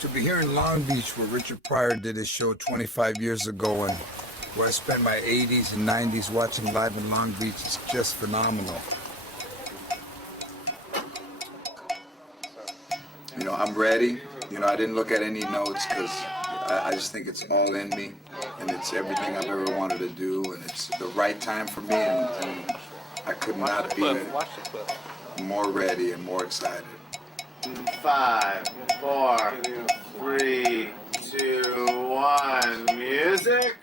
To be here in Long Beach where Richard Pryor did his show 25 years ago and where I spent my 80s and 90s watching live in Long Beach is just phenomenal. I'm ready. I didn't look at any notes because I just think it's all in me and it's everything I've ever wanted to do and it's the right time for me and I could not be more ready and more excited. 5, 4, 3, 2, 1, music.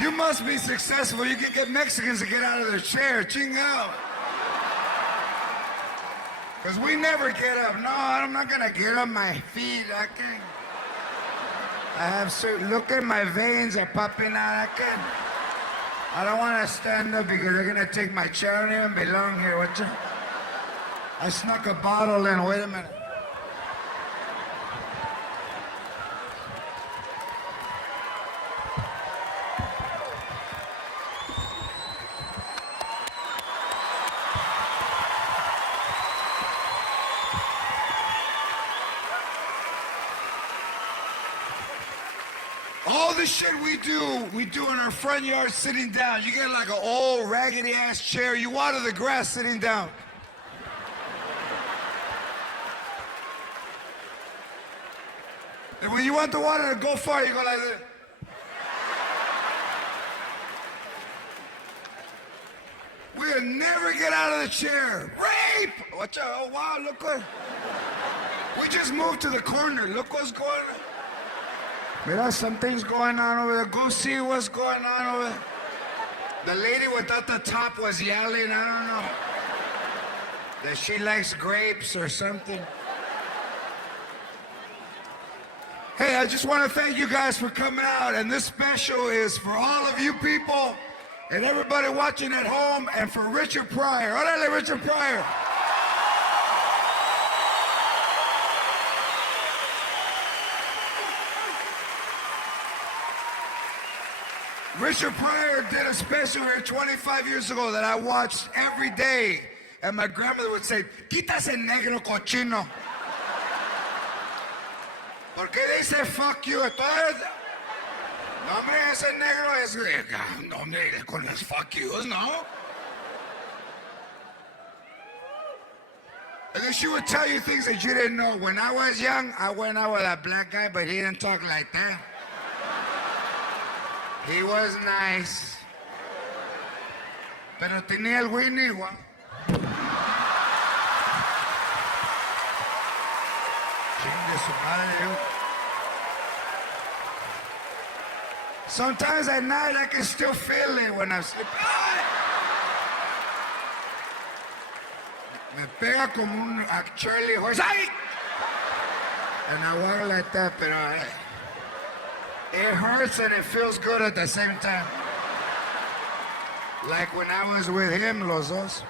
You must be successful. You can get Mexicans to get out of their chair. Chingao. Because we never get up. No, I'm not going to get up my feet. I have certain... Look at my veins are popping out. I don't want to stand up because they're going to take my chair. I don't even belong here. I snuck a bottle in. Wait a minute. All the shit we do in our front yard sitting down. You get like an old raggedy ass chair, you water the grass sitting down. And when you want the water to go far, you go like this. We'll never get out of the chair. Rape! Watch out, oh wow, look what. We just moved to the corner, look what's going on. Mira, something's going on over there. Go see what's going on over there. The lady without the top was yelling, I don't know, that she likes grapes or something. Hey, I just want to thank you guys for coming out, and this special is for all of you people and everybody watching at home and for Richard Pryor. Órale, Richard Pryor. Richard Pryor did a special here 25 years ago that I watched every day. And my grandmother would say, "Quitas el negro cochino." ¿Por qué dice fuck you? Entonces, no, hombre, ese negro es... No, hombre, con los fuck yous, no? And then she would tell you things that you didn't know. When I was young, I went out with a black guy, but he didn't talk like that. He was nice. Pero tenía el Winnie igual. Chingue su madre. Sometimes at night I can still feel it when I'm sleeping. Me pega como un Charlie horse. ¡Ay! And I walk like that, pero... It hurts and it feels good at the same time. Like when I was with him, los dos.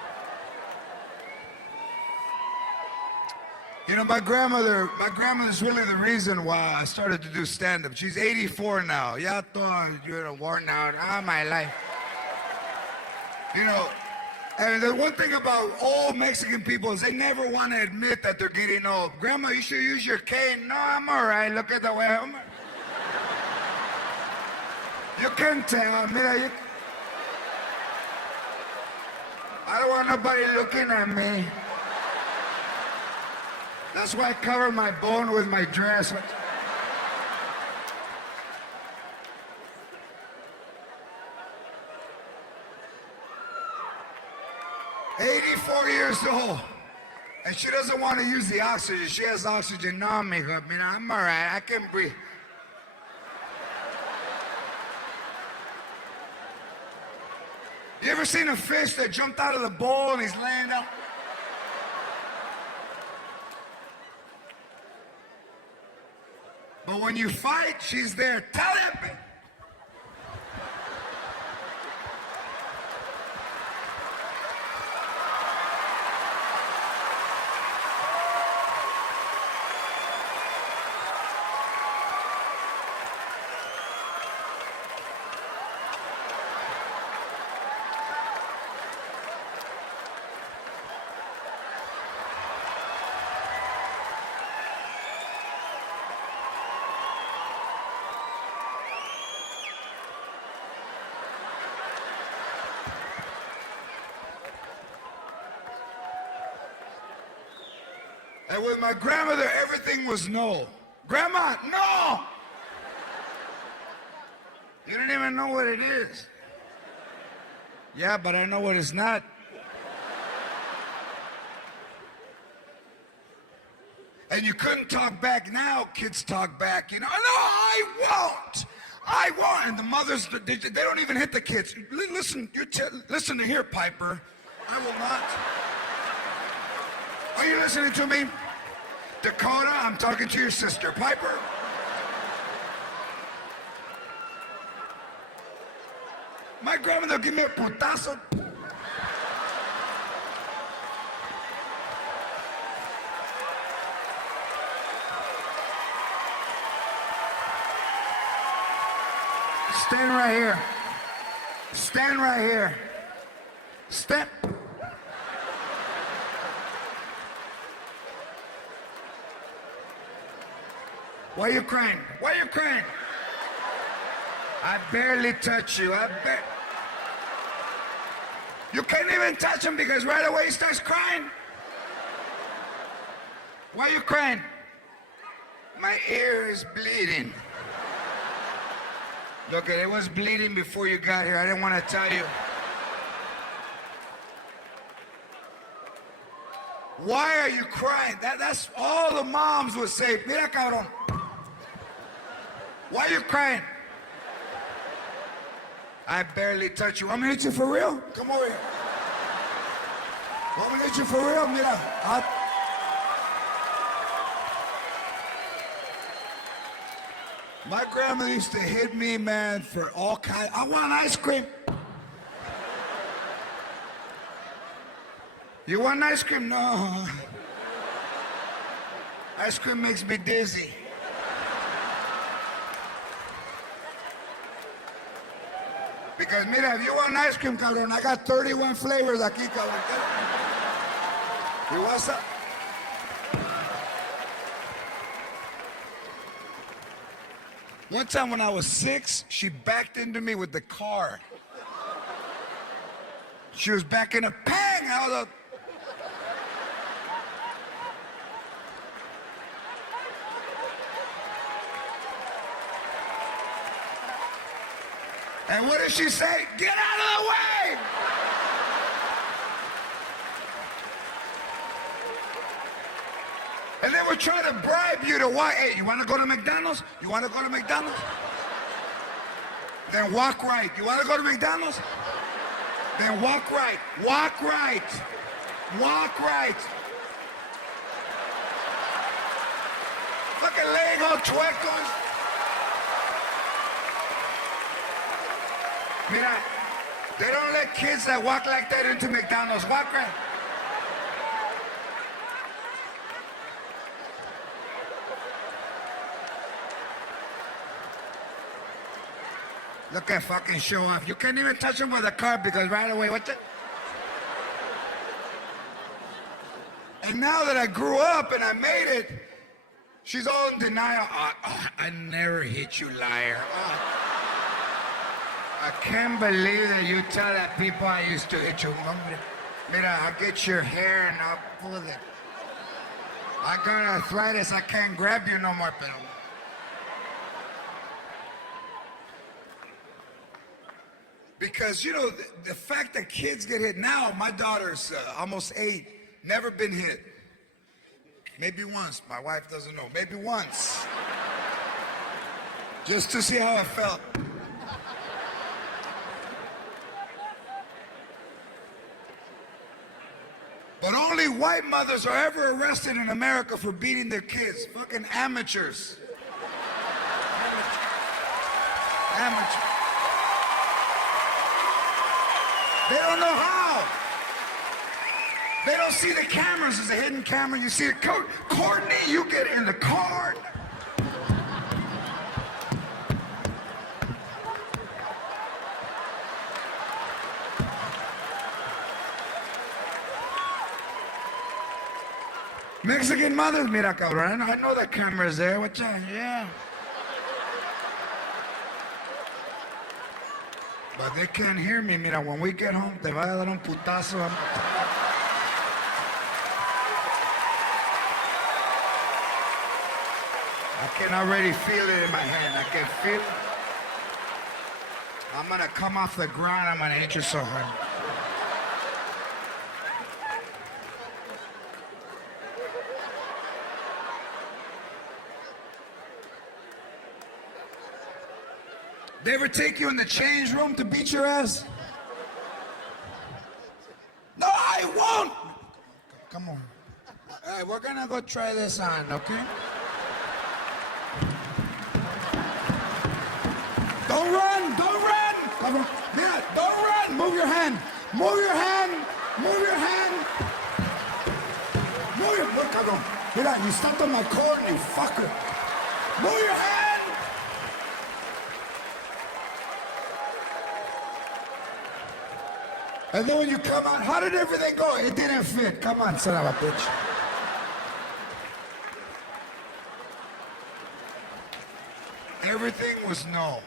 My grandmother's really the reason why I started to do stand-up. She's 84 now. Ya todo, worn out. My life. And the one thing about old Mexican people is they never want to admit that they're getting old. Grandma, you should use your cane. No, I'm all right. Look at the way I'm... You can tell, mira, I don't want nobody looking at me. That's why I cover my bone with my dress. 84 years old. And she doesn't want to use the oxygen. She has oxygen. No, mija, mira, I'm all right. I can breathe. You ever seen a fish that jumped out of the bowl and he's laying down? But when you fight, she's there. Tell him. And with my grandmother, everything was no. Grandma, no! You don't even know what it is. Yeah, but I know what it's not. And you couldn't talk back. Now kids talk back, you know. No, I won't. I won't. And the mothers, they don't even hit the kids. Listen, listen to here, Piper. I will not. Are you listening to me? Dakota, I'm talking to your sister. Piper. My grandmother give me a putazo. Stand right here. Stand right here. Step. Why are you crying? Why are you crying? I barely touch you. You can't even touch him because right away he starts crying. Why are you crying? My ear is bleeding. Look, it was bleeding before you got here. I didn't want to tell you. Why are you crying? That's all the moms would say. Mira, cabrón. Why are you crying? I barely touch you. Want me to hit you for real? Come over here. Want me to hit you for real? Mira. My grandmother used to hit me, man, for all kinds. I want ice cream. You want ice cream? No. Ice cream makes me dizzy. Because, mira, if you want ice cream, cabrón, I got 31 flavors aquí, cabrón. You want some? One time when I was 6, she backed into me with the car. She was backing a bang out of. And what did she say? Get out of the way! And they were trying to bribe you to why? Hey, you want to go to McDonald's? You want to go to McDonald's? Then walk right. You want to go to McDonald's? Then walk right. Walk right. Walk right. Fucking Lego chuecos. Mira, they don't let kids that walk like that into McDonald's. Walk right. Look at fucking show off. You can't even touch him with a car because right away, what's it? And now that I grew up and I made it, she's all in denial. I never hit you, liar. I can't believe that you tell that people I used to hit you. Mira, I'll get your hair and I'll pull it. I got arthritis. I can't grab you no more, pero. Because, you know, the fact that kids get hit now, my daughter's almost 8, never been hit. Maybe once. My wife doesn't know. Maybe once. Just to see how it felt. But only white mothers are ever arrested in America for beating their kids. Fucking amateurs. Amateurs. They don't know how. They don't see the cameras. There's a hidden camera. You see it. Courtney, you get in the car. Mexican mothers, mira cabrón. I know the camera's there. What's that? Yeah. But they can't hear me. Mira, when we get home, te va a dar un putazo. I can already feel it in my hand. I can feel it. I'm gonna come off the ground. I'm gonna hit you so hard. They ever take you in the change room to beat your ass? No, I won't! Come on. All right, we're gonna go try this on, okay? Don't run! Don't run! Come on. Yeah, don't run! Move your hand! Move your hand! Move your hand! Move your... Look, cabrón. Mira, you stepped on my corn, you fucker. Move your hand! And then when you come out, how did everything go? It didn't fit. Come on, son of a bitch. Everything was no.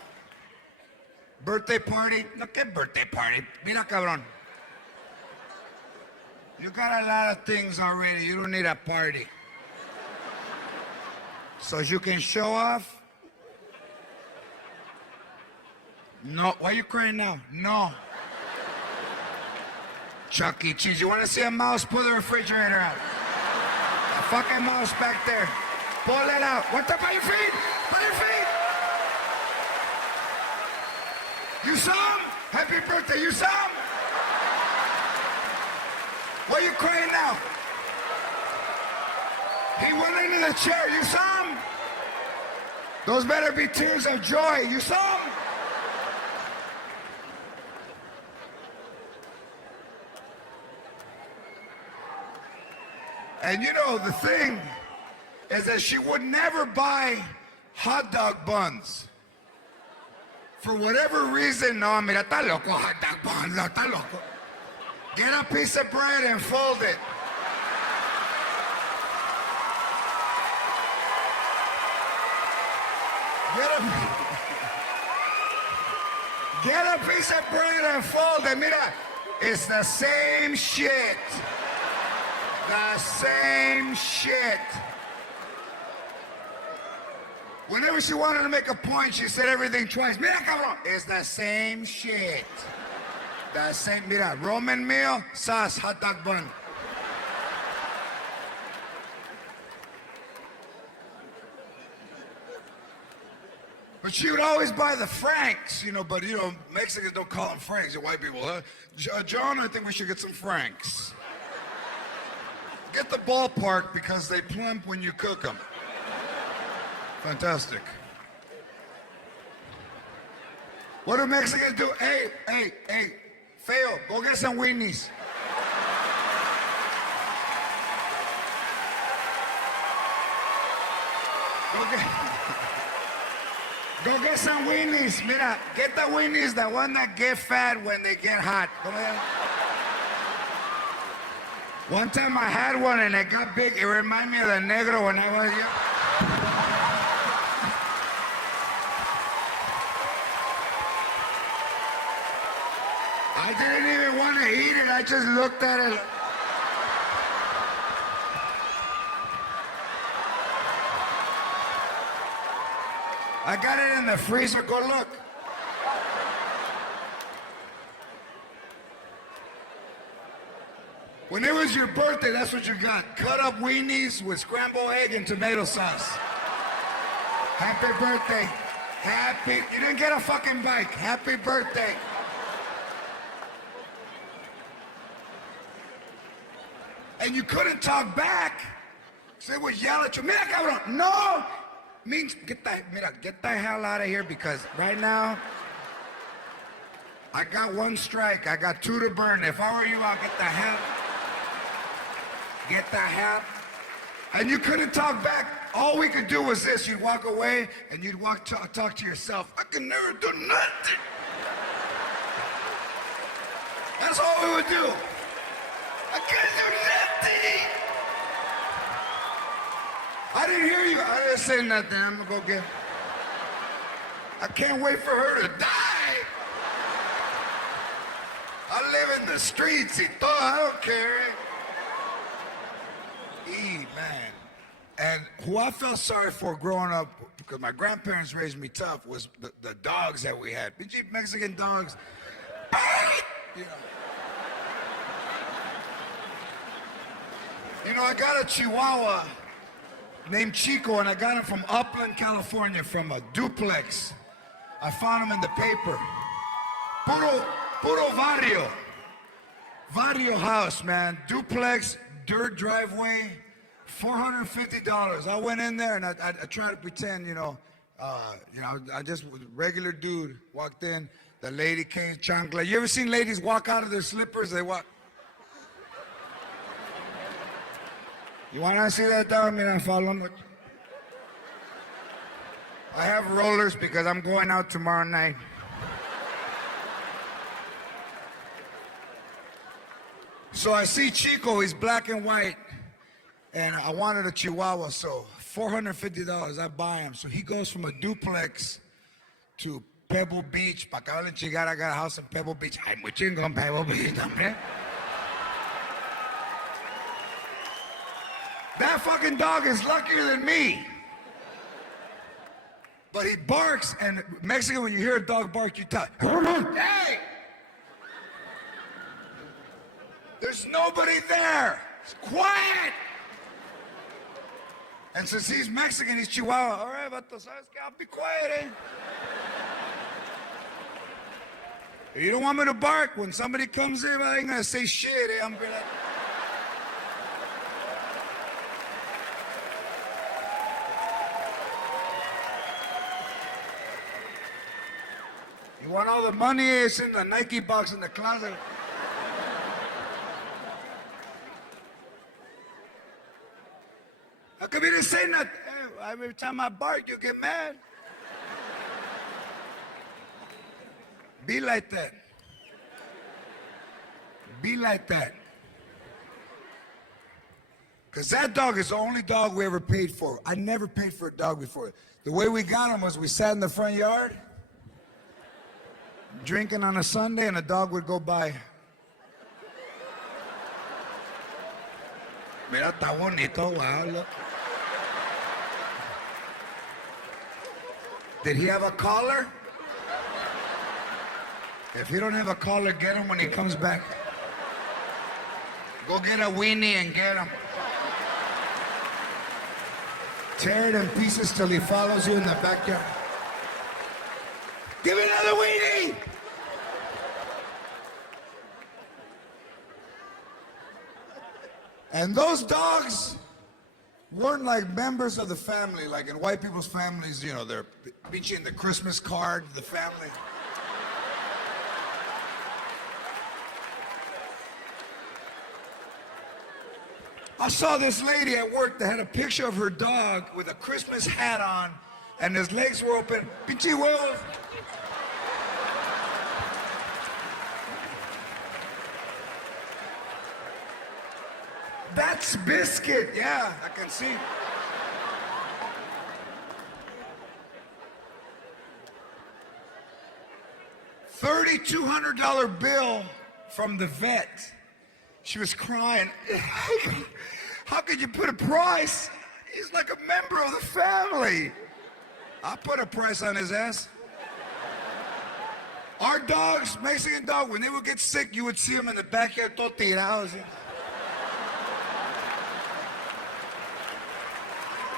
Birthday party? Look at birthday party. Mira, cabrón. You got a lot of things already. You don't need a party. So you can show off? No. Why are you crying now? No. Chuck E. Cheese. You want to see a mouse? Pull the refrigerator out. A fucking mouse back there. Pull it out. What's up on your feet? On your feet. You saw him? Happy birthday. You saw him? Why are you crying now? He went into the chair. You saw him? Those better be tears of joy. You saw him? And you know, the thing is that she would never buy hot dog buns. For whatever reason, no, mira, está loco, hot dog buns, no, está loco. Get a piece of bread and fold it. Get a piece of bread and fold it. Mira, it's the same shit. The same shit. Whenever she wanted to make a point, she said everything twice. Mira, cabrón. It's the same shit. The same. Mira, Roman meal, sauce, hot dog bun. But she would always buy the Franks, you know, but, you know, Mexicans don't call them Franks. They're white people, huh? John, I think we should get some Franks. Get the ballpark because they plump when you cook them. Fantastic. What do Mexicans do? Hey, Feo, go get some weenies. Go get some weenies. Mira, get the weenies, the one that get fat when they get hot. Come on. One time I had one and it got big. It reminded me of the negro when I was young. I didn't even want to eat it. I just looked at it. I got it in the freezer. Go look. When it was your birthday, that's what you got. Cut up weenies with scrambled egg and tomato sauce. Happy birthday. You didn't get a fucking bike. Happy birthday. And you couldn't talk back. So they would yell at you, mira cabrón, no! Means, get the hell out of here, because right now, I got one strike. I got two to burn. If I were you, I'll get the hell. Get the hell. And you couldn't talk back. All we could do was this. You'd walk away, and you'd talk to yourself. I can never do nothing. That's all we would do. I can't do nothing. I didn't hear you. I didn't say nothing. I'm gonna go get. I can't wait for her to die. I live in the streets. Y todo. I don't care. Man. And who I felt sorry for growing up, because my grandparents raised me tough, was the dogs that we had. Big Mexican dogs. You know, I got a Chihuahua named Chico, and I got him from Upland, California, from a duplex. I found him in the paper. Puro Barrio house, man. Duplex, dirt driveway, $450. I went in there and I tried to pretend, I just was a regular dude. Walked in, the lady came, chancla. You ever seen ladies walk out of their slippers? They walk. You wanna see that dog? Mira, follow me. I have rollers because I'm going out tomorrow night. So I see Chico, he's black and white, and I wanted a Chihuahua, so $450, I buy him. So he goes from a duplex to Pebble Beach. Pa' acabar de chingar, I got a house in Pebble Beach. Ay, muy chingón, Pebble Beach, hombre. That fucking dog is luckier than me. But he barks, and Mexican, when you hear a dog bark, you tell, hey! There's nobody there. It's quiet. And since he's Mexican, he's Chihuahua. All right, vato, ¿sabes qué? I'll be quiet, eh? If you don't want me to bark, when somebody comes in, I ain't gonna say shit, eh? I'm gonna be like... You want all the money? It's in the Nike box in the closet. How come you didn't say nothing? Every time I bark, you get mad. Be like that. Be like that. Because that dog is the only dog we ever paid for. I never paid for a dog before. The way we got him was we sat in the front yard, drinking on a Sunday, and a dog would go by. Mira, está bonito, wow, look. Did he have a collar? If he don't have a collar, get him when he comes back. Go get a weenie and get him. Tear it in pieces till he follows you in the backyard. Give me another weenie! And those dogs weren't like members of the family, like in white people's families, you know, they're pinching the Christmas card, the family. I saw this lady at work that had a picture of her dog with a Christmas hat on, and his legs were open. Pinche huevos. That's Biscuit, yeah, I can see. $3,200 bill from the vet. She was crying. How could you put a price? He's like a member of the family. I put a price on his ass. Our dogs, Mexican dog, when they would get sick, you would see them in the backyard, todo tirados.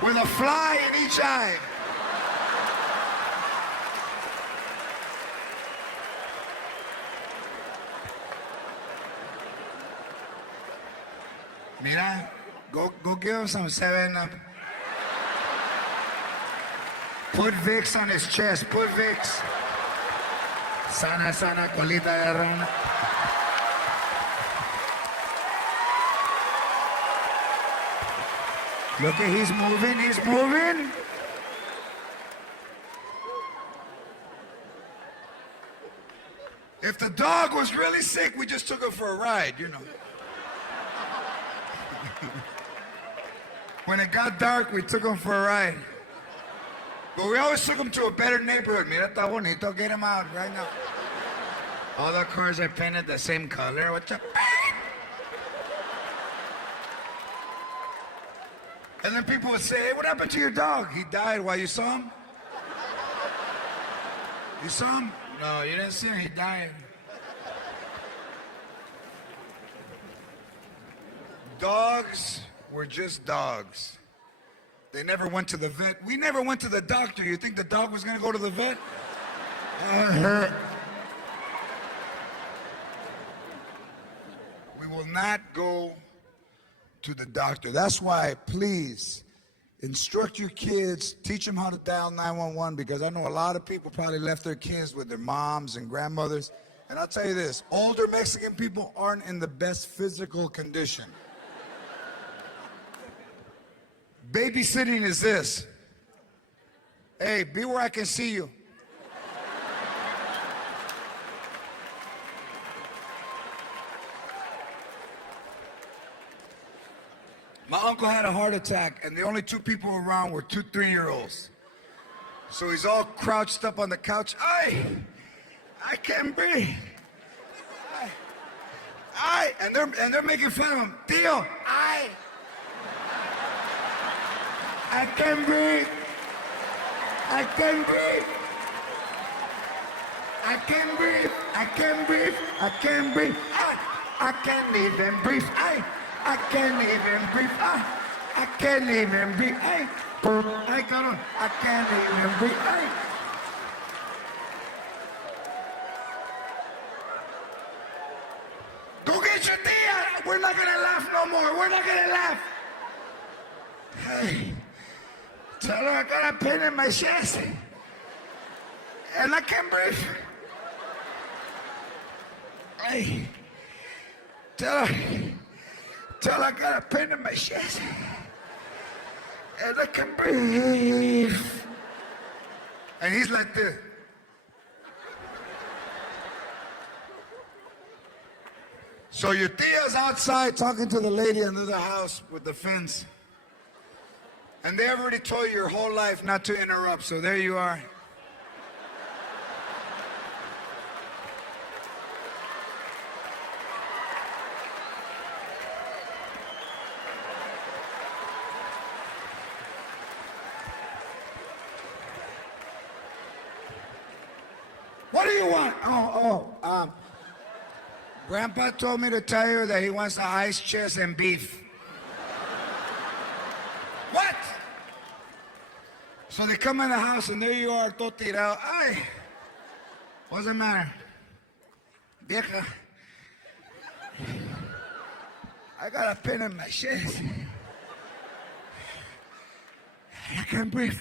with a fly in each eye. Mira, go give him some 7-Up. Put Vicks on his chest, put Vicks. Sana, sana, colita de rana. Look at, he's moving, he's moving. If the dog was really sick, we just took him for a ride, you know. When it got dark, we took him for a ride. But we always took him to a better neighborhood. Mira, está bonito, get him out right now. All the cars are painted the same color. What's up? And then people would say, hey, what happened to your dog? He died while you saw him? You saw him? No, you didn't see him, he died. Dogs were just dogs. They never went to the vet. We never went to the doctor. You think the dog was gonna go to the vet? We will not go to the doctor. That's why, please, instruct your kids, teach them how to dial 911, because I know a lot of people probably left their kids with their moms and grandmothers. And I'll tell you this, older Mexican people aren't in the best physical condition. Babysitting is this. Hey, be where I can see you. My uncle had a heart attack, and the only two people around were 2 3-year-olds. So he's all crouched up on the couch. I can't breathe. And they're making fun of him. Tío, I can't breathe. I can't breathe. I can't breathe. I can't breathe. I can't breathe. I can't even breathe. I can't even breathe. I can't even breathe. I can't even breathe. Go get your tia. We're not gonna laugh no more. We're not gonna laugh. Hey, tell her I got a pain in my chest and I can't breathe. Hey, tell her I got a pain in my chest and I can't breathe. And he's like this. So your tia's outside talking to the lady under the house with the fence. And they already told you your whole life not to interrupt, so there you are. What do you want? Grandpa told me to tell you that he wants the ice chest and beef. What? So they come in the house and there you are, todo tirado. Ay, what's the matter? Vieja, I got a pain in my chest. I can't breathe.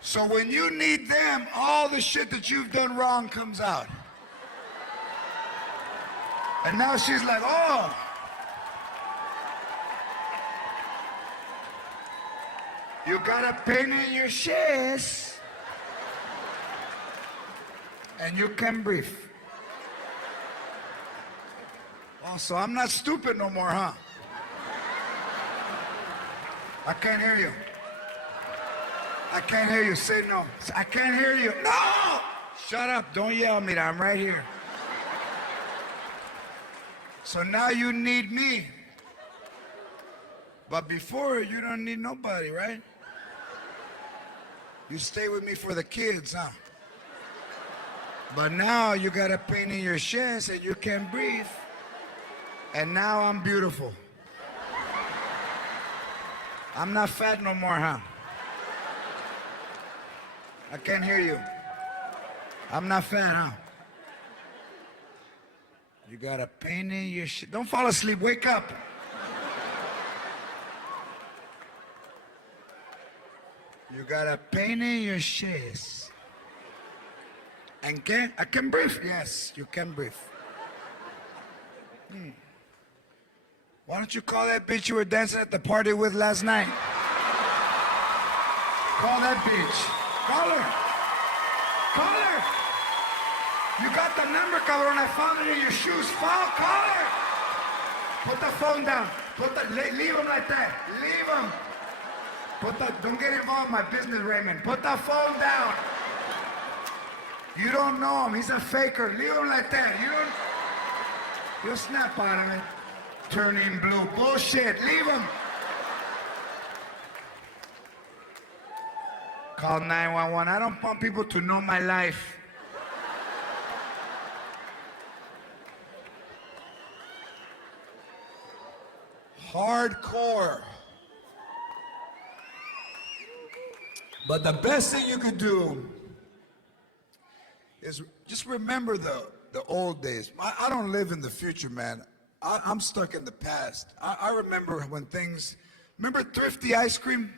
So when you need them, all the shit that you've done wrong comes out. And now she's like, oh. You got a pain in your chest. And you can breathe. Oh, so I'm not stupid no more, huh? I can't hear you. I can't hear you. Say no. I can't hear you. No! Shut up. Don't yell, Mira. I'm right here. So now you need me. But before, you don't need nobody, right? You stay with me for the kids, huh? But now you got a pain in your chest and you can't breathe. And now I'm beautiful. I'm not fat no more, huh? I can't hear you. I'm not fat, huh? You got a pain in your shit. Don't fall asleep. Wake up. You got a pain in your chest. And can I can breathe? Yes, you can breathe. Why don't you call that bitch you were dancing at the party with last night? Call that bitch. Call her. Call her. You got the number, cabrón. I found it in your shoes. Call her. Put the phone down. Leave him like that. Leave him. Don't get involved in my business, Raymond. Put the phone down. You don't know him. He's a faker. Leave him like that. You'll snap out of it. Turning blue. Bullshit. Leave him. Call 911. I don't want people to know my life. Hardcore. But the best thing you could do is just remember the old days. I don't live in the future, man. I'm stuck in the past. I remember when things, remember Thrifty ice cream?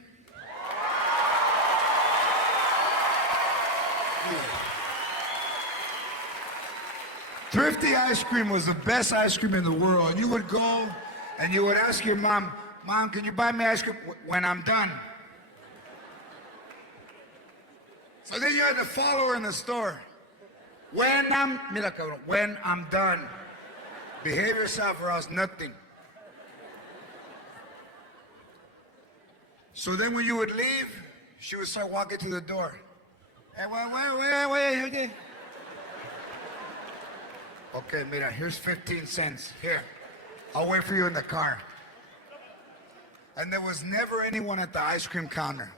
Thrifty ice cream was the best ice cream in the world. And you would go and you would ask your mom, Mom, can you buy me ice cream when I'm done? So then you had to follow her in the store. When I'm done. Behave yourself or else nothing. So then when you would leave, she would start walking to the door. Hey, wait. Okay, mira, here's 15 cents. Here, I'll wait for you in the car. And there was never anyone at the ice cream counter.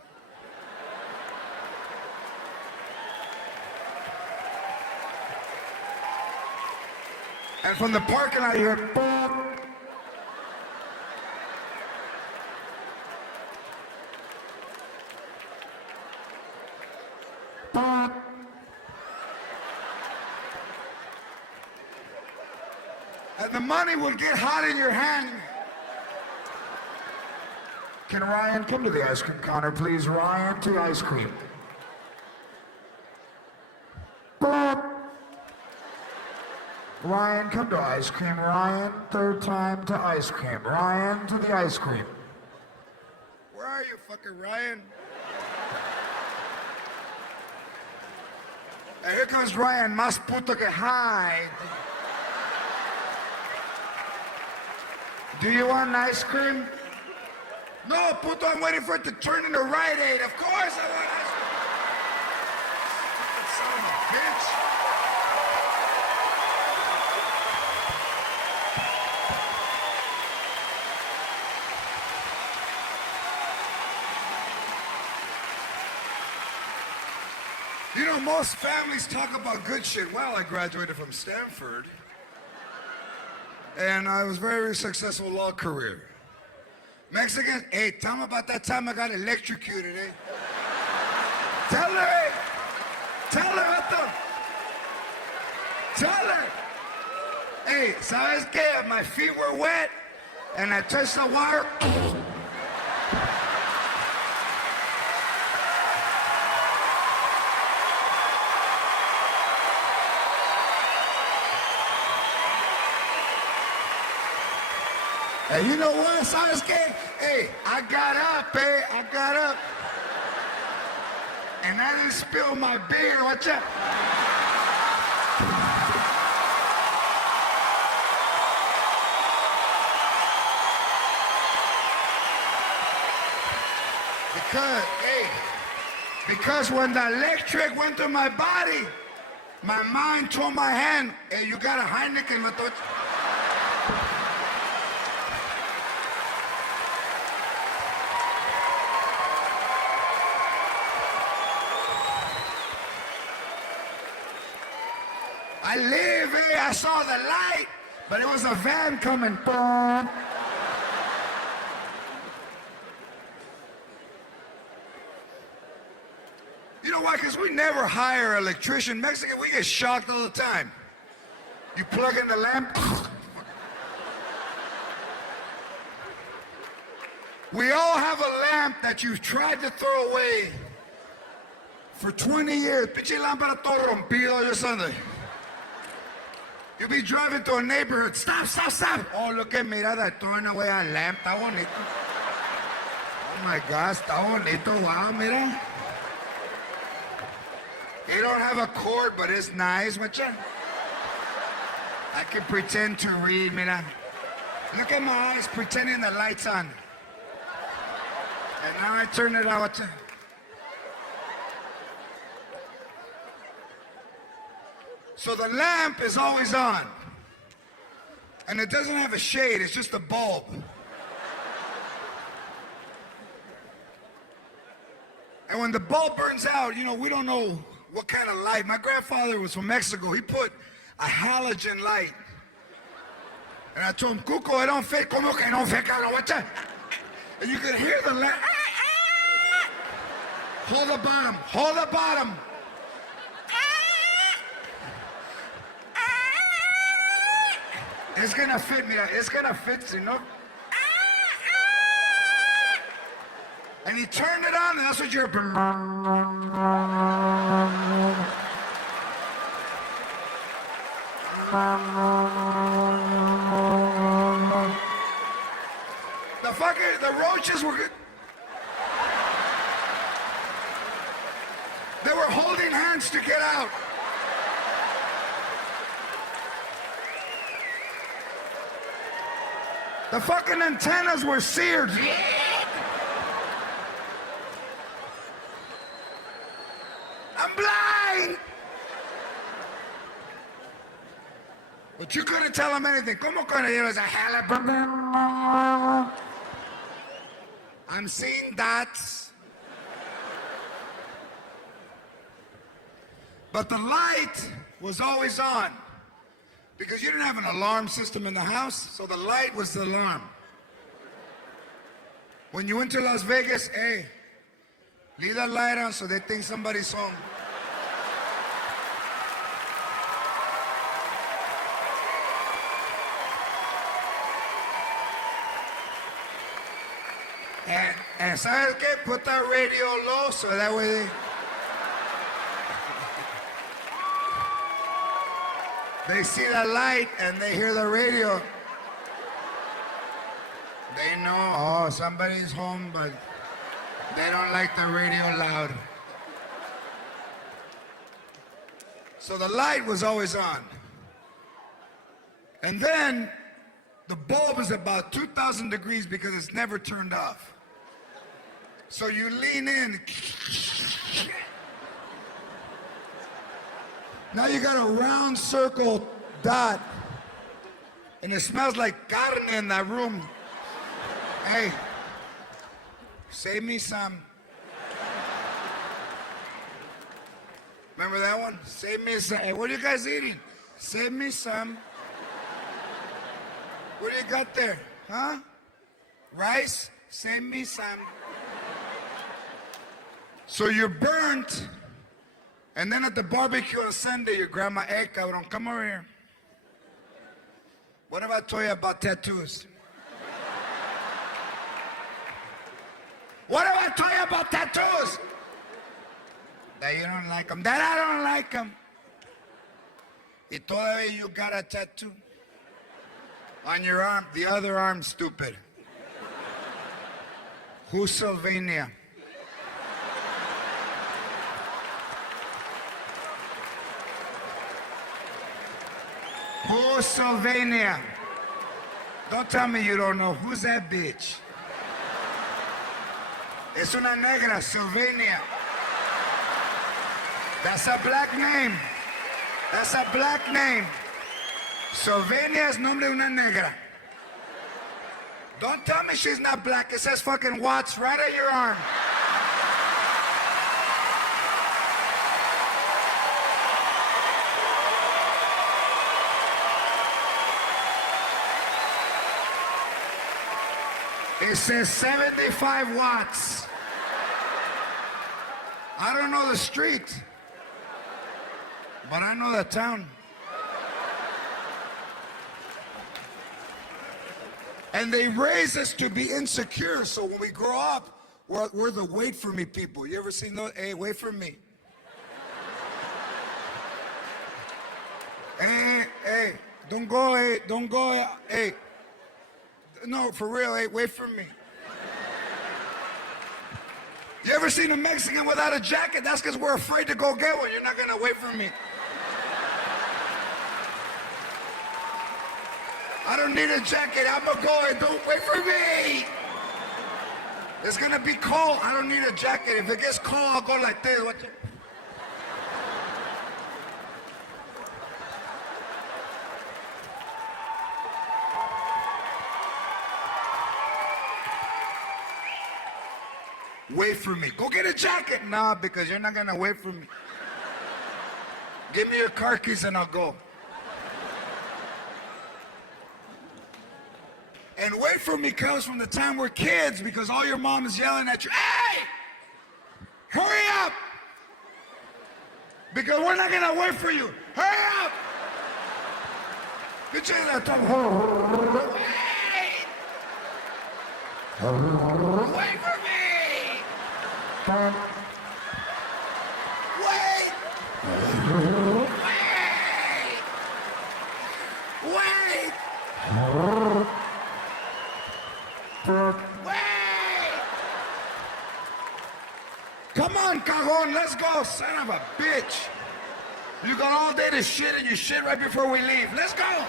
And from the parking lot, you hear, boom. Boom. And the money would get hot in your hand. Can Ryan come to the ice cream counter, please? Ryan, to ice cream. Boom. Ryan, come to ice cream. Ryan, third time to ice cream. Ryan, to the ice cream. Where are you, fucking Ryan? And here comes Ryan, más puto que hi. Do you want an ice cream? No, puto, I'm waiting for it to turn into Rite Aid. Of course I want ice cream. Son of a bitch. You know, most families talk about good shit. Well, I graduated from Stanford. And I was very successful law career. Mexicans, hey, tell them about that time I got electrocuted, eh? Tell her, eh? Tell her, Otto. Tell her. Hey, ¿sabes qué? My feet were wet, and I touched the wire. And you know what, ¿sabes qué? Hey, I got up, eh? I got up. And I didn't spill my beer. Watch out. Because when the electric went through my body, my mind told my hand, hey, you got a Heineken, vato. I live, eh? I saw the light, but it was a van coming. Boom. know why? Because we never hire an electrician. Mexican, we get shocked all the time. You plug in the lamp. We all have a lamp that you've tried to throw away for 20 years. Pinche lámpara todo rompido or something. You'll be driving to a neighborhood. Stop, stop, stop. Oh, look at mira, they're throwing away a lamp. Está bonito. Oh my God, está bonito. Wow, mira. They don't have a cord, but it's nice, macha. I can pretend to read, mira. Look at my eyes pretending the light's on. And now I turn it out. So the lamp is always on. And it doesn't have a shade, it's just a bulb. And when the bulb burns out, you know, we don't know what kind of light. My grandfather was from Mexico. He put a halogen light. And I told him, Cuco, it don't fit. ¿Cómo que no fit, cabrón? What's that? And you could hear the lamp. Hold the bottom. Hold the bottom. It's gonna fit, mira. It's gonna fit, you know. And he turned it on, and that's what you're. The roaches were. They were holding hands to get out. The fucking antennas were seared. I'm blind. But you couldn't tell him anything. ¿Cómo could it was a hell? I'm seeing dots. But the light was always on because you didn't have an alarm system in the house, so the light was the alarm. When you went to Las Vegas, hey, leave that light on so they think somebody's home. And ¿sabes qué? Put that radio low so that way they see the light and they hear the radio. They know, oh, somebody's home, but they don't like the radio loud. So the light was always on. And then the bulb is about 2,000 degrees because it's never turned off. So you lean in. Now you got a round circle dot. And it smells like carne in that room. Hey, save me some. Remember that one? Save me some. Hey, what are you guys eating? Save me some. What do you got there? Huh? Rice? Save me some. So you're burnt, and then at the barbecue on Sunday, your grandma, hey, cabrón, come over here. What if I told you about tattoos? What if I told you about tattoos? That you don't like them. That I don't like them. Y todavía you got a tattoo on your arm, the other arm, stupid. Who's Sylvania? Who's Sylvania? Don't tell me you don't know. Who's that bitch? Es una negra, Sylvania. That's a black name. That's a black name. Sylvania es nombre de una negra. Don't tell me she's not black. It says fucking Watts right on your arm. It says 75 watts. I don't know the street, but I know the town. And they raise us to be insecure, so when we grow up, we're the wait for me people. You ever seen those? Hey, wait for me. Hey, don't go, hey. No, for real, hey, wait for me. You ever seen a Mexican without a jacket? That's because we're afraid to go get one. You're not gonna wait for me. I don't need a jacket. I'm a boy. Don't wait for me. It's gonna be cold. I don't need a jacket. If it gets cold, I'll go like this. Watch it. Wait for me. Go get a jacket. Nah, because you're not gonna wait for me. Give me your car keys and I'll go. And wait for me comes from the time we're kids because all your mom is yelling at you, hey! Hurry up! Because we're not gonna wait for you. Hurry up! Get you that time. Wait! Wait for me! Wait! Wait! Wait! Come on, cajon, let's go, son of a bitch. You got all day to shit and you shit right before we leave. Let's go.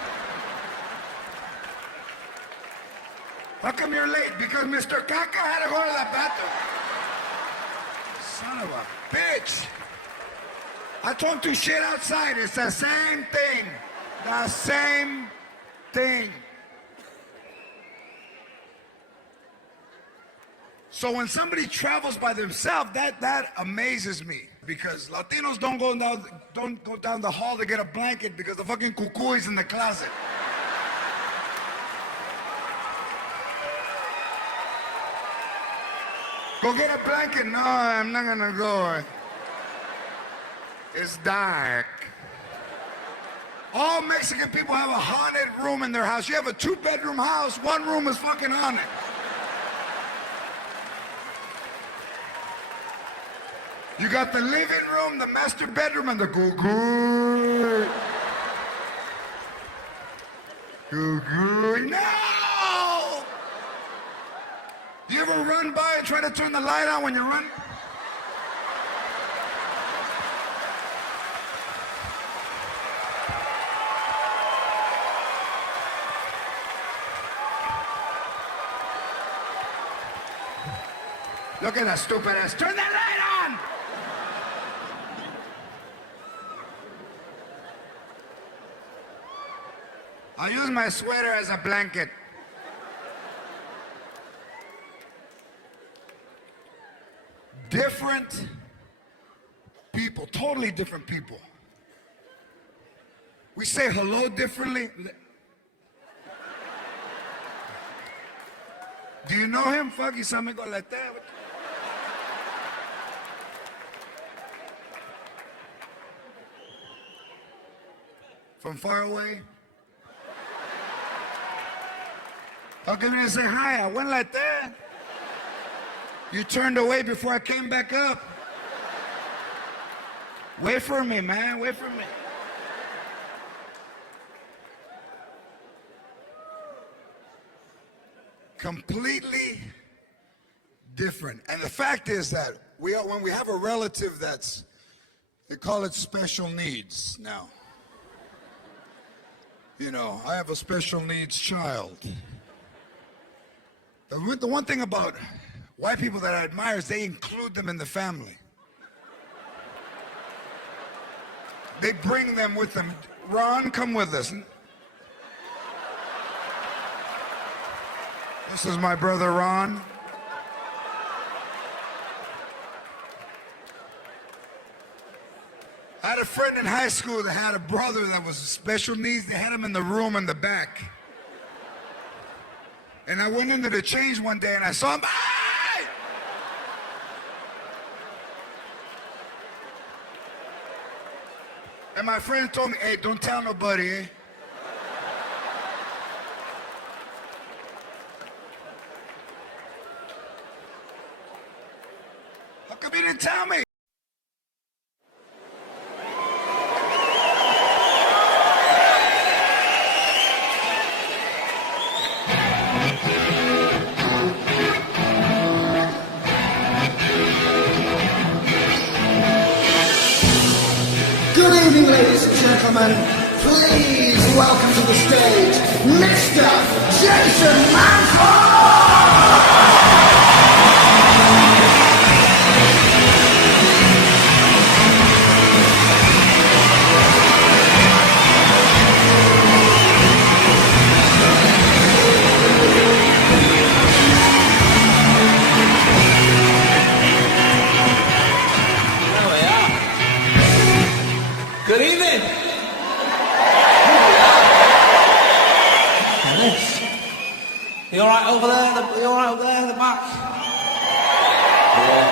How come you're late? Because Mr. Caca had to go to the bathroom. Son of a bitch. I told him to shit outside. It's the same thing. The same thing. So when somebody travels by themselves, that amazes me. Because Latinos don't go down the hall to get a blanket because the fucking cuckoo is in the closet. Go get a blanket. No, I'm not gonna go. It's dark. All Mexican people have a haunted room in their house. You have a 2-bedroom house, one room is fucking haunted. You got the living room, the master bedroom, and the goo-goo. Goo-goo. No! Do you ever run by and try to turn the light on when you run? Look at that stupid ass. Turn that light on! I'll use my sweater as a blanket. Different people, totally different people. We say hello differently. Do you know him? Fuck, you saw me go like that. From far away? How come you didn't say hi? I went like that. You turned away before I came back up. Wait for me, man. Wait for me. Completely different. And the fact is that when we have a relative they call it special needs. Now, you know, I have a special needs child. The one thing about white people that I admire is they include them in the family. They bring them with them. Ron, come with us. This is my brother Ron. I had a friend in high school that had a brother that was special needs. They had him in the room in the back. And I went into the change one day and I saw him. Hey! And my friend told me, hey, don't tell nobody, eh? How come you didn't tell me? Good evening, ladies and gentlemen. Please welcome to the stage, Mr. Jason Maher! Good evening. You all right over there? You all right over there in the back? Yeah.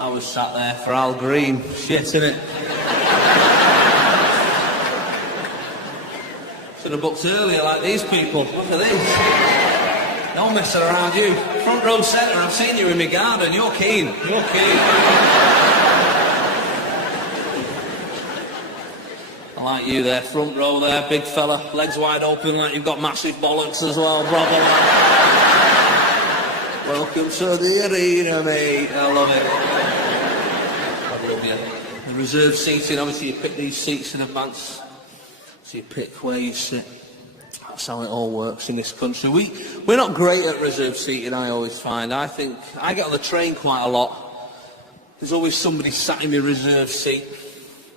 I was sat there for Al Green. Shit, innit? Should have booked earlier like these people. Look at these. No messing around you. Front row centre. I've seen you in my garden. You're keen. You're keen. I like you there, front row there, big fella, legs wide open like you've got massive bollocks as well, brother. Welcome to the arena, mate. I love it. I love you. The reserve seating, obviously you pick these seats in advance, so you pick where you sit. That's how it all works in this country. We're not great at reserve seating, I always find. I think I get on the train quite a lot. There's always somebody sat in my reserve seat.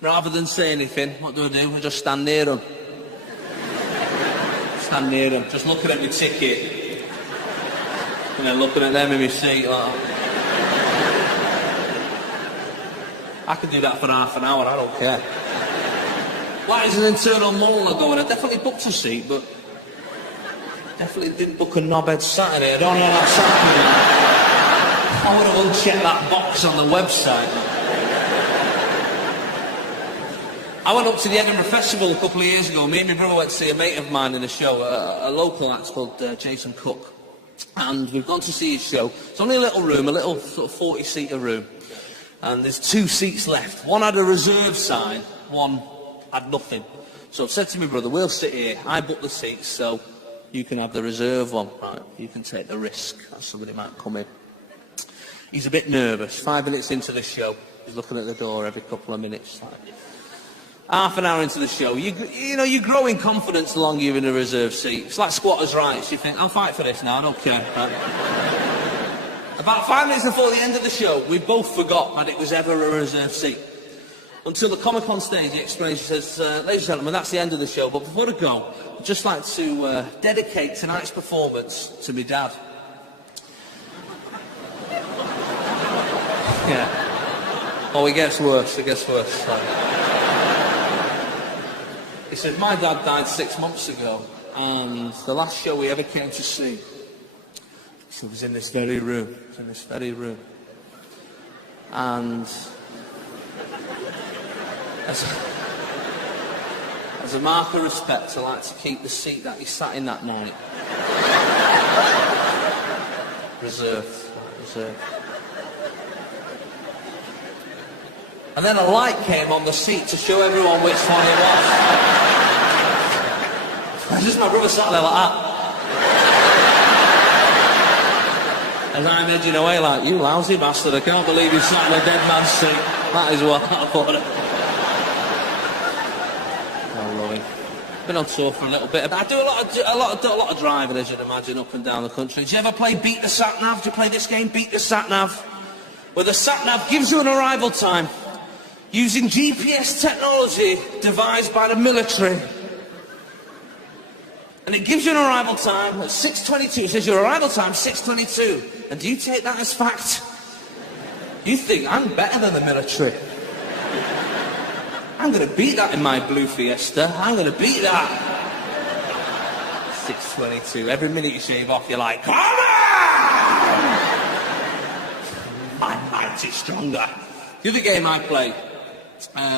Rather than say anything, what do? I just stand near them. Stand near them, just looking at my ticket. And then looking at them in my seat like that. I can do that for half an hour, I don't care. Why is an internal monologue going? I definitely booked a seat, but definitely didn't book a knobhead Saturday. I don't know how that's happening. I would have unchecked that box on the website. I went up to the Edinburgh Festival a couple of years ago. Me and my brother went to see a mate of mine in a show, a local act called Jason Cook. And we've gone to see his show. It's only a little room, a little sort of 40-seater room. And there's 2 seats left. One had a reserve sign, one had nothing. So I said to my brother, we'll sit here. I booked the seats, so you can have the reserve one. Right, you can take the risk that somebody might come in. He's a bit nervous. 5 minutes into the show, he's looking at the door every couple of minutes. Half an hour into the show, you know, you grow in confidence the longer you're in a reserve seat. It's like squatters' rights. You think, I'll fight for this now, I don't care. Right? About 5 minutes before the end of the show, we both forgot that it was ever a reserve seat. Until the comic on stage, he explains, he says, ladies and gentlemen, that's the end of the show, but before I go, I'd just like to dedicate tonight's performance to my dad. Yeah. Oh, it gets worse, it gets worse. He said, my dad died 6 months ago, and the last show we ever came to see, he was in this very room, And as a mark of respect, I like to keep the seat that he sat in that night reserved. And then a light came on the seat to show everyone which one it was. Just my brother sat there like that. As I'm edging away like, you lousy bastard, I can't believe you sat in a dead man's seat. That is what I thought. Oh, Lord. Been on tour for a little bit. I do a lot of driving, as you'd imagine, up and down the country. Did you ever play Beat the Sat Nav? Did you play this game, Beat the Sat Nav? Where the Sat Nav gives you an arrival time using GPS technology devised by the military. And it gives you an arrival time at 6:22. It says your arrival time 6:22. And do you take that as fact? You think I'm better than the military? I'm going to beat that in my blue Fiesta. I'm going to beat that. 6:22. Every minute you shave off, you're like, come on! My might is stronger. The other game I play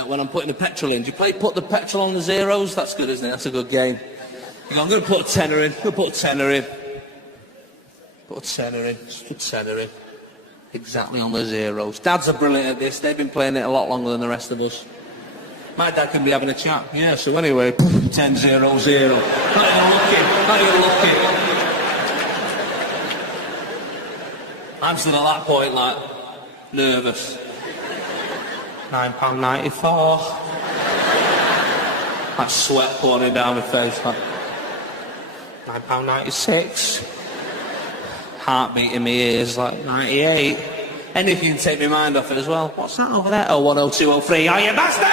when I'm putting the petrol in. Do you play put the petrol on the zeros? That's good, isn't it? That's a good game. You know, I'm going to put a tenner in. Put a tenner in. Just a tenner in. Exactly on the zeros. Dads are brilliant at this. They've been playing it a lot longer than the rest of us. My dad could be having a chat. Yeah, so anyway, 10 0 0. Not even looking. I'm still at that point, like, nervous. £9.94. That sweat pouring down my face, like, £9.96. Heartbeat in my ears, like 98. Anything to take my mind off it as well. What's that over there? Oh, 10203. Oh, you bastard!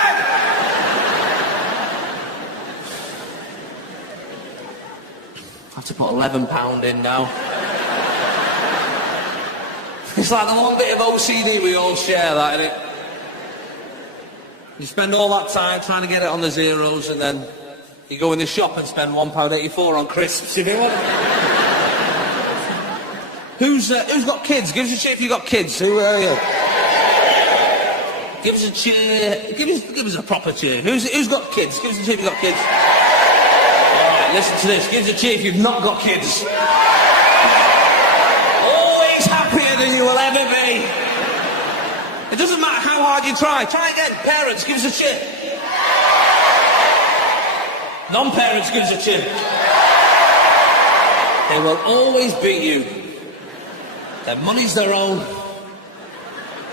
I have to put £11 in now. It's like the one bit of OCD we all share, that, innit? You spend all that time trying to get it on the zeros, and then you go in the shop and spend £1.84 on crisps, you know what? Who's got kids? Give us a cheer if you got kids. Who are you? Give us a cheer. Give us a proper cheer. Who's got kids? Give us a cheer if you got kids. Alright, listen to this. Give us a cheer if you've not got kids. Always happier than you will ever be. It doesn't matter how hard you try. Try again. Parents, give us a cheer. Non-parents, give us a cheer. They will always beat you. Their money's their own.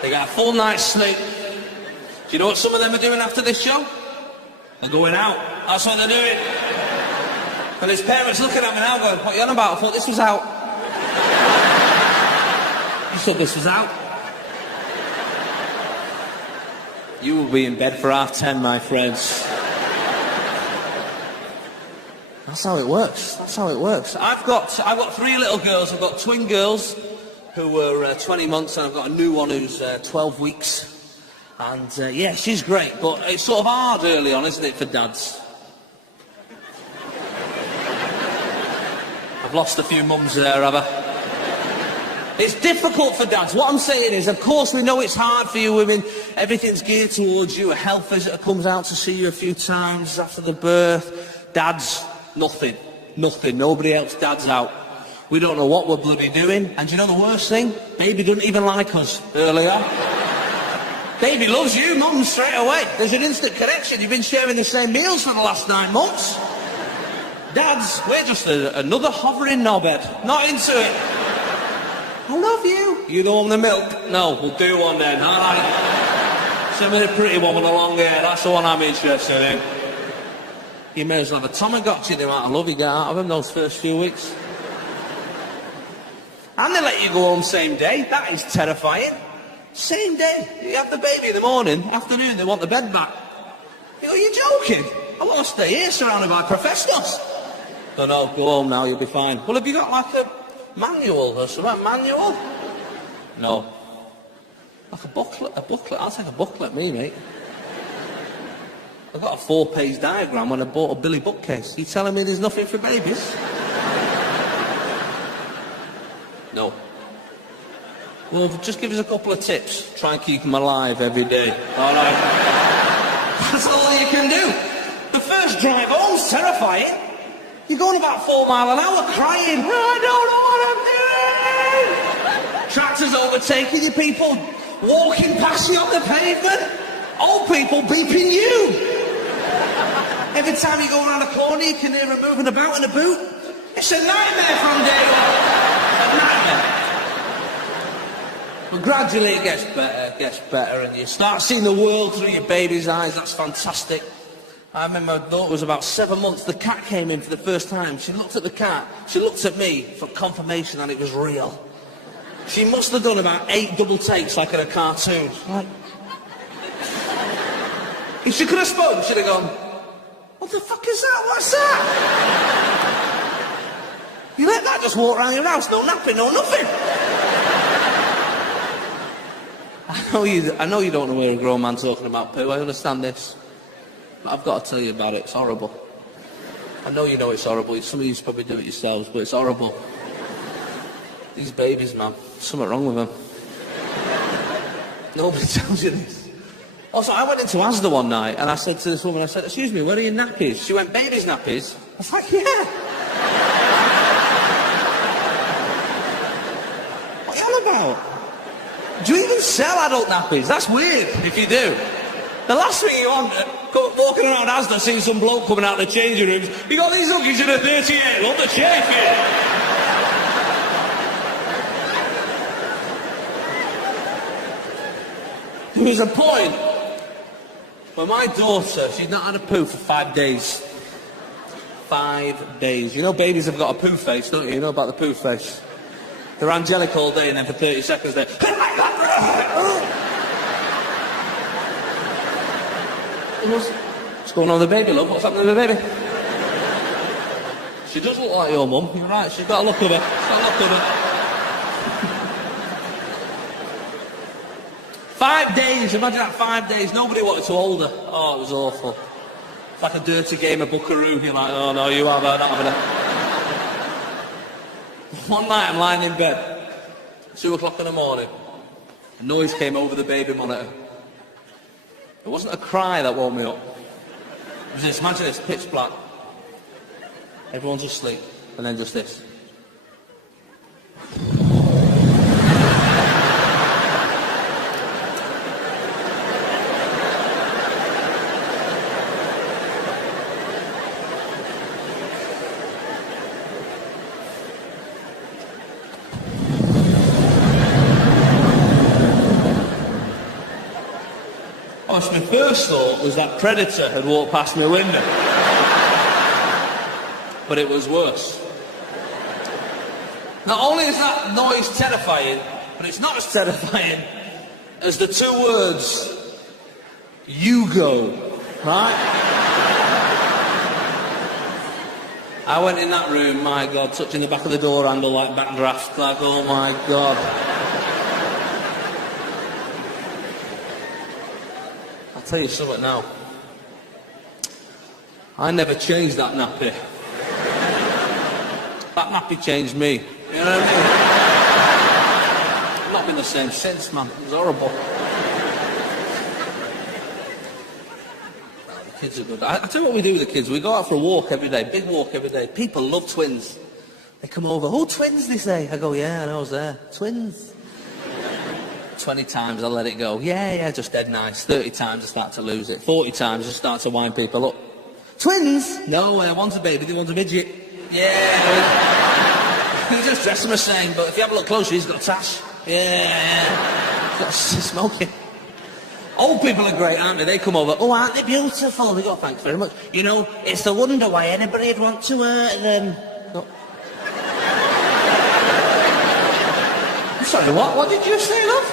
They got a full night's sleep. Do you know what some of them are doing after this show? They're going out. That's what they're doing. And his parents looking at me now going, what are you on about? I thought this was out. You thought this was out? You will be in bed for 10:30, my friends. That's how it works. That's how it works. I've got 3 little girls. I've got twin girls who were 20 months, and I've got a new one who's 12 weeks. And yeah, she's great, but it's sort of hard early on, isn't it, for dads? I've lost a few mums there, have I? It's difficult for dads. What I'm saying is, of course, we know it's hard for you women. Everything's geared towards you. A health visitor comes out to see you a few times after the birth. Dads, nothing. Nobody else dads out. We don't know what we're bloody doing. And do you know the worst thing? Baby doesn't even like us earlier. Baby loves you, mum, straight away. There's an instant connection. You've been sharing the same meals for the last 9 months. Dads, we're just another hovering knobhead. Not into it. I love you. You don't want the milk? No, we'll do one then. All right. Send me the pretty one with the long hair. That's the one I'm interested in. You may as well have a Tamagotchi, the amount of love you get out of him those first few weeks. And they let you go home same day. That is terrifying. Same day. You have the baby in the morning, afternoon, they want the bed back. You go, are you joking? I want to stay here surrounded by professionals. No, go home now, you'll be fine. Well, have you got like a manual or something? Manual? No. Like a booklet? I'll take a booklet, mate. I've got a 4-page diagram when I bought a Billy bookcase. You telling me there's nothing for babies? No. Well, just give us a couple of tips. Try and keep them alive every day. All right. That's all you can do. The first drive home's terrifying. You're going about 4 miles an hour crying. I don't know what I'm doing. Tractors overtaking you, people walking past you on the pavement. Old people beeping you. Every time you go around a corner, you can hear them moving about in a boot. It's a nightmare from day one. A nightmare. But gradually it gets better, and you start seeing the world through your baby's eyes. That's fantastic. I remember my daughter was about 7 months. The cat came in for the first time. She looked at the cat. She looked at me for confirmation that it was real. She must have done about 8 double takes like in a cartoon. Like, if she could have spoken, she'd have gone, what the fuck is that? What's that? You let that just walk around your house, no napping, no nothing. I know you don't know where a grown man talking about poo, I understand this. But I've got to tell you about it, it's horrible. I know you know it's horrible, some of you probably do it yourselves, but it's horrible. These babies, man, something wrong with them. Nobody tells you this. Also, I went into Asda one night and I said to this woman, I said, excuse me, where are your nappies? She went, baby's nappies? I was like, yeah. What are you on about? Do you even sell adult nappies? That's weird if you do. The last thing you want, walking around Asda, seeing some bloke coming out of the changing rooms, you got these hookies in a 38, love the shape here. There was a point where my daughter, she'd not had a poo for 5 days. 5 days. You know babies have got a poo face, don't you? You know about the poo face. They're angelic all day and then for 30 seconds they're... What's going on with the baby, love? What's happening with the baby? She does look like your mum. You're right, she's got a look of her. She's got a look of her. 5 days, imagine that, 5 days. Nobody wanted to hold her. Oh, it was awful. It's like a dirty game of Buckaroo. You're like, oh no, you have her, not having her. One night I'm lying in bed, 2 o'clock in the morning. A noise came over the baby monitor. It wasn't a cry that woke me up. It was this, imagine this, pitch black. Everyone's asleep, and then just this. My first thought was that predator had walked past my window. But it was worse. Not only is that noise terrifying, but it's not as terrifying as the 2 words, you go, right? I went in that room, my God, touching the back of the door handle like backdraft, like, oh my God. I'll tell you something now. I never changed that nappy. That nappy changed me. You know what I mean? I've not been the same since, man. It was horrible. The kids are good. I tell you what we do with the kids. We go out for a walk every day, big walk every day. People love twins. They come over, oh, twins, they say. I go, yeah, I know, I was there. Twins. 20 times I let it go. Yeah, just dead nice. 30 times I start to lose it. 40 times I start to wind people up. Twins? No, one's a baby, the one's a midget. Yeah. They just dress them the same, but if you have a look closer, he's got a tash. Yeah. He's got smoking. Old people are great, aren't they? They come over, oh, aren't they beautiful? We go, thanks very much. You know, it's a wonder why anybody'd want to hurt them. No. I'm sorry, what? What did you say, love?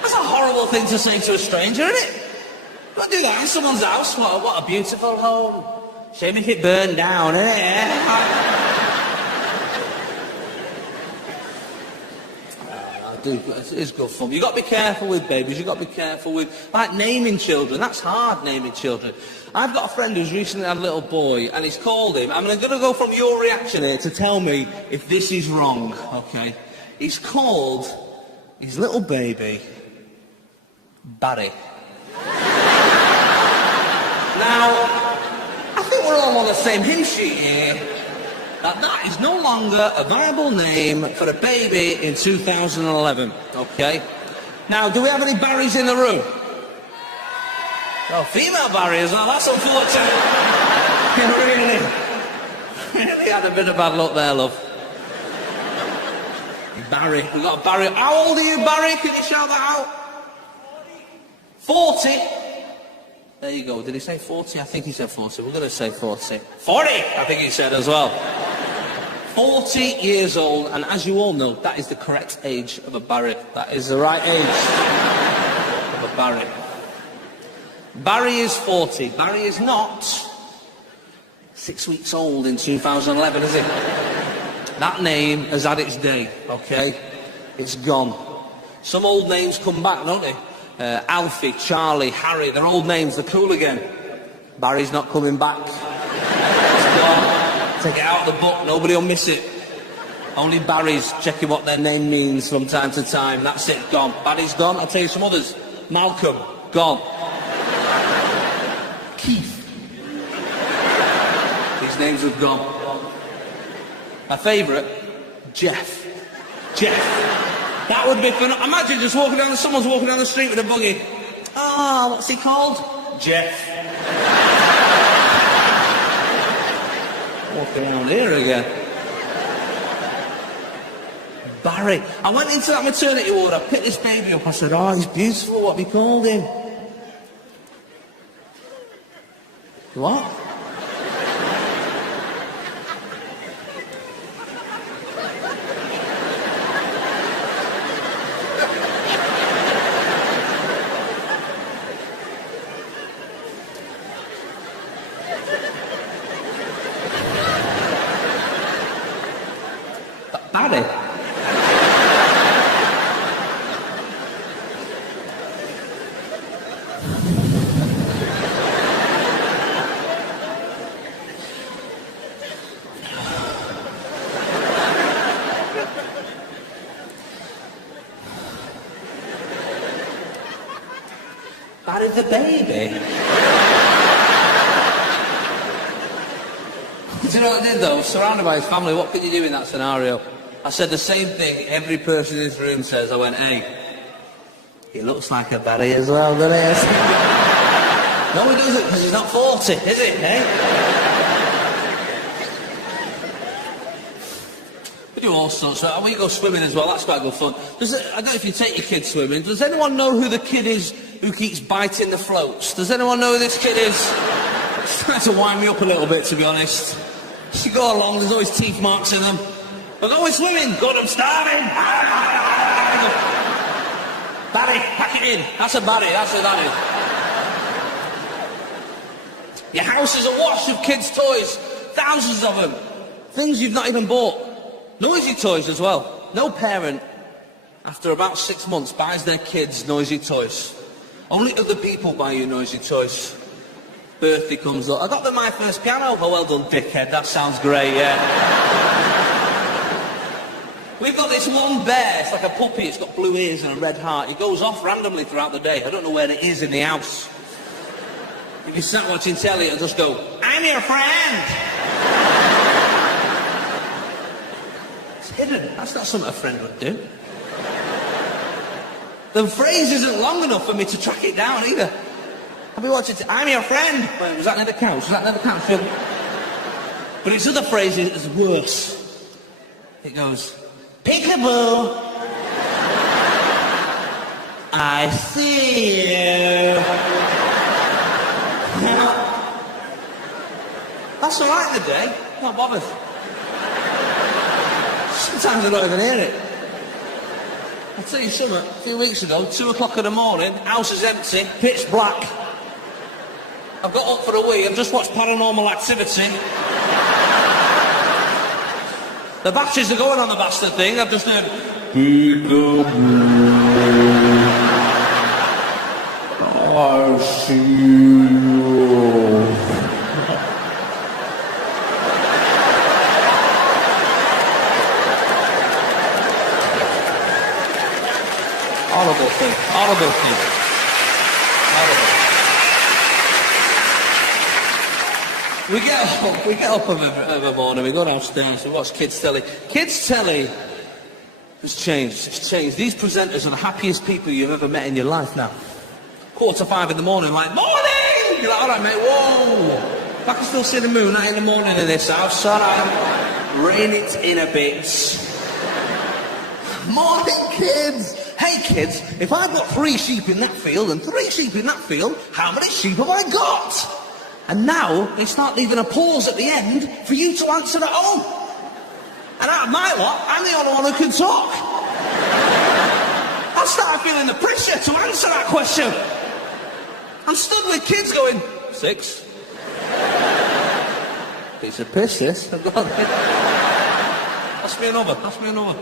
That's a horrible thing to say to a stranger, isn't it? Don't do that in someone's house. What a beautiful home. Shame if it burned down, isn't it? It's good fun. You've got to be careful with babies. You've got to be careful with, like, naming children. That's hard, naming children. I've got a friend who's recently had a little boy, and he's called him. I'm going to go from your reaction here to tell me if this is wrong, okay? He's called his little baby Barry. Now, I think we're all on the same hymn sheet here. That is no longer a viable name for a baby in 2011, okay? Now, do we have any Barrys in the room? Oh, female Barry as well, that's unfortunate. really had a bit of bad luck there, love. Barry, we've got a Barry. How old are you, Barry? Can you shout that out? 40? There you go. Did he say 40? I think he said 40. We're going to say 40. 40, I think he said as well. 40 years old, and as you all know, that is the correct age of a Barry. That is the right age of a Barry. Barry is 40. Barry is not 6 weeks old in 2011, is it? That name has had its day, okay? It's gone. Some old names come back, don't they? Alfie, Charlie, Harry, they're old names, they're cool again. Barry's not coming back. It's gone. Take it out of the book, nobody will miss it. Only Barry's checking what their name means from time to time. That's it, gone. Barry's gone. I'll tell you some others. Malcolm, gone. Keith. These names have gone. My favourite, Jeff. Jeff. That would be fun. Imagine just someone's walking down the street with a buggy. Ah, what's he called? Jeff. Walking around here again. Barry. I went into that maternity ward, I picked this baby up, I said, oh, he's beautiful, what have we called him? What? Barry? Barry the baby? Do you know what I did though? Surrounded by his family, what could you do in that scenario? I said the same thing every person in this room says. I went, hey, he looks like a Barry as well, doesn't he? No, he doesn't, because he's not 40, is he, eh? We do all sorts of... We go swimming as well, that's quite good fun. I don't know if you take your kids swimming. Does anyone know who the kid is who keeps biting the floats? Does anyone know who this kid is? It's trying to wind me up a little bit, to be honest. You go along, there's always teeth marks in them. We're going swimming. God, I'm starving. Barry, pack it in. That's a Barry, that's what that is. Your house is awash of kids' toys. Thousands of them. Things you've not even bought. Noisy toys as well. No parent, after about 6 months, buys their kids noisy toys. Only other people buy you noisy toys. Birthday comes up. I got them my first piano. Oh, well done, dickhead. That sounds great, yeah. We've got this one bear, it's like a puppy, it's got blue ears and a red heart. He goes off randomly throughout the day. I don't know where it is in the house. If you sat watching telly and just go, I'm your friend! It's hidden. That's not something a friend would do. The phrase isn't long enough for me to track it down either. I'll be watching, I'm your friend! Wait, was that near the couch? Was that near the couch? But its other phrase is worse. It goes, peekaboo! I see you! That's all right in the day, not bothered. Sometimes I don't even hear it. I'll tell you something, a few weeks ago, 2 o'clock in the morning, house is empty, pitch black. I've got up for a wee, I've just watched Paranormal Activity. The batteries are going on the bastard thing, I've just heard... I see you. Horrible thing, horrible thing. Horrible. We get up of a morning, we go downstairs, we watch Kids Telly. Kids Telly has changed, it's changed. These presenters are the happiest people you've ever met in your life now. 4:45 in the morning, like, morning! You're like, all right, mate, whoa! I can still see the moon out in the morning in this house, all right? Rain it in a bit. Morning, kids! Hey, kids, if I've got 3 sheep in that field and 3 sheep in that field, how many sheep have I got? And now, they start leaving a pause at the end for you to answer at home. And out of my lot, I'm the only one who can talk. I started feeling the pressure to answer that question. I'm stood with kids going, 6. Piece of piss, this. Pass me another, pass me another.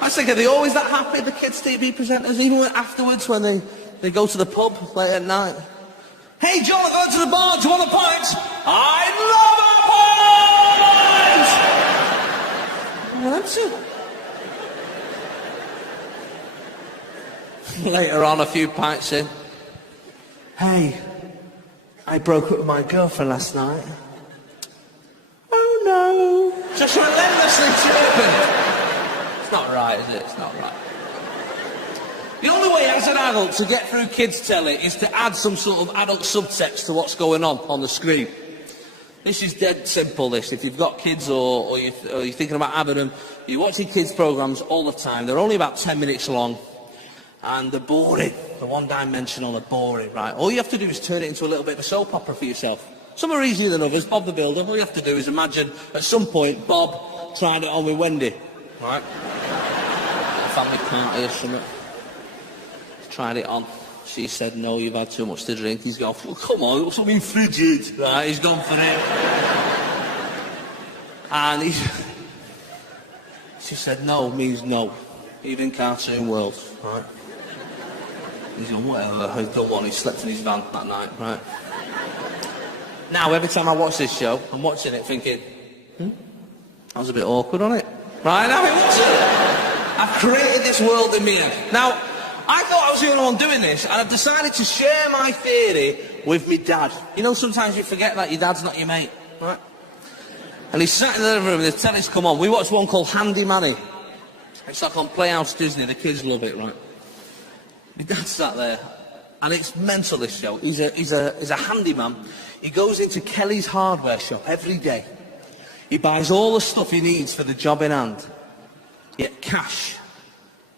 I was thinking, are they always that happy, the kids' TV presenters, even afterwards when they go to the pub late at night? Hey, John, I'm going to the bar, do you want a pint? I love a pint! Well, that's it. Later on, a few pints in. Hey, I broke up with my girlfriend last night. Oh no. Just relentlessly chirping. It's not right, is it? It's not right. The only way as an adult to get through kids' telly is to add some sort of adult subtext to what's going on the screen. This is dead simple, this. If you've got kids or you're thinking about having them, you're watching kids' programmes all the time. They're only about 10 minutes long. And they're boring. They're one-dimensional, they're boring, right? All you have to do is turn it into a little bit of a soap opera for yourself. Some are easier than others. Bob the Builder, all you have to do is imagine at some point Bob tried it on with Wendy, right? A family party or something. Tried it on. She said, no, you've had too much to drink. He's gone, oh, come on, what's something frigid? Right, he's gone for it. And she said, no means no. Even cartoon world, right? He's gone, whatever, he's done one. He slept in his van that night, right? Now, every time I watch this show, I'm watching it thinking, that was a bit awkward, wasn't it? Right, now I've created this world in me. Now, I thought I was the only one doing this, and I've decided to share my theory with me dad. You know, sometimes you forget that your dad's not your mate, right? And he's sat in the living room, and the telly's come on. We watched one called Handy Manny. It's like on Playhouse Disney, the kids love it, right? My dad sat there, and it's mental, this show. He's a handyman. He goes into Kelly's hardware shop every day. He buys all the stuff he needs for the job in hand. Yet cash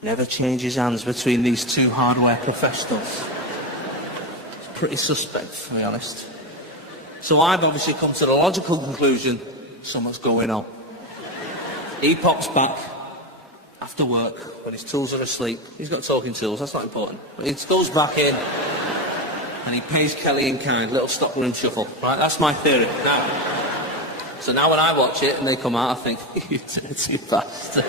never changes hands between these two hardware professionals. It's pretty suspect, to be honest. So I've obviously come to the logical conclusion, something's going on. He pops back after work, when his tools are asleep. He's got talking tools, that's not important. But he goes back in, and he pays Kelly in kind, little stockroom shuffle. Right, that's my theory. So now when I watch it, and they come out, I think, you dirty bastard.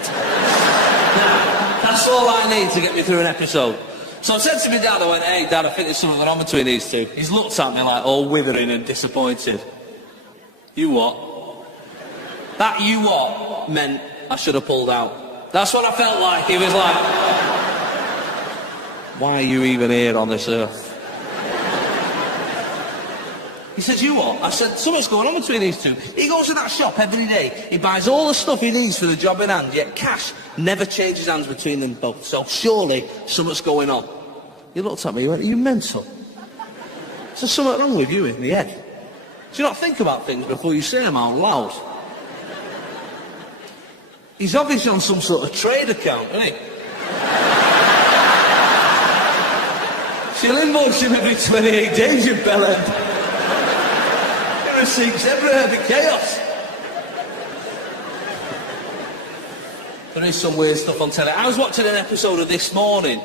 That's all I need to get me through an episode. So I said to my dad, I went, hey Dad, I think there's something going on between these two. He's looked at me like all withering and disappointed. You what? That you what meant I should have pulled out. That's what I felt like. He was like, why are you even here on this earth? He said, you what? I said, something's going on between these two. He goes to that shop every day. He buys all the stuff he needs for the job in hand, yet cash never changes hands between them both. So surely something's going on. He looked at me, he went, are you mental? Is there something wrong with you in the head? Do you not think about things before you say them out loud? He's obviously on some sort of trade account, isn't he? She'll invoice him every 28 days, you bellend. Receipts everywhere, the chaos. There is some weird stuff on telly. I was watching an episode of This Morning,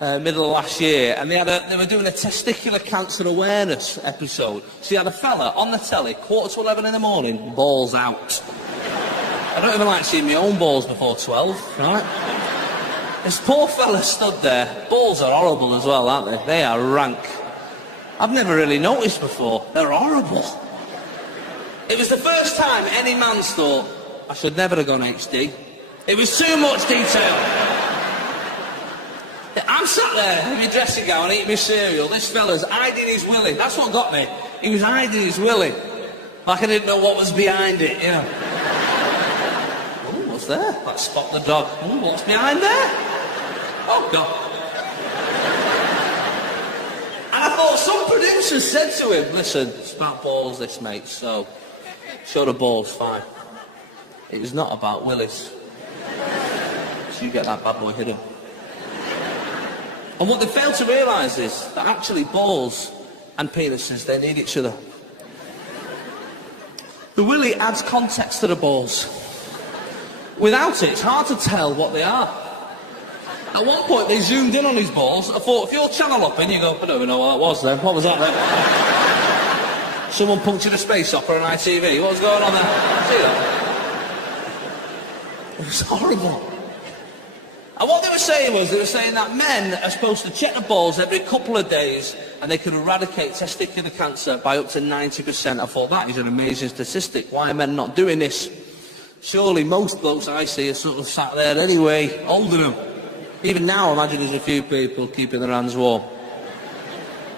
middle of last year, and they were doing a testicular cancer awareness episode. So you had a fella on the telly, 11:15 in the morning, balls out. I don't even like seeing my own balls before 12, right? This poor fella stood there. Balls are horrible as well, aren't they? They are rank. I've never really noticed before. They're horrible. It was the first time any man's thought, I should never have gone HD. It was too much detail. I'm sat there in my dressing gown eating my cereal. This fella's hiding his willy. That's what got me. He was hiding his willy. Like I didn't know what was behind it, you know. Ooh, what's there? Let's spot the dog. Ooh, what's behind there? Oh, God. And I thought some producer said to him, listen, it's about balls this, mate, so show the balls, fine. It was not about willies. So you get that bad boy hidden. And what they fail to realise is that actually balls and penises, they need each other. The willy adds context to the balls. Without it, it's hard to tell what they are. At one point, they zoomed in on his balls. I thought, if you're channel hopping, you go, I don't even know what that was then. What was that then? Someone punctured a space opera on ITV. What was going on there? See that? It was horrible. And what they were saying was, they were saying that men are supposed to check the balls every couple of days and they can eradicate testicular cancer by up to 90%. I thought, that is an amazing statistic. Why are men not doing this? Surely most blokes I see are sort of sat there anyway, holding them. Even now, I imagine there's a few people keeping their hands warm.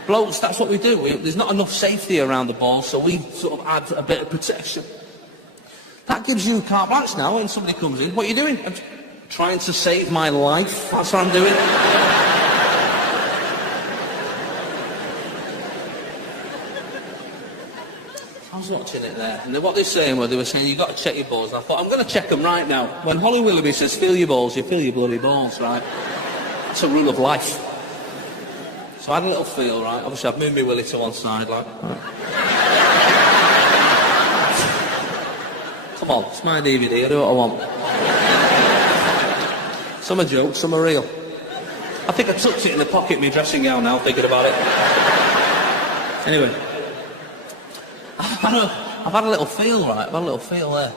blokes, that's what we do. There's not enough safety around the ball, so we sort of add a bit of protection. That gives you carte blanche now when somebody comes in. What are you doing? I'm trying to save my life. That's what I'm doing. I was watching it there, and what they were saying, you've got to check your balls. And I thought, I'm going to check them right now. When Holly Willoughby says, feel your balls, you feel your bloody balls, right? It's a rule of life. So I had a little feel, right? Obviously, I've moved my willy to one side, like. Right. Come on, it's my DVD, I do what I want. Some are jokes, some are real. I think I tucked it in the pocket of my dressing gown now, thinking about it. Anyway. I've had a little feel, right? I've had a little feel there.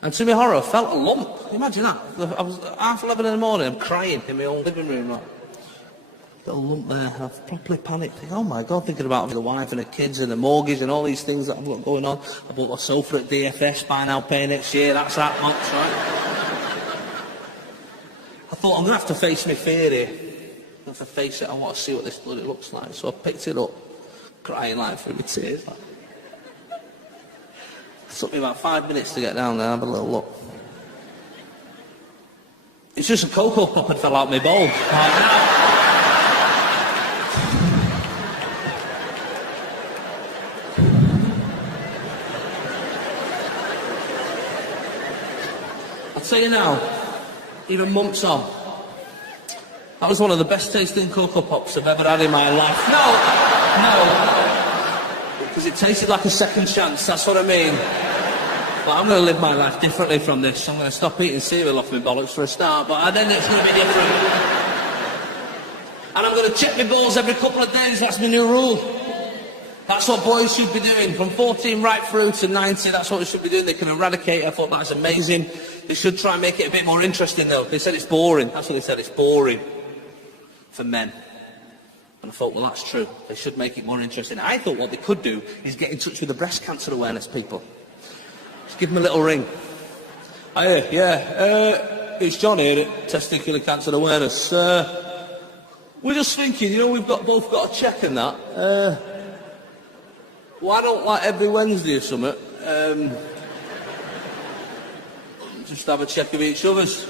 And to my horror, I felt a lump. Can you imagine that? I was 11:30 in the morning, I'm crying in my own living room, right? Little lump there. I've properly panicked. Oh my God, thinking about the wife and the kids and the mortgage and all these things that I've got going on. I bought my sofa at DFS, buy now, pay next year. That's that much, right? I thought, I'm going to have to face my fear here. I'm going to have to face it. I want to see what this bloody looks like. So I picked it up, crying like through my tears. Like. It took me about 5 minutes to get down there and have a little look. It's just a cocoa cup had fell out my bowl. I'll tell you now, even months on, that was one of the best tasting Cocoa Pops I've ever had in my life. No, because it tasted like a second chance, that's what I mean. But I'm going to live my life differently from this. I'm going to stop eating cereal off my bollocks for a start, but then it's going to be different. And I'm going to check my balls every couple of days, that's my new rule. That's what boys should be doing. From 14 right through to 90, that's what they should be doing. They can eradicate. I thought that's amazing. They should try and make it a bit more interesting, though. They said it's boring. That's what they said, it's boring for men. And I thought, well, that's true. They should make it more interesting. I thought what they could do is get in touch with the breast cancer awareness people. Just give them a little ring. Hey, yeah, it's John here at Testicular Cancer Awareness. We're just thinking, you know, we've both got a check and that. Why don't, like, every Wednesday or something, just have a check of each other's.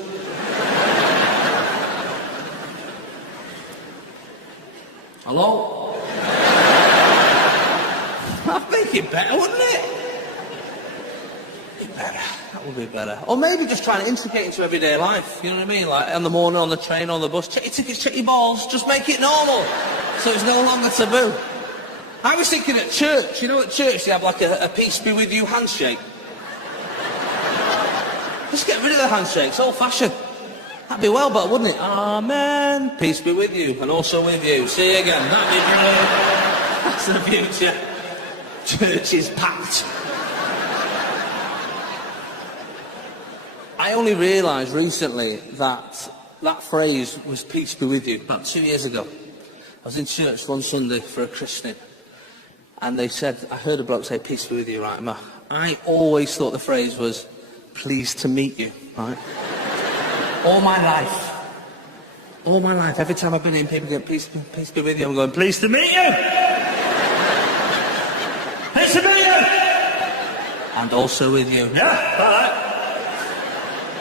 Hello? That'd make it better, wouldn't it? Be better. That would be better. Or maybe just trying to integrate into everyday life, you know what I mean? Like, in the morning, on the train, on the bus, check your tickets, check your balls, just make it normal, so it's no longer taboo. I was thinking at church, you know, at church they have like a peace be with you handshake. Just get rid of the handshake, it's old-fashioned. That'd be well better, wouldn't it? Amen. Peace be with you, and also with you. See you again. That'd be brilliant. That's the future. Church is packed. I only realised recently that that phrase was peace be with you, about 2 years ago. I was in church one Sunday for a christening, and they said, I heard a bloke say, peace be with you, right? I always thought the phrase was, pleased to meet you, right? All my life, every time I've been in, people go, peace be with you. I'm going, pleased to meet you! Pleased to meet you! And also with you. Yeah, all right.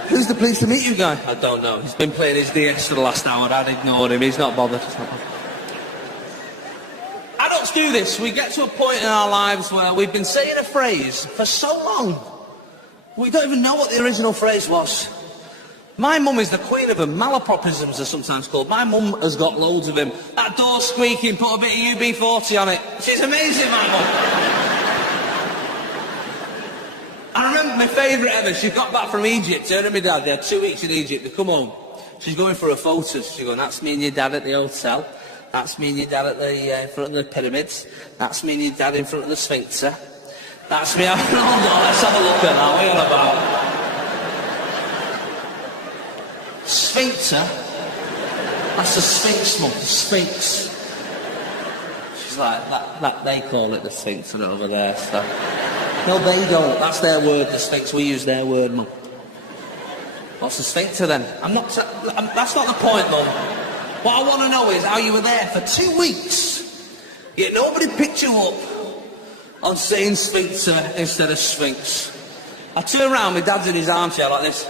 Who's the pleased to meet you guy? I don't know. He's been playing his DS for the last hour. I'd ignored him. He's not bothered. Adults do this. We get to a point in our lives where we've been saying a phrase for so long, we don't even know what the original phrase was. My mum is the queen of them. Malapropisms are sometimes called. My mum has got loads of them. That door squeaking, put a bit of UB40 on it. She's amazing, my mum. I remember my favourite ever. She got back from Egypt. Her and my dad, they had 2 weeks in Egypt. They come home. She's going for a photo. She's going, that's me and your dad at the hotel. That's me and your dad at the in front of the pyramids. That's me and your dad in front of the Sphinx. That's me. Hold on, let's have a look at that. What are you on about? Sphinx? That's the Sphinx, mum. The Sphinx. She's like, that they call it the Sphinx over there. So. No, they don't. That's their word, the Sphinx. We use their word, mum. What's the Sphinx then? That's not the point, mum. What I want to know is how you were there for 2 weeks Yet nobody picked you up on saying sphincter instead of sphinx. I turn around, my dad's in his armchair like this.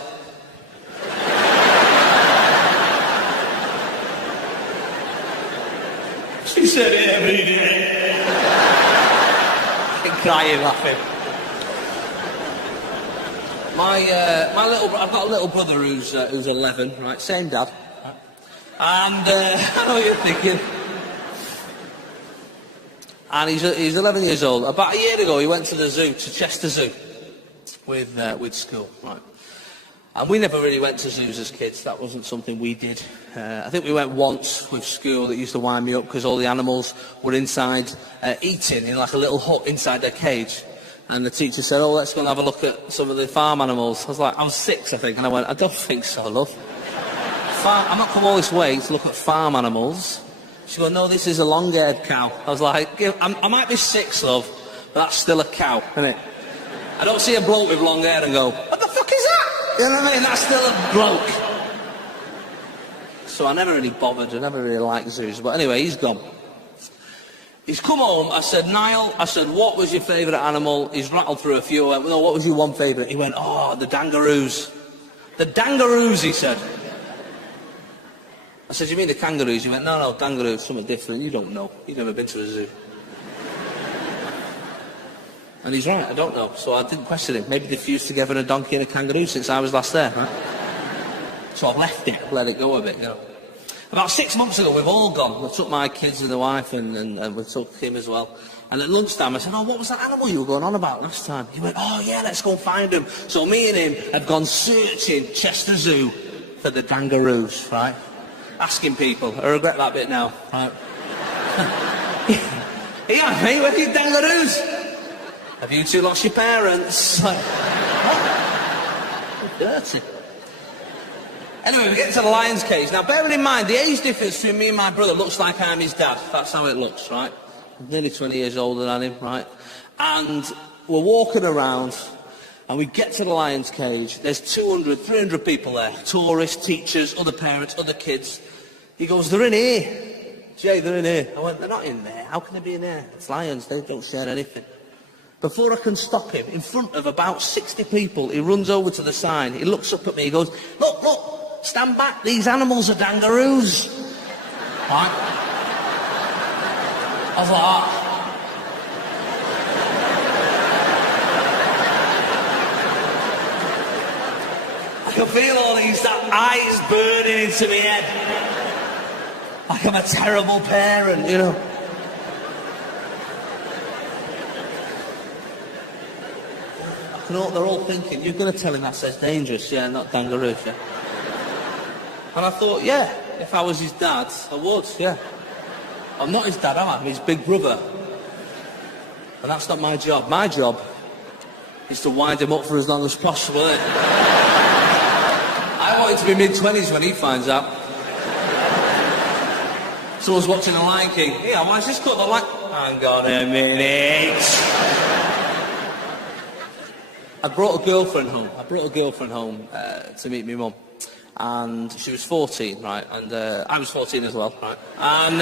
She said it every day. Crying, laughing. I've got a little brother who's 11, right? Same dad. And I know what you're thinking. And he's 11 years old. About a year ago, he went to the zoo, to Chester Zoo, with school, right? And we never really went to zoos as kids. That wasn't something we did. I think we went once with school. That used to wind me up because all the animals were inside eating in like a little hut inside their cage. And the teacher said, "Oh, let's go and have a look at some of the farm animals." I was 6, I think, and I went, "I don't think so, love. I'm not come all this way to look at farm animals." She goes, "No, this is a long-haired cow." I was like, I might be 6, love, but that's still a cow, isn't it? I don't see a bloke with long hair and go, "What the fuck is that?" You know what I mean? That's still a bloke. So I never really bothered. I never really liked zoos. But anyway, he's gone. He's come home. I said, "Niall," I said, "what was your favourite animal?" He's rattled through a few. I went, "No, what was your one favourite?" He went, "Oh, the kangaroos." "The dangaroos," he said. I said, "You mean the kangaroos?" He went, No, kangaroos, something different. You don't know. You've never been to a zoo. And he's right, I don't know. So I didn't question him. Maybe they fused together a donkey and a kangaroo since I was last there, right? So I've left it, let it go a bit, you know. About 6 months ago, we've all gone. We took my kids and the wife, and we took him as well. And at lunchtime, I said, "Oh, what was that animal you were going on about last time?" He went, "Oh, yeah, let's go and find him." So me and him had gone searching Chester Zoo for the kangaroos, right? Asking people. I regret that bit now, right? Yeah, mate, where are your kangaroos? Have you two lost your parents? Like, what? Dirty. Anyway, we get to the lion's cage. Now, bearing in mind, the age difference between me and my brother looks like I'm his dad. That's how it looks, right? I'm nearly 20 years older than him, right? And we're walking around, and we get to the lion's cage. There's 200, 300 people there. Tourists, teachers, other parents, other kids. He goes, "They're in here. Jay, they're in here." I went, "They're not in there. How can they be in there? It's lions. They don't share anything." Before I can stop him, in front of about 60 people, he runs over to the sign. He looks up at me. He goes, look, stand back. These animals are kangaroos." Right? I was like, I can feel all these eyes burning into my head. Like I'm a terrible parent, you know. They're all thinking, "You're going to tell him that says dangerous, yeah, not kangaroos, yeah." And I thought, yeah, if I was his dad, I would, yeah. I'm not his dad, am I? I'm his big brother. And that's not my job. My job is to wind him up for as long as possible, innit? I want him to be mid-20s when he finds out. Someone's watching The Lion King. "Yeah, why is this called The Lion?" Hang on a minute. I brought a girlfriend home. To meet my mum. And she was 14, right? And I was 14 as well, right? And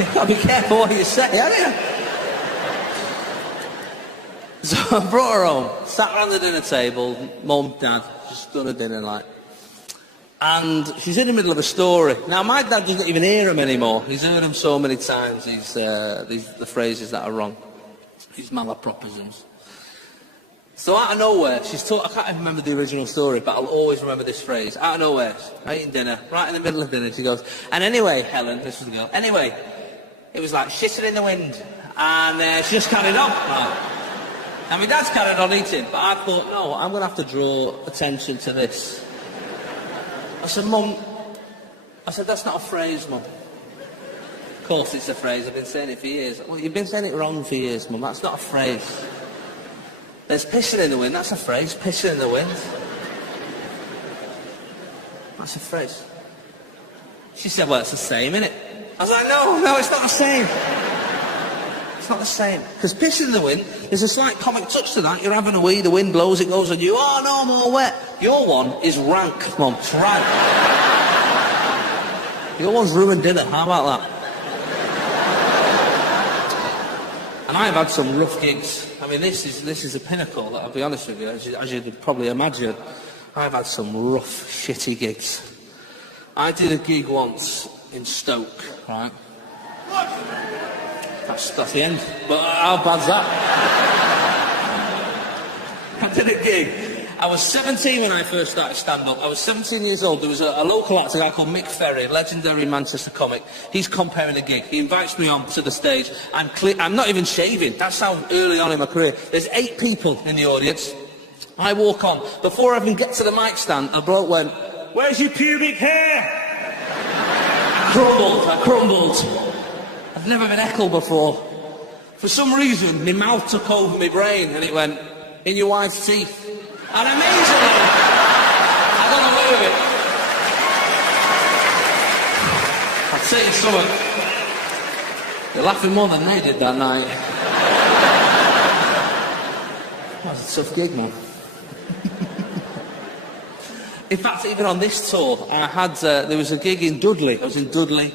you've got to be careful what you say, haven't you? So I brought her home, sat around the dinner table, mum, dad, just done a dinner, like. And she's in the middle of a story. Now, my dad doesn't even hear them anymore. He's heard them so many times, the phrases that are wrong. These malapropisms. So out of nowhere, I can't even remember the original story, but I'll always remember this phrase. Out of nowhere, eating dinner, right in the middle of dinner, she goes, "And anyway, Helen," this was the girl, "anyway, it was like shitting in the wind." And she just carried on. Right. And my dad's carried on eating, but I thought, no, I'm going to have to draw attention to this. I said, "Mum," "that's not a phrase, Mum." "Of course it's a phrase, I've been saying it for years." "Well, you've been saying it wrong for years, Mum, that's not a phrase." "There's pissing in the wind, that's a phrase, pissing in the wind. That's a phrase." She said, "Well, it's the same, isn't it?" I was like, no, it's not the same. It's not the same. Because pissing in the wind, there's a slight comic touch to that. You're having a wee, the wind blows, it goes on you. "Oh, no, more wet." Your one is rank, Mum, it's rank. Your one's ruined dinner, how about that? And I've had some rough gigs. I mean, this is a pinnacle, I'll be honest with you, as you'd probably imagine. I've had some rough, shitty gigs. I did a gig once in Stoke, right? That's the end. But how bad's that? I did a gig. I was 17 when I first started stand-up. I was 17 years old. There was a local actor, a guy called Mick Ferry, legendary Manchester comic. He's comparing a gig. He invites me on to the stage. I'm not even shaving. That's how early on in my career. There's 8 people in the audience. I walk on. Before I even get to the mic stand, a bloke went, "Where's your pubic hair?" I crumbled. I've never been heckled before. For some reason, my mouth took over my brain and it went, "In your wife's teeth." And amazingly, I got away with it. I'll tell you something. You're laughing more than they did that night. That was a tough gig, man. In fact, even on this tour, I had there was a gig in Dudley. I was in Dudley,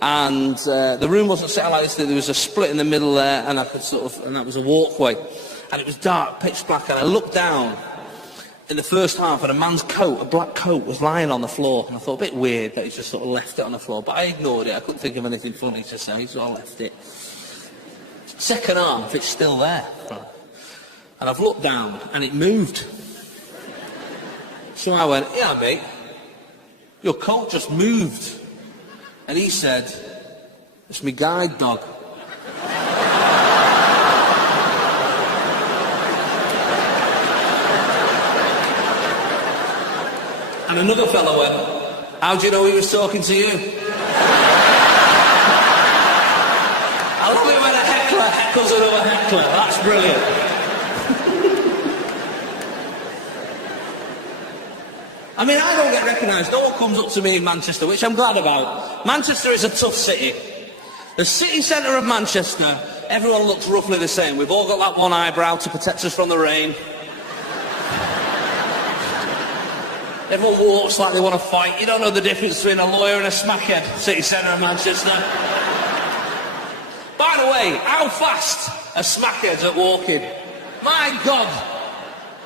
and the room wasn't set like this. There was a split in the middle there, and I could and that was a walkway, and it was dark, pitch black. And I looked down in the first half, and a man's coat, a black coat, was lying on the floor. And I thought, a bit weird that he just sort of left it on the floor, but I ignored it. I couldn't think of anything funny to say, so I left it. Second half, it's still there, and I've looked down, and it moved. So I went, "Yeah, mate, your coat just moved." And he said, "It's my guide dog." And another fellow went, "How do you know he was talking to you?" I love it when a heckler heckles another heckler. That's brilliant. I mean, I don't get recognised. No one comes up to me in Manchester, which I'm glad about. Manchester is a tough city. The city centre of Manchester, everyone looks roughly the same. We've all got that one eyebrow to protect us from the rain. Everyone walks like they want to fight. You don't know the difference between a lawyer and a smackhead. City centre of Manchester. By the way, how fast are smackheads at walking? My God.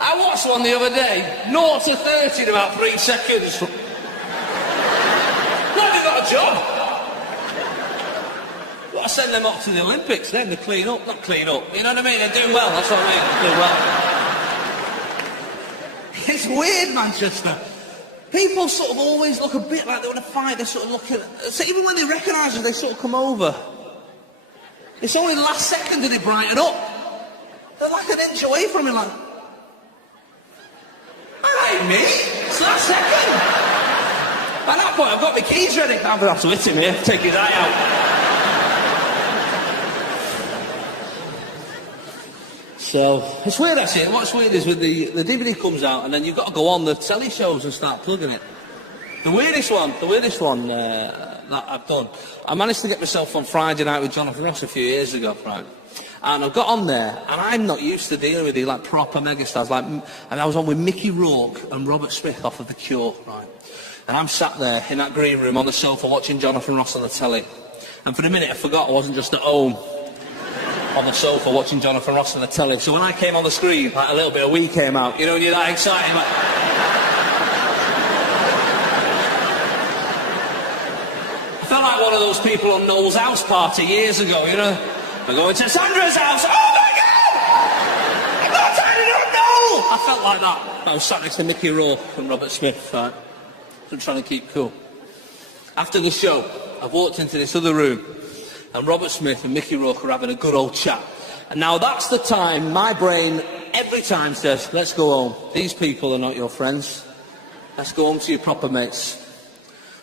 I watched one the other day, 0 to 30 in about 3 seconds. Like they've got a job. Well, I send them up to the Olympics then to clean up. Not clean up, you know what I mean? They're doing well, that's what I mean, they're doing well. It's weird, Manchester. People sort of always look a bit like they want to fight. They sort of look at... So even when they recognise us, they sort of come over. It's only the last second that they brighten up. They're like an inch away from me, like... Alright, mate. It's the last second. By that point, I've got my keys ready. I'm going to have to hit him here, take his eye out. So, it's weird actually. What's weird is when the DVD comes out and then you've got to go on the telly shows and start plugging it. The weirdest one that I've done, I managed to get myself on Friday Night with Jonathan Ross a few years ago, right? And I got on there, and I'm not used to dealing with these like proper megastars, and I was on with Mickey Rourke and Robert Smith off of The Cure, right? And I'm sat there in that green room on the sofa watching Jonathan Ross on the telly. And for a minute I forgot I wasn't just at home on the sofa watching Jonathan Ross on the telly. So when I came on the screen, like a little bit of We came out, you know, and you're that excited, like... I felt like one of those people on Noel's house party years ago, you know? I'm going to Sandra's house, oh my God! I've got time to do Noel! I felt like that. I was sat next to Mickey Rourke and Robert Smith, right? So I'm trying to keep cool. After the show, I walked into this other room, and Robert Smith and Mickey Rourke were having a good old chat. And now that's the time my brain every time says, let's go home. These people are not your friends. Let's go home to your proper mates.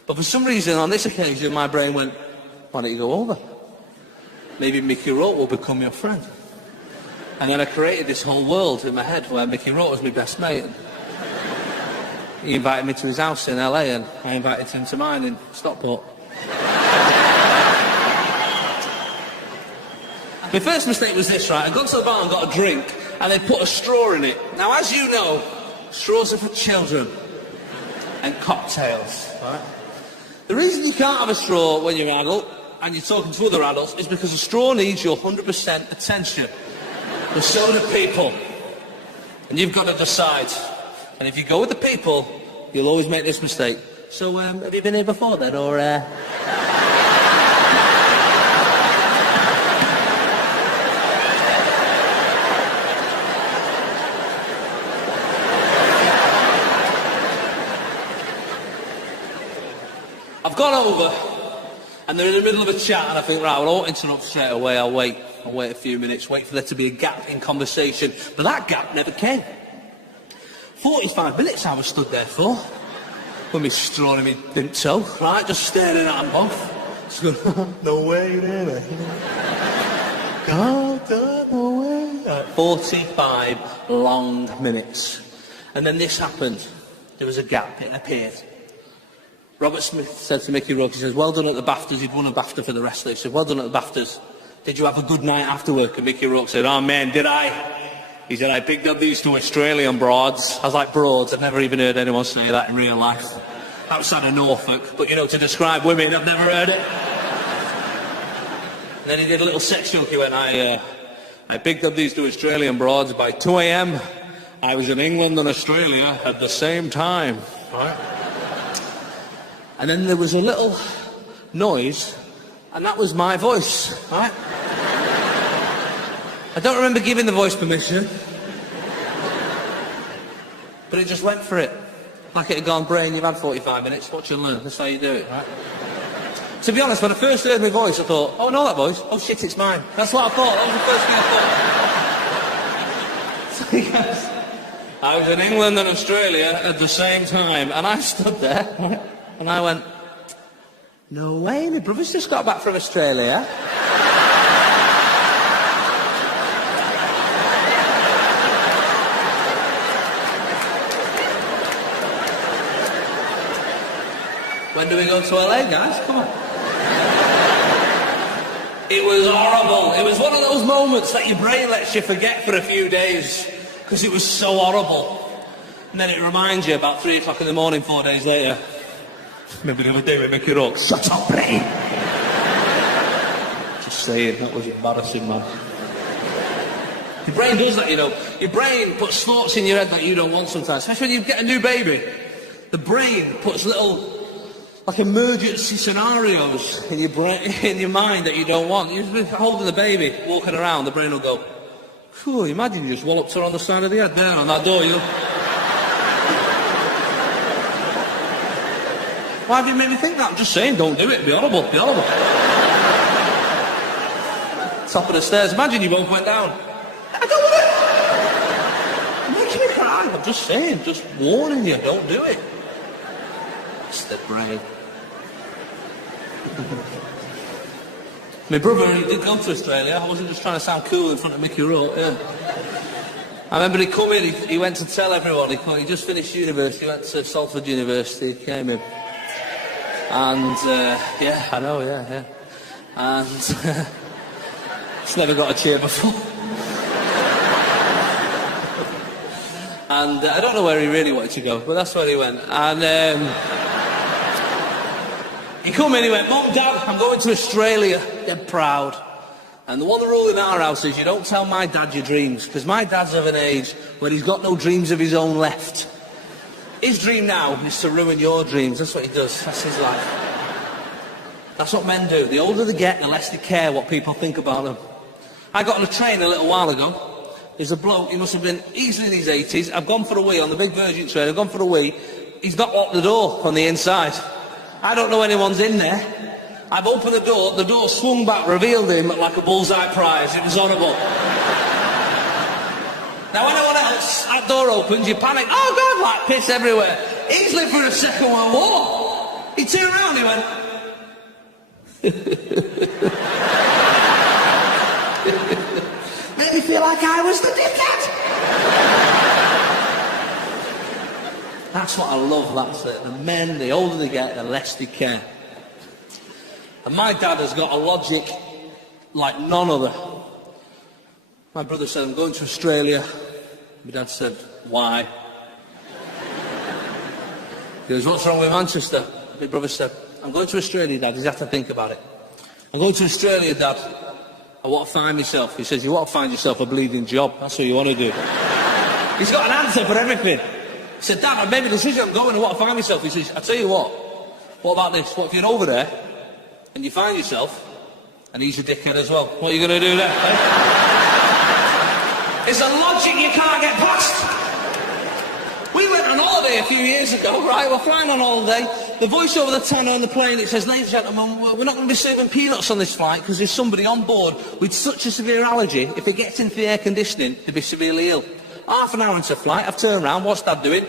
But for some reason, on this occasion, my brain went, why don't you go over? Maybe Mickey Rourke will become your friend. And then I created this whole world in my head where Mickey Rourke was my best mate. He invited me to his house in LA, and I invited him to mine in Stockport. My first mistake was this, right? I got to the bar and got a drink, and they put a straw in it. Now, as you know, straws are for children and cocktails, right? The reason you can't have a straw when you're an adult and you're talking to other adults is because a straw needs your 100% attention. But so do people. And you've got to decide. And if you go with the people, you'll always make this mistake. So, have you been here before then, or, I've gone over, and they're in the middle of a chat, and I think, right, well, I won't interrupt straight away, I'll wait a few minutes, wait for there to be a gap in conversation. But that gap never came. 45 minutes I was stood there for, with me straw in me didn't toe, right, just staring at them both. Just going, no way, really. God, no way. Right, 45 long minutes. And then this happened. There was a gap, it appeared. Robert Smith said to Mickey Rourke, he says, well done at the BAFTAs. He'd won a BAFTA for the wrestler. He said, well done at the BAFTAs. Did you have a good night after work? And Mickey Rourke said, oh man, did I? He said, I picked up these two Australian broads. I was like, broads? I've never even heard anyone say that in real life. Outside of Norfolk. But, you know, to describe women, I've never heard it. And then he did a little sex joke. He went, I picked up these two Australian broads by 2 a.m. I was in England and Australia at the same time. Right? And then there was a little noise, and that was my voice, right? I don't remember giving the voice permission, but it just went for it. Like it had gone, brain, you've had 45 minutes, watch and learn, that's how you do it, right? To be honest, when I first heard my voice, I thought, oh, I know that voice, oh shit, it's mine. That's what I thought, that was the first thing I thought. So he goes, I was in England and Australia at the same time, and I stood there, right? And I went, no way, my brother's just got back from Australia. When do we go to LA, guys? Come on. It was horrible. It was one of those moments that your brain lets you forget for a few days because it was so horrible. And then it reminds you about 3 o'clock in the morning 4 days later. Maybe the other day we make it up. Shut up, brain! Just saying, that was embarrassing, man. Your brain does that, you know. Your brain puts thoughts in your head that you don't want sometimes. Especially when you get a new baby. The brain puts little, like, emergency scenarios in your brain, in your mind that you don't want. You're holding the baby, walking around, the brain will go, phew, imagine you just walloped her on the side of the head there on that door, you know. Why have you made me think that? I'm just saying, don't do it. It'd be horrible. It'd be horrible. Top of the stairs. Imagine you both went down. I don't want it. You're making me cry. I'm just saying, just warning you, don't do it. It's the brain. My brother, he did go to Australia. I wasn't just trying to sound cool in front of Mickey Rourke, yeah. I remember he come in, he went to tell everyone. He just finished university, he went to Salford University, he came in. And, yeah, I know, yeah. And he's never got a cheer before. And I don't know where he really wanted to go, but that's where he went. And he come in, he went, Mum, Dad, I'm going to Australia. Dead proud. And the one rule in our house is you don't tell my dad your dreams, because my dad's of an age where he's got no dreams of his own left. His dream now is to ruin your dreams. That's what he does. That's his life. That's what men do. The older they get, the less they care what people think about them. I got on a train a little while ago. There's a bloke, he must have been easily in his 80s. I've gone for a wee on the big Virgin train. I've gone for a wee. He's not locked the door on the inside. I don't know anyone's in there. I've opened the door swung back, revealed him like a bullseye prize. It was horrible. Now anyone else, that door opens, you panic, oh God, like piss everywhere. He's lived through the Second World War. He turned around, he went... Made me feel like I was the dickhead. That's what I love, that's it. The men, the older they get, the less they care. And my dad has got a logic like none other. My brother said, I'm going to Australia. My dad said, why? He goes, what's wrong with Manchester? My brother said, I'm going to Australia, Dad. He's had to think about it. I'm going to Australia, Dad. I want to find myself. He says, you want to find yourself a bleeding job. That's what you want to do. He's got an answer for everything. He said, Dad, I've made a decision. I'm going. I want to find myself. He says, I tell you what about this? What if you're over there and you find yourself and he's a dickhead as well? What are you going to do then? It's a logic you can't get past. We went on holiday a few years ago, right? We're flying on holiday. The voice over the tannoy on the plane, it says, ladies and gentlemen, we're not going to be serving peanuts on this flight because there's somebody on board with such a severe allergy, if it gets into the air conditioning, they'll be severely ill. Half an hour into flight, I've turned around, what's Dad doing?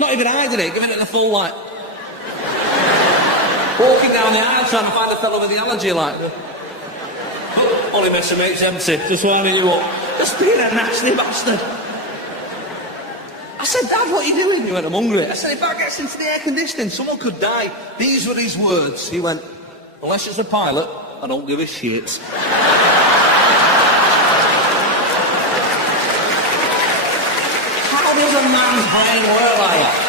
Not even hiding it, giving it the full light. Walking down the aisle trying to find a fellow with the allergy, like. Only mess of mate's empty, just winding you up. Just being a nasty bastard. I said, Dad, what are you doing? He went, I'm hungry. I said, if that gets into the air conditioning, someone could die. These were his words. He went, unless it's a pilot, I don't give a shit. How does a man's brain work like that?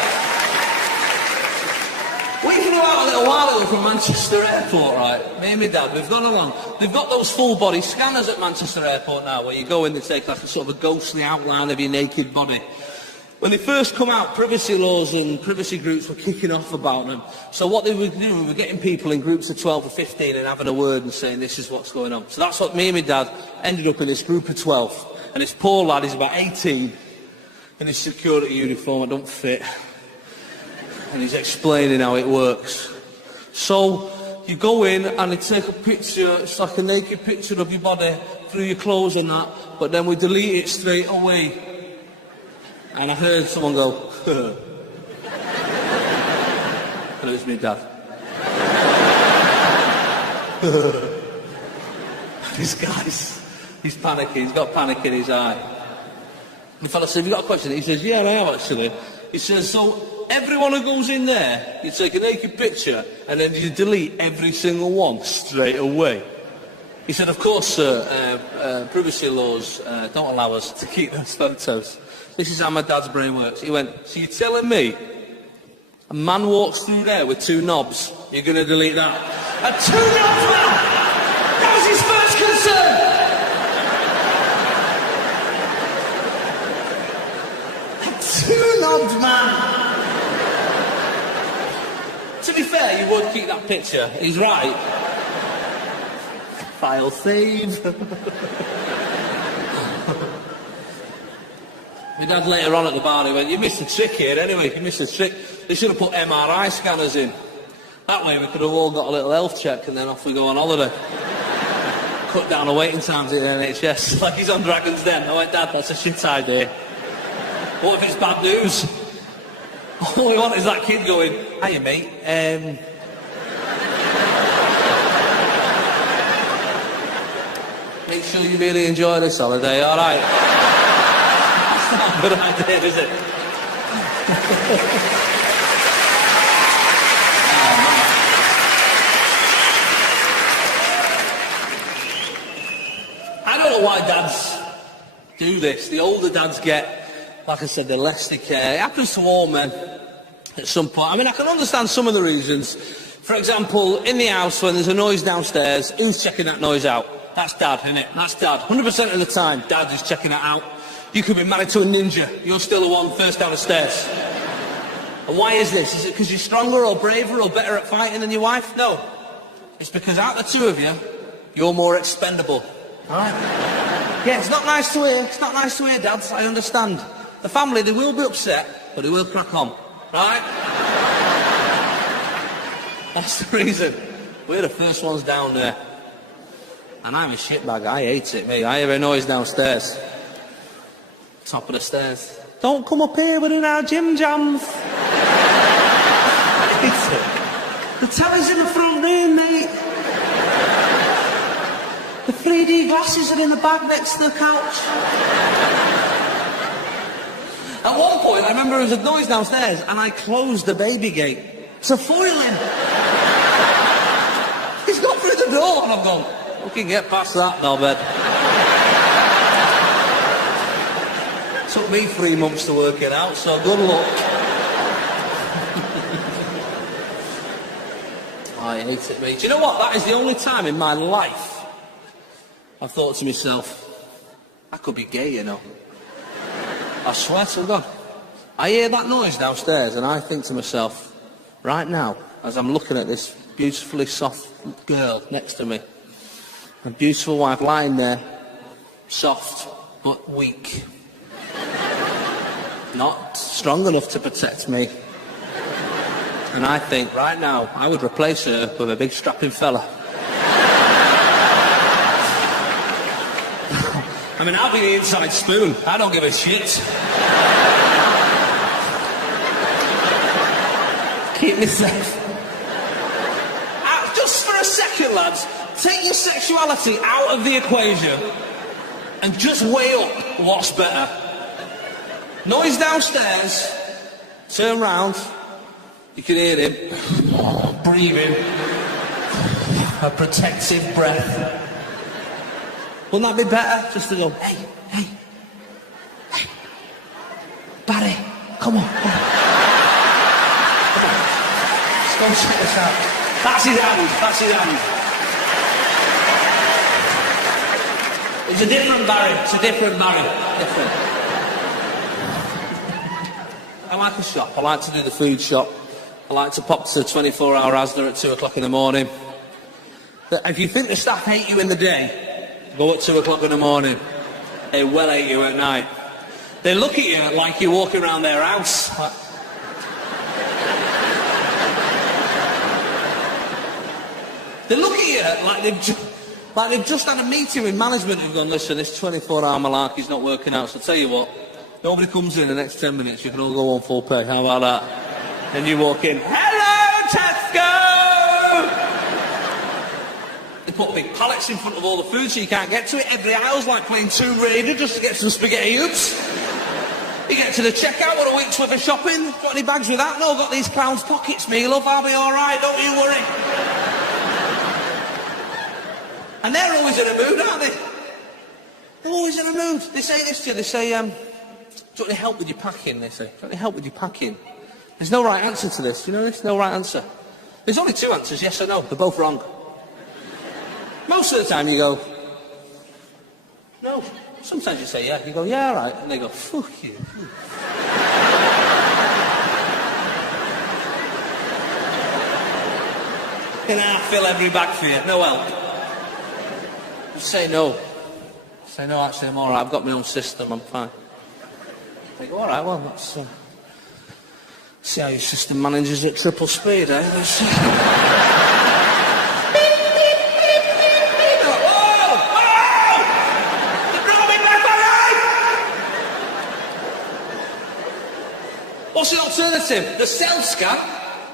We flew out a little while ago from Manchester Airport, right? Me and my dad, we've gone along. They've got those full-body scanners at Manchester Airport now, where you go in, they take like a sort of a ghostly outline of your naked body. When they first come out, privacy laws and privacy groups were kicking off about them. So what they were doing, we were getting people in groups of 12 or 15 and having a word and saying, this is what's going on. So that's what me and my dad ended up in, this group of 12. And this poor lad, he's about 18, in his security uniform, it don't fit. And he's explaining how it works. So you go in and they take a picture, it's like a naked picture of your body through your clothes and that, but then we delete it straight away. And I heard someone go, and it was me, Dad. This guy's, he's panicking, he's got panic in his eye. The fella said, have you got a question? He says, yeah, I have actually. He says, so everyone who goes in there, you take a naked picture and then you delete every single one straight away. He said, of course, sir, privacy laws don't allow us to keep those photos. This is how my dad's brain works. He went, so you're telling me a man walks through there with 2 knobs, you're going to delete that? A 2 knobs man! That was his first concern! A 2-knobbed man! To be fair, you would keep that picture. He's right. File save. My dad later on at the bar, he went, you missed a trick here anyway, you missed a trick. They should have put MRI scanners in. That way we could have all got a little health check and then off we go on holiday. Cut down the waiting times at the NHS, like he's on Dragon's Den. I went, Dad, that's a shit idea. What if it's bad news? All we want is that kid going, hiya mate, make sure you really enjoy this holiday, alright? That's not a good idea, is it? I don't know why dads do this. The older dads get, like I said, the less they care. It happens to all men at some point. I mean, I can understand some of the reasons. For example, in the house, when there's a noise downstairs, who's checking that noise out? That's Dad, isn't it? That's Dad. 100% of the time, Dad is checking it out. You could be married to a ninja. You're still the one first down the stairs. And why is this? Is it because you're stronger or braver or better at fighting than your wife? No. It's because out of the 2 of you, you're more expendable. All right? Yeah, it's not nice to hear. It's not nice to hear, dads. I understand. The family, they will be upset, but they will crack on. Right? That's the reason. We're the first ones down there. And I'm a shitbag. I hate it, me. I hear a noise downstairs. Top of the stairs. Don't come up here within our gym jams. I hate it. The telly's in the front room, mate. The 3D glasses are in the bag next to the couch. At one point, I remember there was a noise downstairs and I closed the baby gate to foil him. He's got through the door and I've gone, we can get past that, knobhead. Took me 3 months to work it out, so good luck. I hate it, mate. Do you know what? That is the only time in my life I've thought to myself, I could be gay, you know. I swear to God. I hear that noise downstairs and I think to myself, right now, as I'm looking at this beautifully soft girl next to me, a beautiful wife lying there, soft but weak. Not strong enough to protect me. And I think, right now, I would replace her with a big strapping fella. I mean, I'll be the inside spoon. I don't give a shit. Keep me safe. Just for a second, lads, take your sexuality out of the equation and just weigh up what's better. Noise downstairs, turn round, you can hear him breathing a protective breath. Wouldn't that be better? Just to go, hey, Barry, come on. Let's go and check this out. That's his hand. It's a different Barry. Different. I like a shop. I like to do the food shop. I like to pop to 24-hour Asda at 2 o'clock in the morning. If you think the staff hate you in the day, go at 2 o'clock in the morning. They well hate you at night. They look at you like you're walking around their house. They look at you like they've just had a meeting with management and gone, listen, this 24-hour malarkey's not working out, so I'll tell you what, nobody comes in the next 10 minutes, you can all go on full pay, how about that? And you walk in, hello, Tesco! They put big pallets in front of all the food so you can't get to it. Every aisle's like playing Tomb Raider just to get some spaghetti hoops. You get to the checkout with a week's worth of shopping. Got any bags with that? No, got these clown's pockets, me love, I'll be alright, don't you worry. And they're always in a mood, aren't they? They're always in a mood. They say this to you, they say, do you want any help with your packing? They say, do you want any help with your packing? There's no right answer to this, you know this? No right answer. There's only two answers, yes or no. They're both wrong. Most of the time you go, no. Sometimes you say yeah, you go, yeah, all right. And they go, fuck you. And I fill every bag for you, no help. Just say no. Say no, actually, I'm all right. I've got my own system, I'm fine. I go, all right, well, let's see how your system manages at triple speed, eh? Let's see. What's the alternative? The self-scan?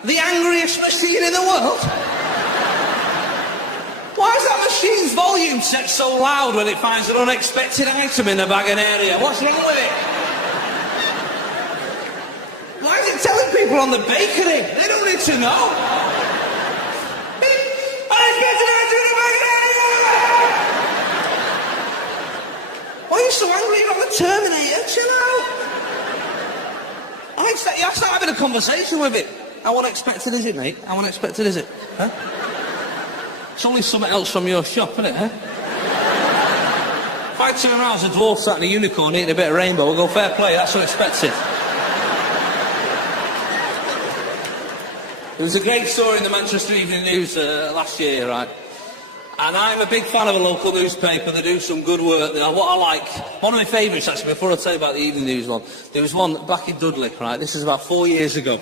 The angriest machine in the world? Why is that machine's volume set so loud when it finds an unexpected item in the bag and area? What's wrong with it? Why is it telling people on the bakery? They don't need to know. Unexpected item in the bag and area! Why are you so angry? You're not the Terminator. Chill out. I start having a conversation with it. How unexpected is it, mate? How unexpected is it? Huh? It's only something else from your shop, isn't it, huh? If I turn around as a dwarf sat in a unicorn eating a bit of rainbow, we'll go, fair play, that's unexpected. There was a great story in the Manchester Evening News last year, right? And I'm a big fan of a local newspaper. They do some good work. What I like, one of my favourites actually, before I tell you about the Evening News one, there was one back in Dudley, right? This is about 4 years ago.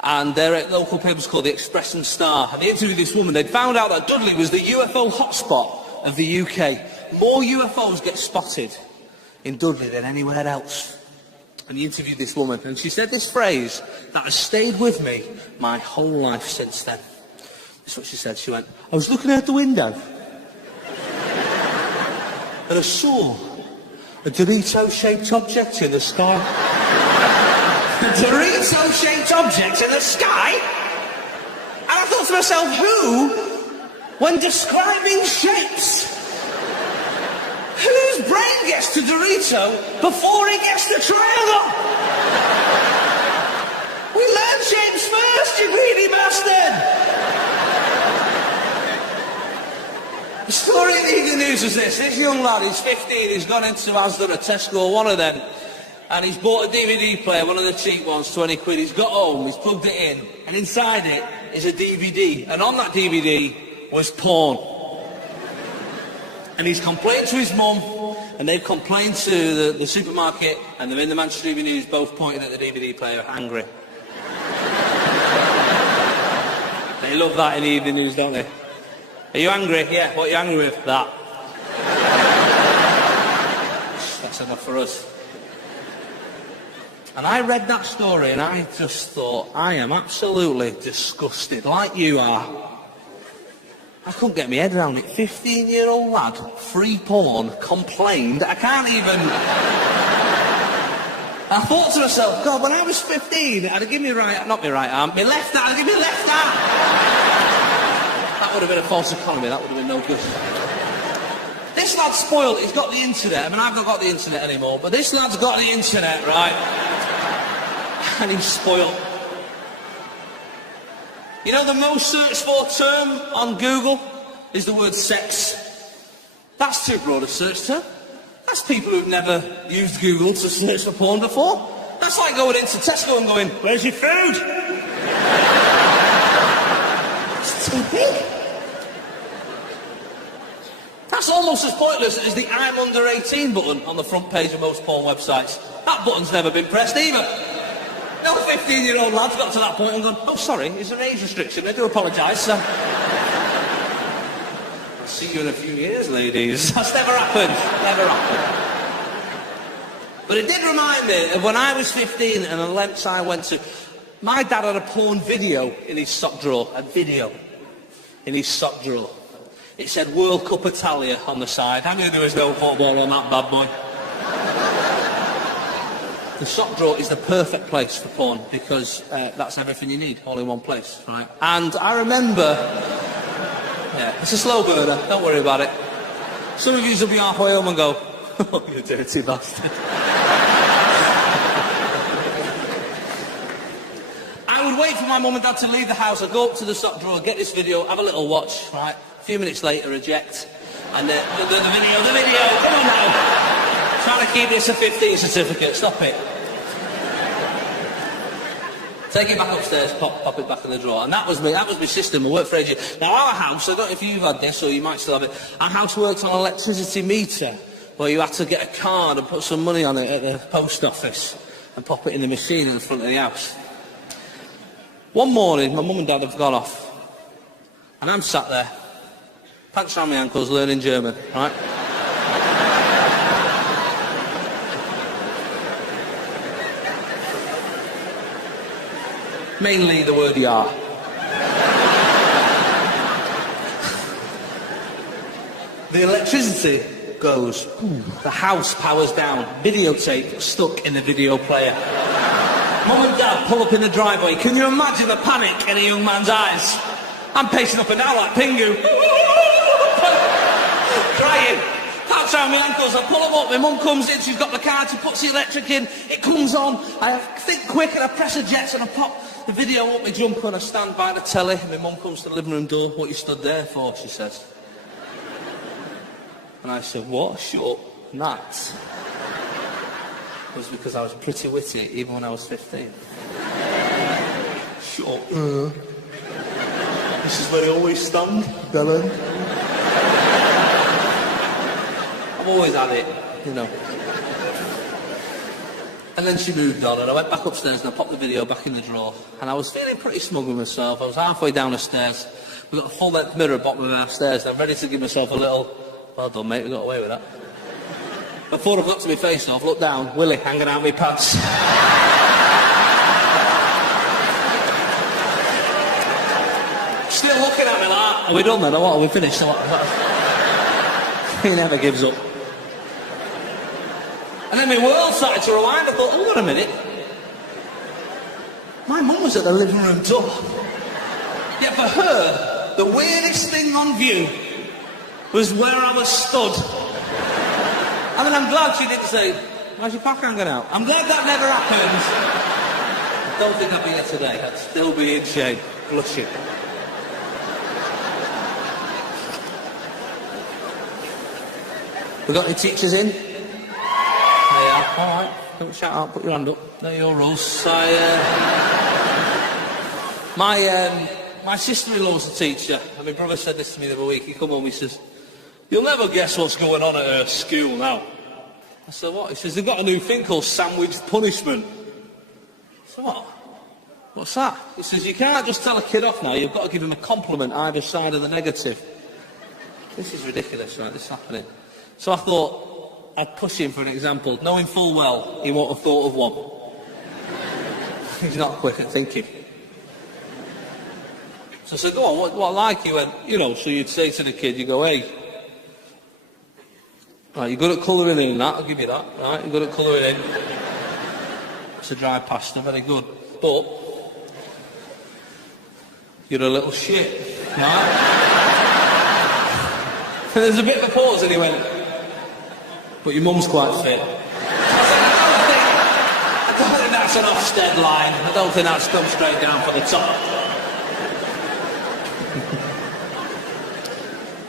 And they're at local papers called the Express and Star. And they interviewed this woman. They'd found out that Dudley was the UFO hotspot of the UK. More UFOs get spotted in Dudley than anywhere else. And he interviewed this woman. And she said this phrase that has stayed with me my whole life since then. That's what she said. She went, I was looking out the window and I saw a Dorito-shaped object in the sky. A Dorito-shaped object in the sky? And I thought to myself, who, when describing shapes, whose brain gets to Dorito before he gets to triangle? We learned shapes first, you greedy bastard! news is this. This young lad, he's 15, he's gone into Asda or Tesco, one of them, and he's bought a DVD player, one of the cheap ones, 20 quid. He's got home, he's plugged it in, and inside it is a DVD. And on that DVD was porn. And he's complained to his mum, and they've complained to the supermarket, and they're in the Manchester Evening News, both pointing at the DVD player, angry. They love that in the Evening News, don't they? Are you angry? Yeah, what are you angry with? That. That's enough for us. And I read that story and I just thought, I am absolutely disgusted, like you are. I couldn't get my head around it. 15-year-old lad, free porn, complained. I can't even... I thought to myself, God, when I was 15, I'd have given me not my right arm, my left arm, I'd give me left arm. That would have been a false economy, that would have been no good. This lad's spoiled, he's got the internet. I mean, I've not got the internet anymore, but this lad's got the internet, right? And he's spoiled. You know the most searched for term on Google is the word sex. That's too broad a search term. That's people who've never used Google to search for porn before. That's like going into Tesco and going, where's your food? It's too big. That's almost as pointless as the I'm under 18 button on the front page of most porn websites. That button's never been pressed either. No 15-year-old lad's got to that point and gone, oh, sorry, is there an age restriction? I do apologise. I'll see you in a few years, ladies. That's never happened. Never happened. But it did remind me of when I was 15 and the lengths I went to. My dad had a porn video in his sock drawer. A video in his sock drawer. It said World Cup Italia on the side. How many there was no football on that bad boy? The sock drawer is the perfect place for porn because that's everything you need, all in one place, right? And I remember, yeah, it's a slow burner, don't worry about it. Some of you will be halfway home and go, oh, you dirty bastard. I would wait for my mum and dad to leave the house. I'd go up to the sock drawer, get this video, have a little watch, right? A few minutes later, eject. And the video, come on now. Trying to keep this a 15 certificate, stop it. Take it back upstairs, pop it back in the drawer. And that was my system, I worked for ages. Now our house, I don't know if you've had this or you might still have it, our house worked on an electricity meter where you had to get a card and put some money on it at the post office and pop it in the machine in the front of the house. One morning, my mum and dad have gone off and I'm sat there, pants around my ankles, learning German, right? Mainly the word "ja." The electricity goes, the house powers down, videotape stuck in the video player. Mum and Dad pull up in the driveway. Can you imagine the panic in a young man's eyes? I'm pacing up and down like Pingu. Crying. Pants around my ankles, I pull them up, my mum comes in, she's got the card, she puts the electric in, it comes on, I think quick and I press eject and I pop the video up my jumper and I stand by the telly and my mum comes to the living room door. What you stood there for, she says. And I said, what? Shut up. And that was because I was pretty witty even when I was 15. Shut up. This is where I always stand, Dylan. I've always had it, you know. And then she moved on and I went back upstairs and I popped the video back in the drawer and I was feeling pretty smug with myself. I was halfway down the stairs. We've got a full-length mirror at the bottom of our stairs and I'm ready to give myself a little, well done mate, we got away with that. Before I've looked at my face off, looked down, Willie hanging out my pants. Still looking at me like, are we done then or what? Are we finished or what? He never gives up. And then my world started to rewind. I thought, hold on a minute. My mum was at the living room door. Yet for her, the weirdest thing on view was where I was stood. I mean, I'm glad she didn't say, why's your cock hanging out? I'm glad that never happened. I don't think I'd be here today. I'd still be in shame, blushing. We got any teachers in? There you are. All right. Don't shout out. Put your hand up. There are your rules. My sister-in-law's a teacher, and my brother said this to me the other week. He come home, he says, "You'll never guess what's going on at her school now." I said, "What?" He says, "They've got a new thing called sandwich punishment." I said, "What? What's that?" He says, "You can't just tell a kid off now, you've got to give him a compliment either side of the negative." This is ridiculous, right, this is happening. So I thought I'd push him for an example, knowing full well he won't have thought of one. He's not quick at thinking. So I said, "Go on, what like?" He went, so you'd say to the kid, you go, "Hey, right, you're good at colouring in and that, I'll give you that, right, you're good at colouring in." It's a dry pasta, very good. But you're a little shit, right? And there's a bit of a pause, and he went, "But your mum's quite fit." I don't think that's an Ofsted line. I don't think that's come straight down from the top.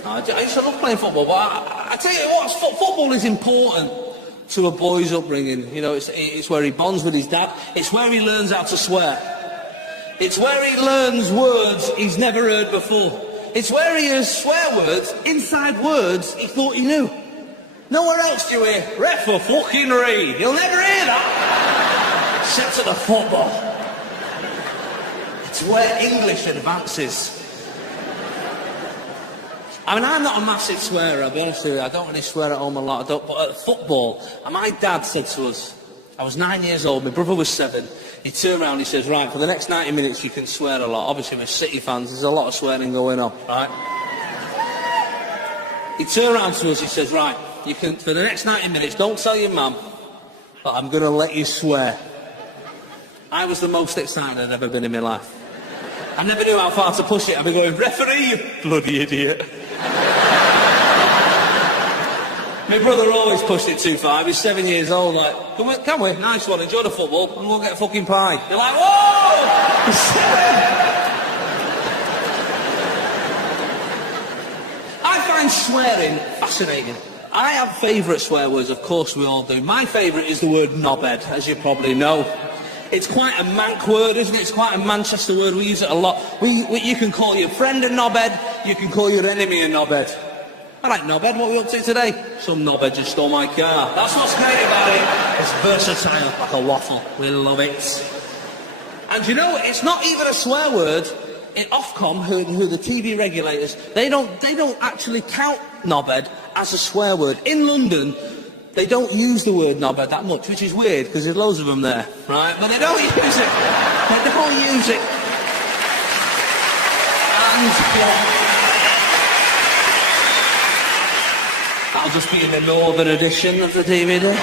I used to love playing football, but I tell you what, football is important to a boy's upbringing. It's where he bonds with his dad. It's where he learns how to swear. It's where he learns words he's never heard before. It's where he hears swear words inside words he thought he knew. Nowhere else do you hear, "Ref for fucking re." You'll never hear that. Except at the football. It's where English advances. I mean, I'm not a massive swearer, I'll be honest with you. I don't really swear at home a lot, but at football, and my dad said to us, I was 9 years old, my brother was 7, he turned around, he says, "Right, for the next 90 minutes you can swear a lot." Obviously, we're City fans, there's a lot of swearing going on, right? He turned around to us, he says, "Right, you can, for the next 90 minutes, don't tell your mum, but I'm going to let you swear." I was the most excited I'd ever been in my life. I never knew how far to push it. I'd be going, "Referee, you bloody idiot." My brother always pushed it too far. He was 7 years old, like, "Come we? Nice one, enjoy the football, and we'll get a fucking pie." You're like, "Whoa! He's 7! I find swearing fascinating. I have favourite swear words, of course we all do. My favourite is the word knobhead, as you probably know. It's quite a Manc word, isn't it? It's quite a Manchester word. We use it a lot. You can call your friend a knobhead. You can call your enemy a knobhead. I like knobhead. What are we up to today? Some knobhead just stole my car. That's what's great about it. It's versatile, like a waffle. We love it. And you know, it's not even a swear word. In Ofcom, who the TV regulators, they don't actually count knobhead as a swear word. In London, they don't use the word knobhead that much, which is weird, because there's loads of them there, right? But they don't use it. They don't use it. And, that'll just be in the northern edition of the DVD.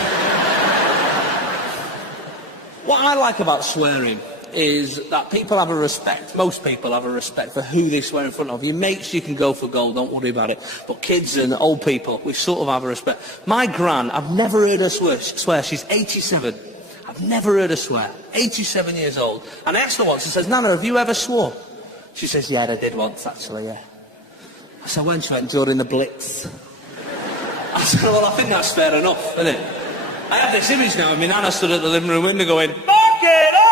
What I like about swearing is that people have a respect, most people have a respect for who they swear in front of. Your mates, you can go for gold, don't worry about it. But kids and old people, we sort of have a respect. My gran, I've never heard her swear. She's 87. I've never heard her swear. 87 years old. And I asked her once, I says, "Nana, have you ever swore?" She says, "Yeah, I did once, actually, yeah." I said, "When?" She went, "During the Blitz." I said, "Well, I think that's fair enough, isn't it?" I have this image now of my Nana stood at the living room window going, "Fuck it up!"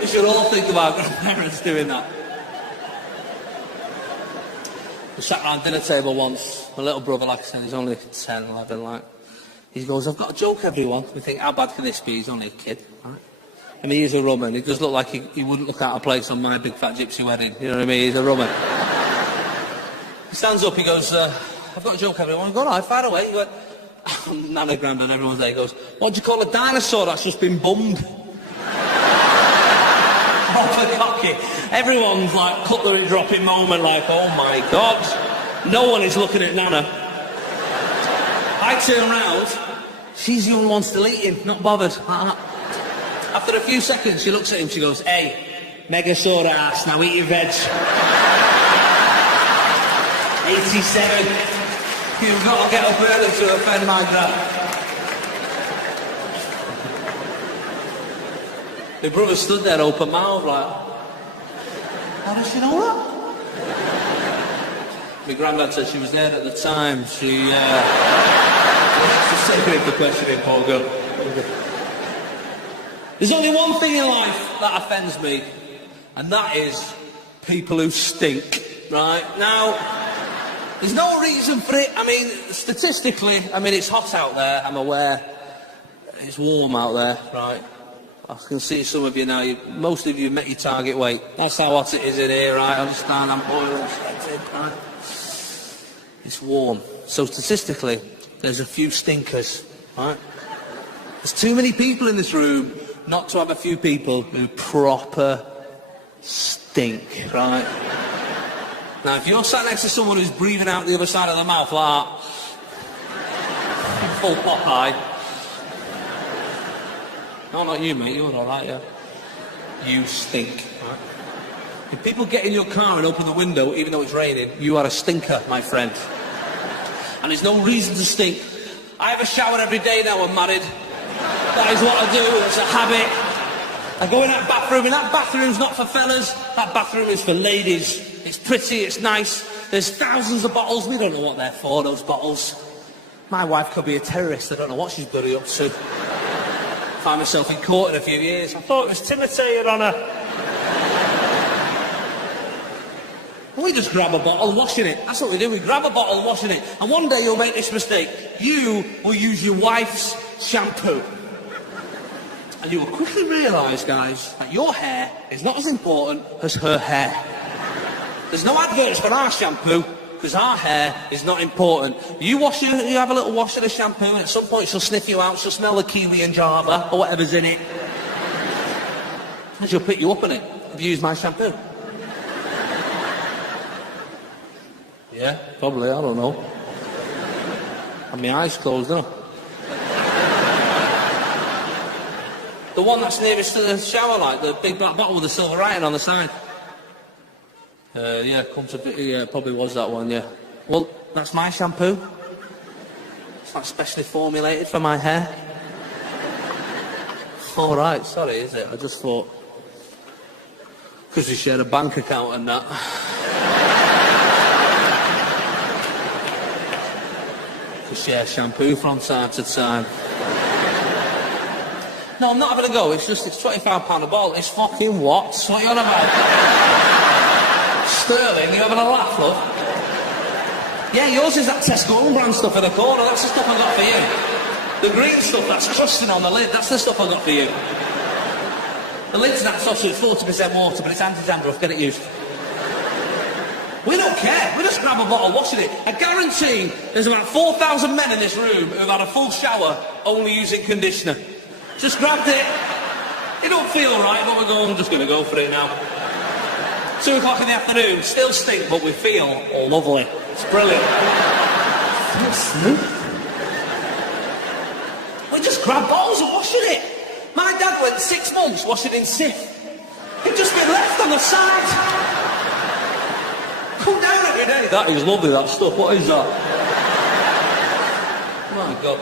We should all think of our grandparents doing that. We sat around dinner table once. My little brother, like I said, he's only 10, 11, like. He goes, "I've got a joke, everyone." We think, how bad can this be? He's only a kid, right? I mean, he's a rumman. He does look like he wouldn't look out of place on My Big Fat Gypsy Wedding. You know what I mean? He's a rumman. He stands up, he goes, "I've got a joke, everyone." I go, "All right, fire away." He went, Nana, Grandad, everyone's there. He goes, "What do you call a dinosaur that's just been bummed?" Proper cocky. Everyone's like cutlery dropping moment, like, oh my God. No one is looking at Nana. I turn round, she's the only one still eating, not bothered. After a few seconds, she looks at him, she goes, "Hey, mega sore ass, now eat your veg." 87. You've got to get up early to offend my dad. My brother stood there open mouthed like, how does she know that? My granddad said she was there at the time. She's taking it for questioning, poor girl. There's only one thing in life that offends me, and that is people who stink, right? Now, there's no reason for it. I mean, statistically, it's hot out there, I'm aware. It's warm out there, right? I can see some of you now, most of you met your target weight. That's how hot it is in here, right? I understand, I'm boiling, sweating, right? It's warm. So statistically, there's a few stinkers, right? There's too many people in this room not to have a few people who proper stink, right? Now, if you're sat next to someone who's breathing out the other side of the mouth like that, full Popeye. No, not you, mate. You're all right, yeah. You stink, right? If people get in your car and open the window, even though it's raining, you are a stinker, my friend. And there's no reason to stink. I have a shower every day now I'm married. That is what I do, it's a habit. I go in that bathroom, and that bathroom's not for fellas, that bathroom is for ladies. It's pretty, it's nice, there's thousands of bottles, we don't know what they're for, those bottles. My wife could be a terrorist, I don't know what she's bloody up to. Find myself in court in a few years. I thought it was Timothy, Your Honour. We just grab a bottle, washing it. That's what we do, we grab a bottle, washing it. And one day you'll make this mistake. You will use your wife's shampoo. And you will quickly realise, guys, that your hair is not as important as her hair. There's no adverts for our shampoo, because our hair is not important. You have a little wash of the shampoo, and at some point she'll sniff you out, she'll smell the kiwi and java, or whatever's in it. And she'll pick you up on it. Have you used my shampoo? Yeah, probably, I don't know. And my eyes closed, don't I? The one that's nearest to the shower light, the big black bottle with the silver writing on the side. Yeah, probably was that one, yeah. Well, that's my shampoo. It's not specially formulated for my hair. All right, sorry, is it? I just thought, because we shared a bank account and that. We share shampoo from time to time. No, I'm not having a go, it's £25 a bottle. It's fucking what? What are you on about? Sterling, you having a laugh, love? Yeah, yours is that Tesco own brand stuff in the corner, that's the stuff I got for you. The green stuff that's crusting on the lid, that's the stuff I got for you. The lid's that sauce, it's 40% water, but it's anti-dandruff, get it used. We don't care, we just grab a bottle, washing it. I guarantee there's about 4,000 men in this room who've had a full shower only using conditioner. Just grabbed it. It don't feel right, but we're going, I'm just going to go for it now. 2 o'clock in the afternoon, still stink, but we feel lovely. It's brilliant. We just grab bottles and washing it. My dad went 6 months washing in Sif. He'd just been left on the side. Come down every day. That is lovely, that stuff. What is that? My God.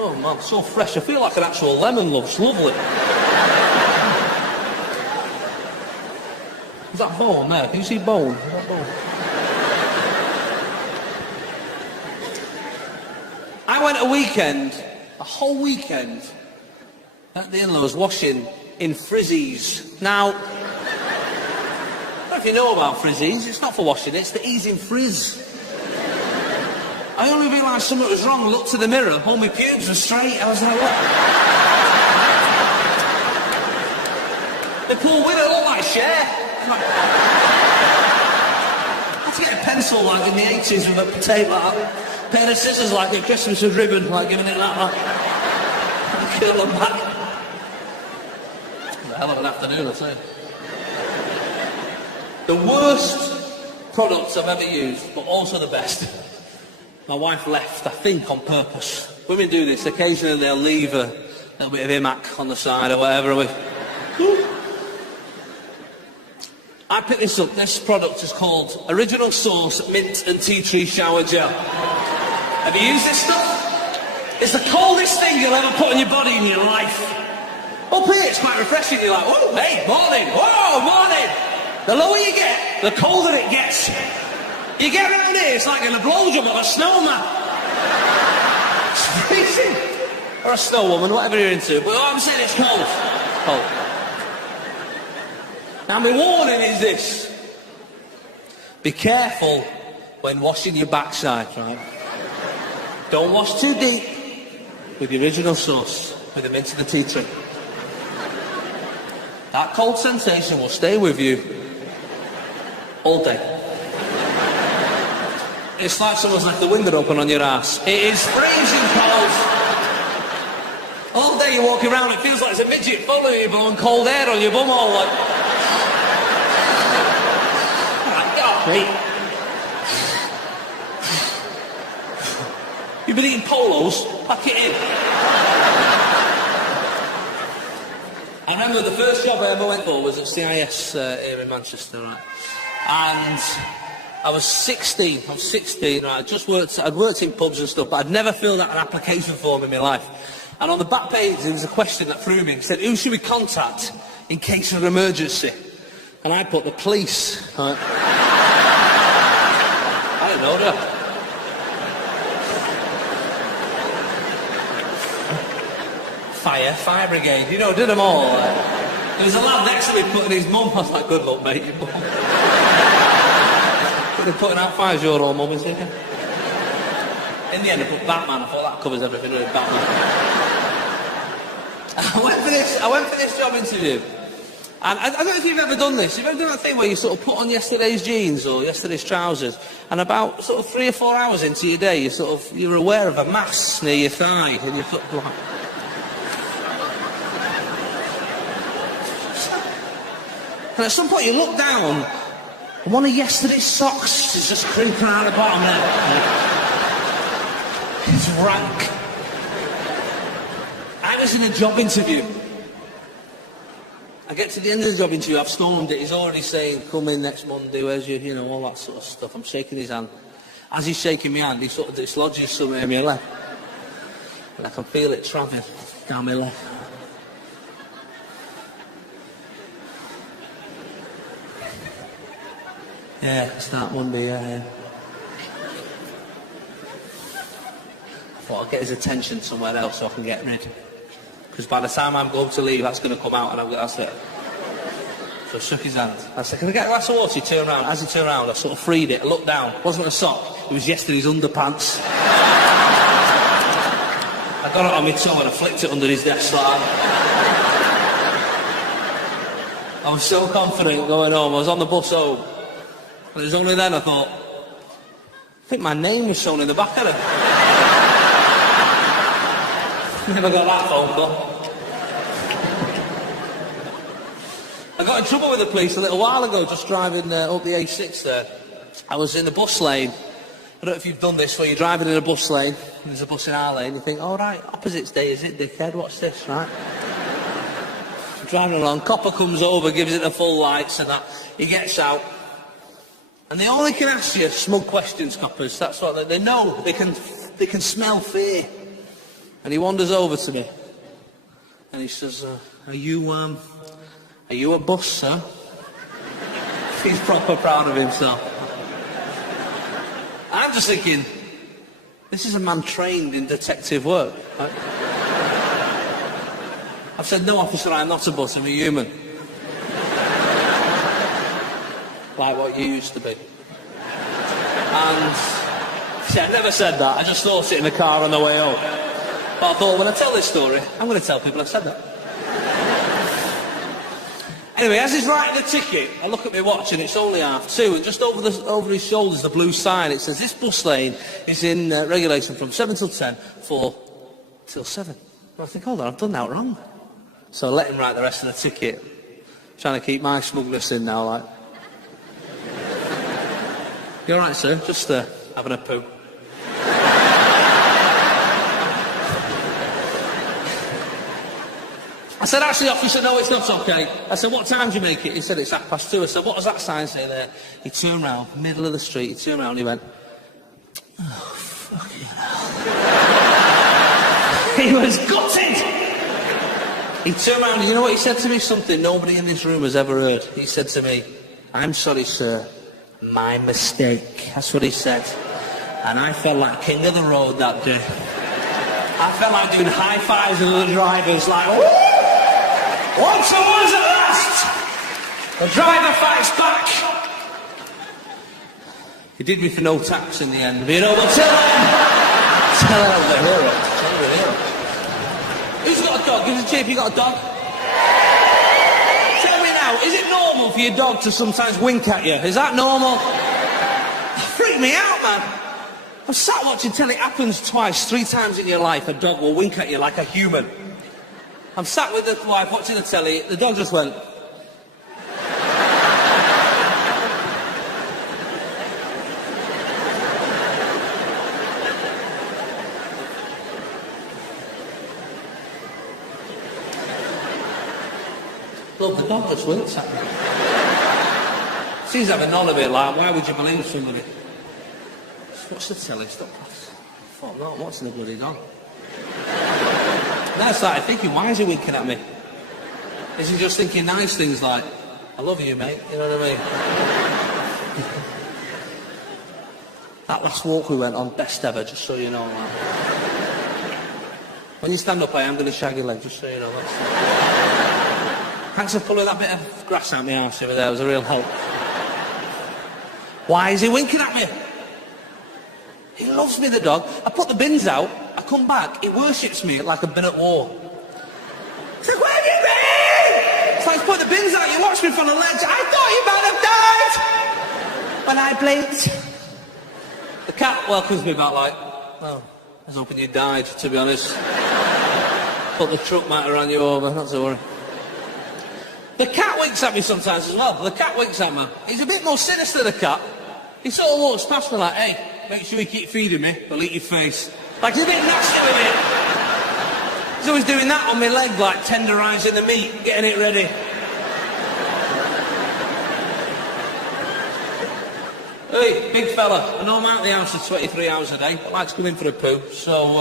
Oh man, so fresh. I feel like an actual lemon, love. It's lovely. Is that bone there? Can you see bone? Is that bone? I went a whole weekend, at the in-laws washing in frizzies. Now, I don't know if you know about frizzies, it's not for washing, it's the easing frizz. I only realised something was wrong, looked to the mirror, all my pubes were straight, I was like, what? The poor widow looked like Cher. I had to get a pencil like in the 80s with a potato like that. Pair of scissors like a Christmas ribbon, like giving it that like. Curl them back. A hell of an afternoon, I say. The worst products I've ever used, but also the best. My wife left, I think, on purpose. Women do this. Occasionally they'll leave a little bit of imac on the side or whatever. I picked this up. This product is called Original Source Mint and Tea Tree Shower Gel. Have you used this stuff? It's the coldest thing you'll ever put on your body in your life. Up here, it's quite refreshing. You're like, oh, hey, morning, whoa, morning. The lower you get, the colder it gets. You get around here, it's like in a blowjob of a snowman. It's freezing. Or a snow woman, whatever you're into. But I'm saying it's cold. Cold. Now, my warning is this. Be careful when washing your backside, right? Don't wash too deep with the original sauce, with the mint and the tea tree. That cold sensation will stay with you all day. It's like someone's left the window open on your ass. It is freezing cold. All day you're walking around, it feels like there's a midget following you, blowing cold air on your bum all like... You've been eating polos? Pack it in. I remember the first job I ever went for was at CIS here in Manchester, right? And I was 16, right? I'd worked in pubs and stuff, but I'd never filled out an application form in my life. And on the back page, there was a question that threw me. It said, who should we contact in case of an emergency? And I put the police, right? I didn't know that. Fire brigade, you know, did them all. There was a lad next to me putting his mum, I was like, good luck, mate, your mum. They're putting out fires, your old mum, is it? In the end, I put Batman, I thought that covers everything, really, Batman. I went for this job interview. And I don't know if you've ever done this. You've ever done that thing where you sort of put on yesterday's jeans or yesterday's trousers, and about sort of 3 or 4 hours into your day, you're aware of a mass near your thigh, and you're sort of like... And at some point you look down, and one of yesterday's socks is just crimping out the bottom there. It's rank. I was in a job interview. I get to the end of the job interview, I've stormed it, he's already saying, come in next Monday, where's your, you know, all that sort of stuff. I'm shaking his hand. As he's shaking my hand, he sort of dislodges something in my leg. And I can feel it travelling down my leg. Yeah, start Monday, yeah. I thought I'd get his attention somewhere else so I can get rid. Because by the time I'm going to leave, that's going to come out and that's it. So I shook his hand. I said, can I get a glass of water? He turned around. As he turned around, I sort of freed it. I looked down. It wasn't a sock. It was yesterday's underpants. I got it on my toe and I flicked it under his desk like that. I was so confident going home. I was on the bus home. And it was only then I thought, I think my name was shown in the back of it. Never got that phone call. I got in trouble with the police a little while ago, just driving up the A6 there. I was in the bus lane. I don't know if you've done this, where you're driving in a bus lane, and there's a bus in our lane, you think, all right, opposites day, is it, dickhead? What's this, right? Driving along, copper comes over, gives it the full lights and that. He gets out. And they only can ask you smug questions, coppers. That's what they know. They can smell fear. And he wanders over to me. And he says, are you a bus, sir? He's proper proud of himself. I'm just thinking, this is a man trained in detective work. Right? I've said, no, officer, I'm not a bus, I'm a human. Like what you used to be. And see, I never said that. I just thought it in the car on the way home. But I thought, when I tell this story, I'm going to tell people I've said that. Anyway, as he's writing the ticket, I look at my watch and it's only 2:30, and just over his shoulders, the blue sign, it says, this bus lane is in regulation from 7 till 10, 4 till 7. And I think, hold on, I've done that wrong. So I let him write the rest of the ticket. Trying to keep my smugness in now, like. You all right, sir? Just having a poo. I said, actually, officer, no, it's not okay. I said, what time do you make it? He said, it's 2:30. I said, what does that sign say there? He turned round, middle of the street. He turned round and he went, oh, fucking hell. He was gutted. He turned around and you know what he said to me? Something nobody in this room has ever heard. He said to me, "I'm sorry, sir. My mistake." That's what he said. And I felt like king of the road that day. I felt like doing high fives with the drivers, like, woo! Once and once at last! The driver fights back. He did me for no tax in the end, but you know, but tell him I'm the hero. Tell him the hero. Who's got a dog? Give us a cheer if you got a dog. Tell me now, is it normal for your dog to sometimes wink at you? Is that normal? Freak me out, man. I'm sat watching telly. It happens twice, 3 times in your life. A dog will wink at you like a human. I'm sat with the wife watching the telly. The dog just went. Look, the dog just winks at me. She's having none of it, like, why would you believe somebody? What's the telly stuff? Fuck no, I'm watching the bloody dog. Then I started thinking, why is he winking at me? Is he just thinking nice things like, I love you, mate, you know what I mean? That last walk we went on, best ever, just so you know. Like. When you stand up, I am going to shag your leg, just so you know. Thanks for pulling that bit of grass out my arse over there, it was a real help. Why is he winking at me? He loves me, the dog. I put the bins out, I come back, he worships me like I've been at war. He's like, where have you been? So I put the bins out, you watched me from the ledge, I thought you might have died! When I blinked. The cat welcomes me back like, well, I was hoping you died, to be honest. But the truck might have run you over, not to worry. The cat winks at me sometimes as well. The cat winks at me. He's a bit more sinister, the cat. He sort of walks past me like, hey, make sure you keep feeding me, I'll eat your face. Like, he's a bit nasty with it. He's always doing that on my leg, like tenderising the meat, getting it ready. Hey, big fella, I know I'm out of the house for 23 hours a day, but I like to come in for a poo, so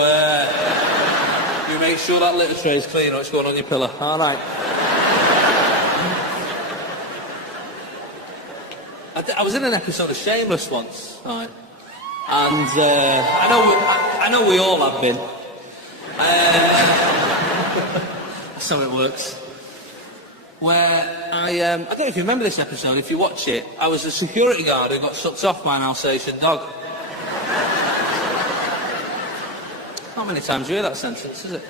you make sure that litter tray is clean or it's going on your pillow. All right. I was in an episode of Shameless once, right? And I know we all have been. That's how it works. Where I don't know if you remember this episode. If you watch it, I was a security guard who got sucked off by an Alsatian dog. Not many times you hear that sentence, is it?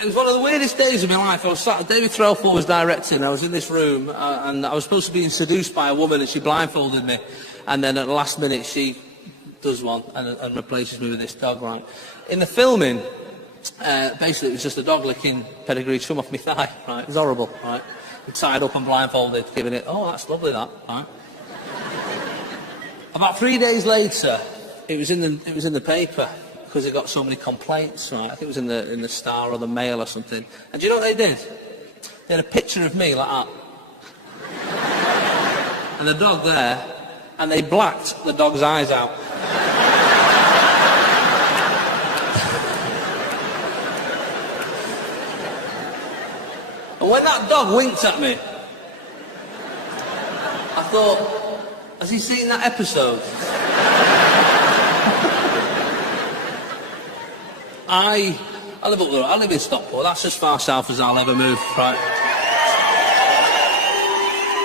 It was one of the weirdest days of my life. I was sat, David Threlfall was directing, I was in this room, and I was supposed to be seduced by a woman, and she blindfolded me. And then at the last minute, she does one and replaces me with this dog, right? In the filming, basically it was just a dog licking pedigree chum off my thigh, right? It was horrible, right? I'm tied up and blindfolded, giving it, oh, that's lovely, that, right? About 3 days later, it was in the paper. Because it got so many complaints, right? I think it was in the Star or the Mail or something. And do you know what they did? They had a picture of me like that. And the dog there, and they blacked the dog's eyes out. And when that dog winked at me, I thought, has he seen that episode? I live up there. I live in Stockport. That's as far south as I'll ever move, right?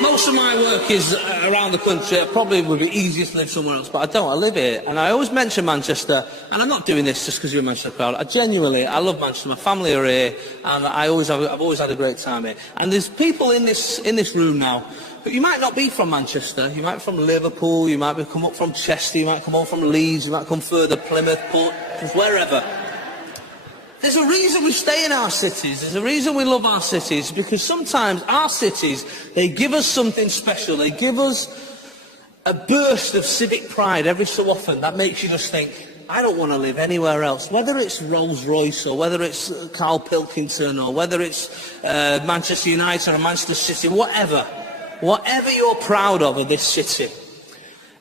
Most of my work is around the country. It probably would be easiest to live somewhere else, but I don't. I live here, and I always mention Manchester. And I'm not doing this just because you're a Manchester crowd. I love Manchester. My family are here, and I've always had a great time here. And there's people in this room now. But you might not be from Manchester. You might be from Liverpool. You might come up from Chester. You might come up from Leeds. You might come further, Plymouth, Port, wherever. There's a reason we stay in our cities. There's a reason we love our cities, because sometimes our cities, they give us something special. They give us a burst of civic pride every so often that makes you just think, I don't want to live anywhere else. Whether it's Rolls-Royce or whether it's Carl Pilkington or whether it's Manchester United or Manchester City, whatever you're proud of this city,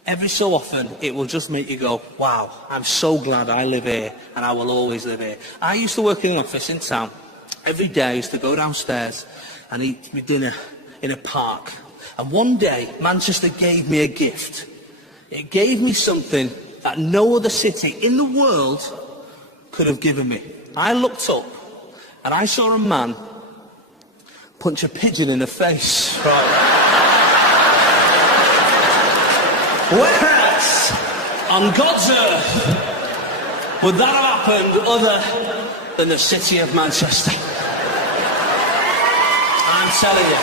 every so often it will just make you go, wow, I'm so glad I live here and I will always live here. I used to work in an office in town. Every day I used to go downstairs and eat my dinner in a park. And one day, Manchester gave me a gift. It gave me something that no other city in the world could have given me. I looked up and I saw a man punch a pigeon in the face. Right. Where else on God's earth would that have happened other than the city of Manchester? I'm telling you.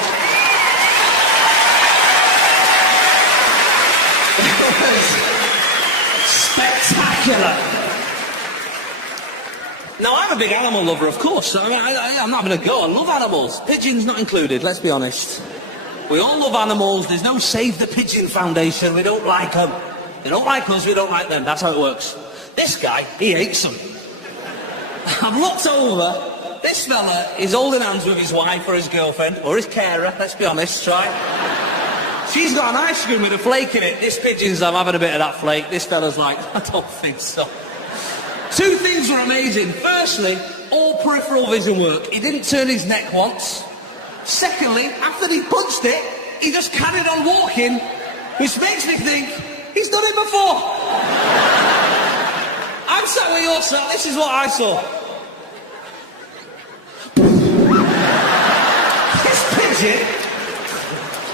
It was spectacular. Now, I'm a big animal lover, of course. I mean, I'm not having a go. I love animals. Pigeons not included, let's be honest. We all love animals. There's no Save the Pigeon Foundation. We don't like them. They don't like us, we don't like them. That's how it works. This guy, he hates them. I've looked over. This fella is holding hands with his wife or his girlfriend, or his carer, let's be honest, right? She's got an ice cream with a flake in it. This pigeon's, I'm having a bit of that flake. This fella's like, I don't think so. Two things were amazing. Firstly, all peripheral vision work. He didn't turn his neck once. Secondly, after he punched it, he just carried on walking, which makes me think he's done it before. I'm sat where you're sat. This is what I saw.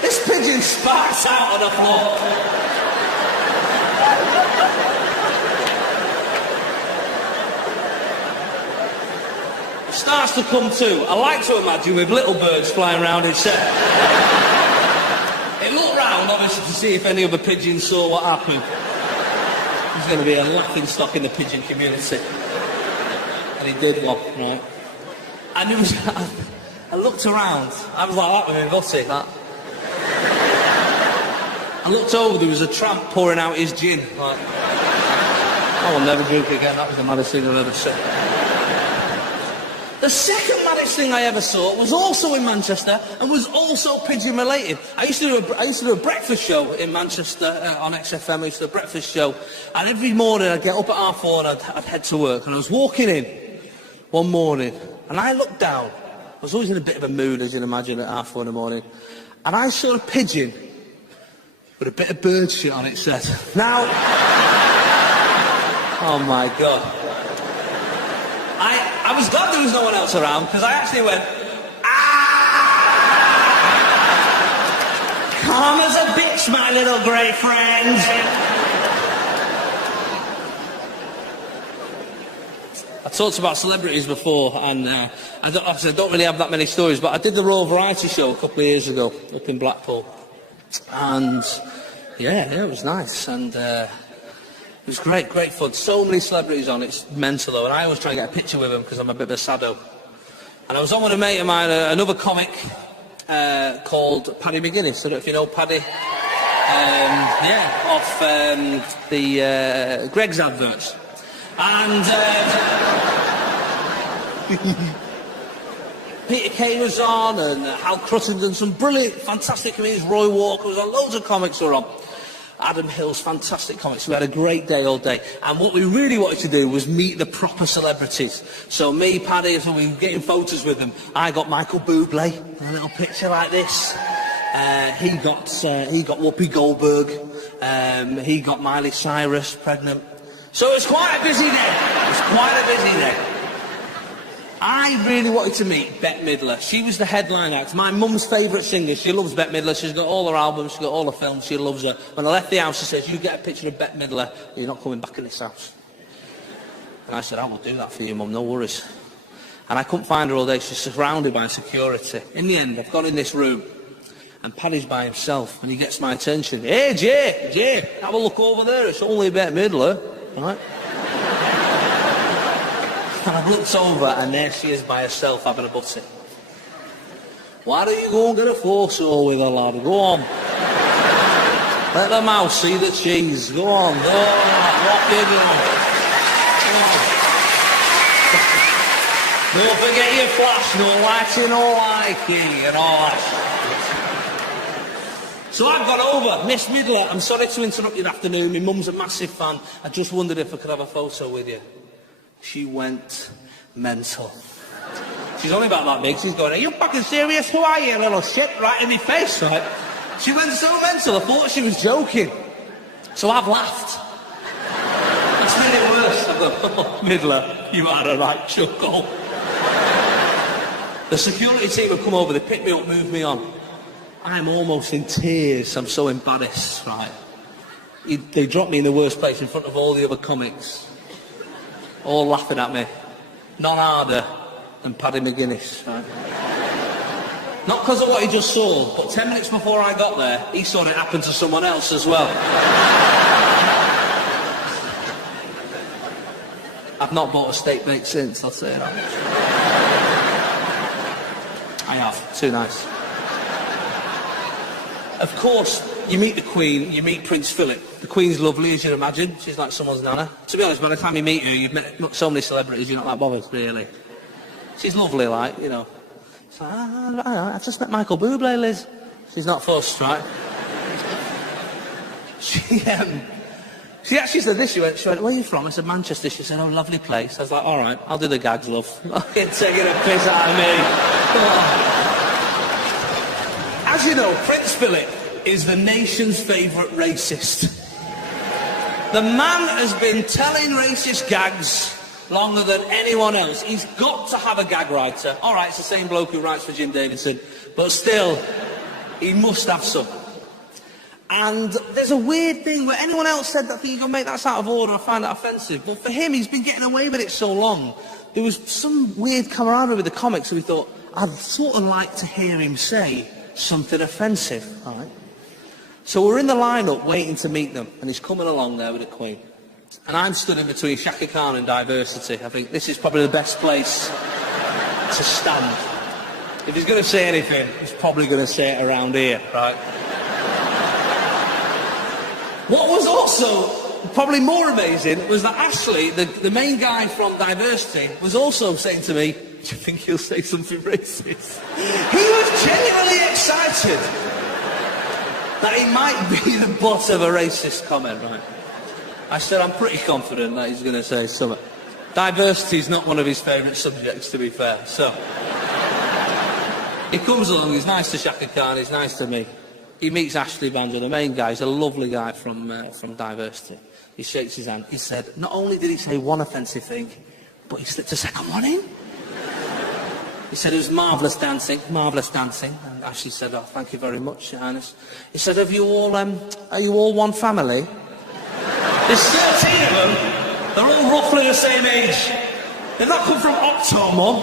This pigeon sparks out on the floor. Starts to come to. I like to imagine with little birds flying around instead. It looked round, obviously, to see if any other pigeons saw what happened. There's going to be a laughing stock in the pigeon community. And he did one, right? And it was... I looked around. I was like that with my butty, that. I looked over, there was a tramp pouring out his gin. Like, I will never drink again, that was the maddest thing I've ever seen. The second maddest thing I ever saw was also in Manchester and was also pigeon related. I used to do a breakfast show in Manchester on XFM. I used to do a breakfast show, and every morning I'd get up at 4:30 and I'd head to work. And I was walking in one morning and I looked down. I was always in a bit of a mood, as you'd imagine, at 4:30 in the morning. And I saw a pigeon with a bit of bird shit on its head. Now, oh my God. I was glad there was no one else around, because I actually went, ah! Calm as a bitch, my little grey friend. I talked about celebrities before, and I don't really have that many stories, but I did the Raw Variety Show a couple of years ago up in Blackpool. And yeah, it was nice, and it was great fun. So many celebrities on, it's mental though, and I always try to get a picture with them because I'm a bit of a saddo. And I was on with a mate of mine, another comic called Paddy McGuinness. I don't know if you know Paddy. Off the Greg's adverts. And Peter Kay was on, and Hal Cruttenden, some brilliant, fantastic comedians. Roy Walker was on, loads of comics were on. Adam Hill's fantastic comics. We had a great day all day. And what we really wanted to do was meet the proper celebrities. So me, Paddy, so we were getting photos with them. I got Michael Bublé, a little picture like this. He got Whoopi Goldberg. He got Miley Cyrus, pregnant. So it was quite a busy day. I really wanted to meet Bette Midler. She was the headline act. My mum's favourite singer. She loves Bette Midler. She's got all her albums, she's got all her films, she loves her. When I left the house, she says, you get a picture of Bette Midler, you're not coming back in this house. And I said, I will do that for you, Mum, no worries. And I couldn't find her all day. She's surrounded by security. In the end, I've gone in this room, and Paddy's by himself, and he gets my attention. Hey, Jay, have a look over there. It's only Bette Midler, right? And I've looked over, and there she is by herself having a butty. Why don't you go and get a photo with her, lad? Go on. Let the mouse see the cheese. Go on, go on. What you doing? Don't forget your flash, no lighting, no liking, and all that. So I've gone over, Miss Midler, I'm sorry to interrupt your afternoon, my mum's a massive fan, I just wondered if I could have a photo with you. She went mental. She's only about that big, she's going, are you fucking serious? Who are you, little shit? Right in my face, right? She went so mental, I thought she was joking. So I've laughed. It's made it worse. I've gone, oh, Midler, you had a right chuckle. The security team have come over, they picked me up, moved me on. I'm almost in tears, I'm so embarrassed, right? They dropped me in the worst place in front of all the other comics. All laughing at me. None harder than Paddy McGuinness, right? Not because of what he just saw, but 10 minutes before I got there, he saw it happen to someone else as well. I've not bought a steak bake since, I'll say that. I have, too nice. Of course, you meet the Queen, you meet Prince Philip. The Queen's lovely, as you'd imagine. She's like someone's nana. To be honest, by the time you meet her, you've met so many celebrities, you're not that bothered, really. She's lovely, like, you know. It's like, I just met Michael Bublé, Liz. She's not fussed, right? She actually said this, she went, where are you from? I said, Manchester. She said, oh, lovely place. I was like, all right, I'll do the gags, love. You're taking a piss out of me. As you know, Prince Philip is the nation's favourite racist. The man has been telling racist gags longer than anyone else. He's got to have a gag writer. All right, it's the same bloke who writes for Jim Davidson, but still, he must have some. And there's a weird thing where anyone else said that thing, you go, mate, that's out of order, I find that offensive. But for him, he's been getting away with it so long. There was some weird camaraderie with the comics, so we thought, I'd sort of like to hear him say something offensive, all right? So we're in the line-up waiting to meet them, and he's coming along there with the Queen. And I'm stood in between Shaka Khan and Diversity. I think this is probably the best place to stand. If he's going to say anything, he's probably going to say it around here, right? What was also probably more amazing was that Ashley, the main guy from Diversity, was also saying to me, do you think he'll say something racist? He was genuinely excited that he might be the butt of a racist comment, right? I said, I'm pretty confident that he's going to say something. Diversity is not one of his favourite subjects, to be fair, so... He comes along, he's nice to Shaka Khan, he's nice to me. He meets Ashley Banjo, the main guy, he's a lovely guy from Diversity. He shakes his hand. He said, not only did he say one offensive thing, but he slipped a second one in. He said it was marvellous dancing. And Ashley said, oh, thank you very much, Your Highness. He said, are you all one family? There's 13 of them. They're all roughly the same age. They've not come from Octo, Mum.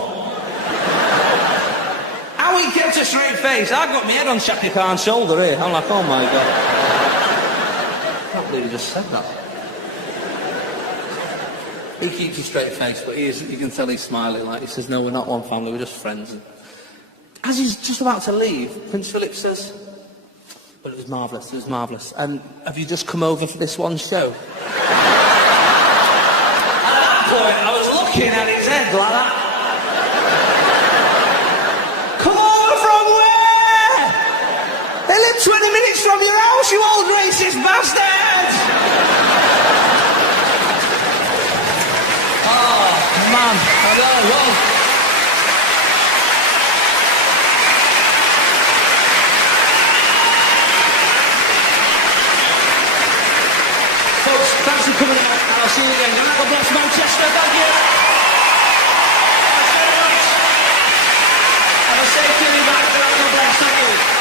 How he kept a straight face. I've got my head on Shaka Khan's shoulder here. I'm like, oh my God. I can't believe he just said that. He keeps a straight face, but you can tell he's smiling. Like he says, no, we're not one family, we're just friends. And as he's just about to leave, Prince Philip says, well, it was marvellous, it was marvellous. Have you just come over for this one show? At that point, I was looking at his head like that. Come over from where? They live 20 minutes from your house, you old racist bastard! Man, I don't know. Folks, thanks for coming out, and I'll see you again. God bless Manchester, thank you. Thanks very much. Have a safe journey back, and God bless, thank you.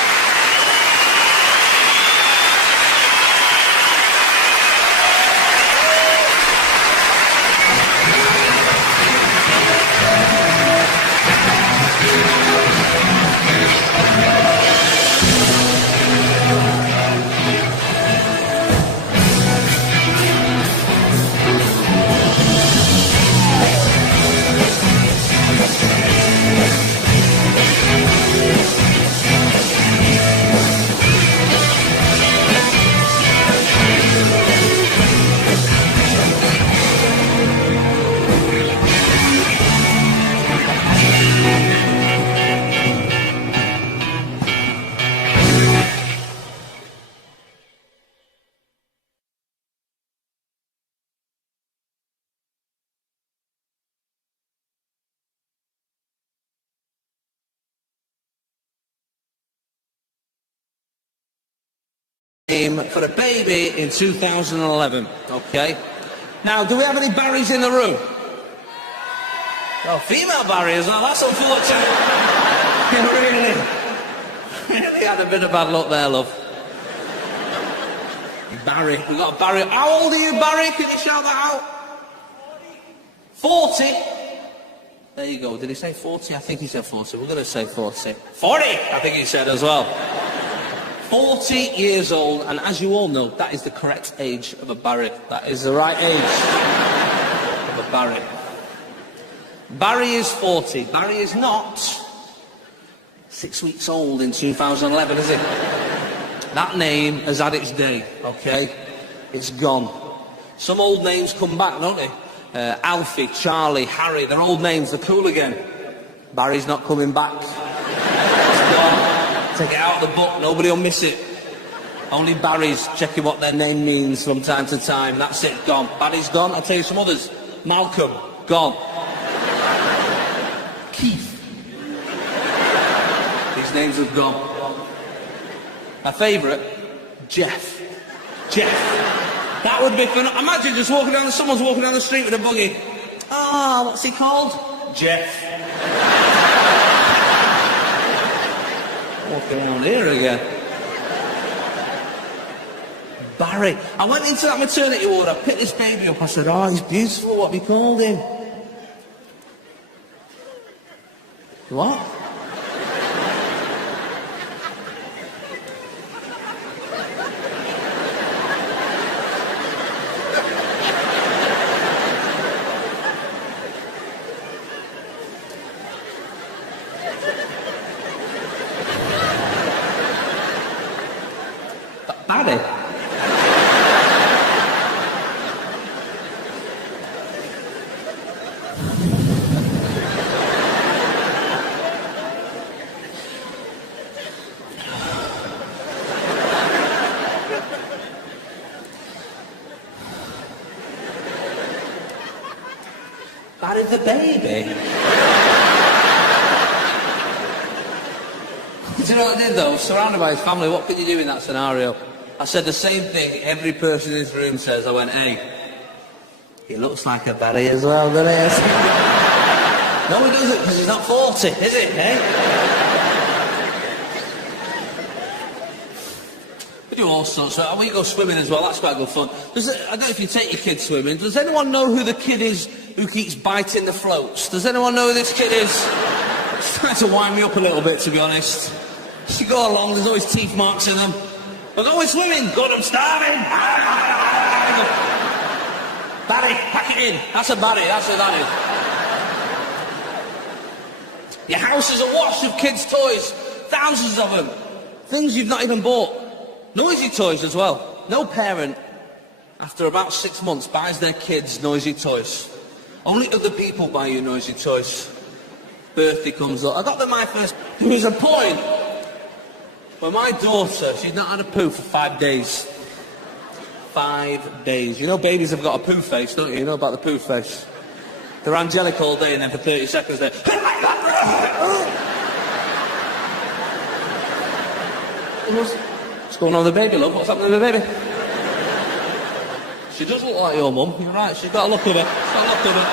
name for a baby in 2011, okay? Now, do we have any Barrys in the room? Oh, female Barry as well, that's unfortunate. really had a bit of bad luck there, love. Barry, we've got a Barry. How old are you, Barry? Can you shout that out? 40? There you go, did he say 40? I think he said 40, we're going to say 40. 40, I think he said as well. 40 years old, and as you all know, that is the correct age of a Barry. That is the right age of a Barry. Barry is 40. Barry is not 6 weeks old in 2011, is it? That name has had its day, okay? It's gone. Some old names come back, don't they? Alfie, Charlie, Harry, they're old names, they're cool again. Barry's not coming back. It's gone. Take it out of the book, nobody will miss it. Only Barry's checking what their name means from time to time. That's it, gone. Barry's gone. I'll tell you some others. Malcolm, gone. Keith. These names have gone. My favourite, Jeff. Jeff. That would be fun. Imagine just walking down, someone's walking down the street with a buggy. Ah, what's he called? Jeff. Walking around here again. Barry. I went into that maternity ward, I picked this baby up, I said, oh, he's beautiful, what have you called him? What? Barry? Barry the baby? Do you know what I did though? Surrounded by his family, what could you do in that scenario? I said the same thing every person in this room says. I went, hey, he looks like a Barry as well, doesn't he? No, he doesn't, because he's not 40, is it, eh? We do all sorts of... We go swimming as well, that's quite good fun. I don't know if you take your kids swimming. Does anyone know who the kid is who keeps biting the floats? Does anyone know who this kid is? It's trying to wind me up a little bit, to be honest. You go along, there's always teeth marks in them. We're going swimming. Good, I'm starving. Barry, pack it in. That's a Barry, that's what that is. Your house is awash of kids' toys. Thousands of them. Things you've not even bought. Noisy toys as well. No parent, after about 6 months, buys their kids noisy toys. Only other people buy you noisy toys. Birthday comes up. I got them my first... There was a point when my daughter, she'd not had a poo for 5 days. 5 days. You know babies have got a poo face, don't you? You know about the poo face. They're angelic all day and then for 30 seconds they're... What's going on with the baby, love? What's happening with the baby? She does look like your mum. You're right, she's got a look of her. She's got a look of her.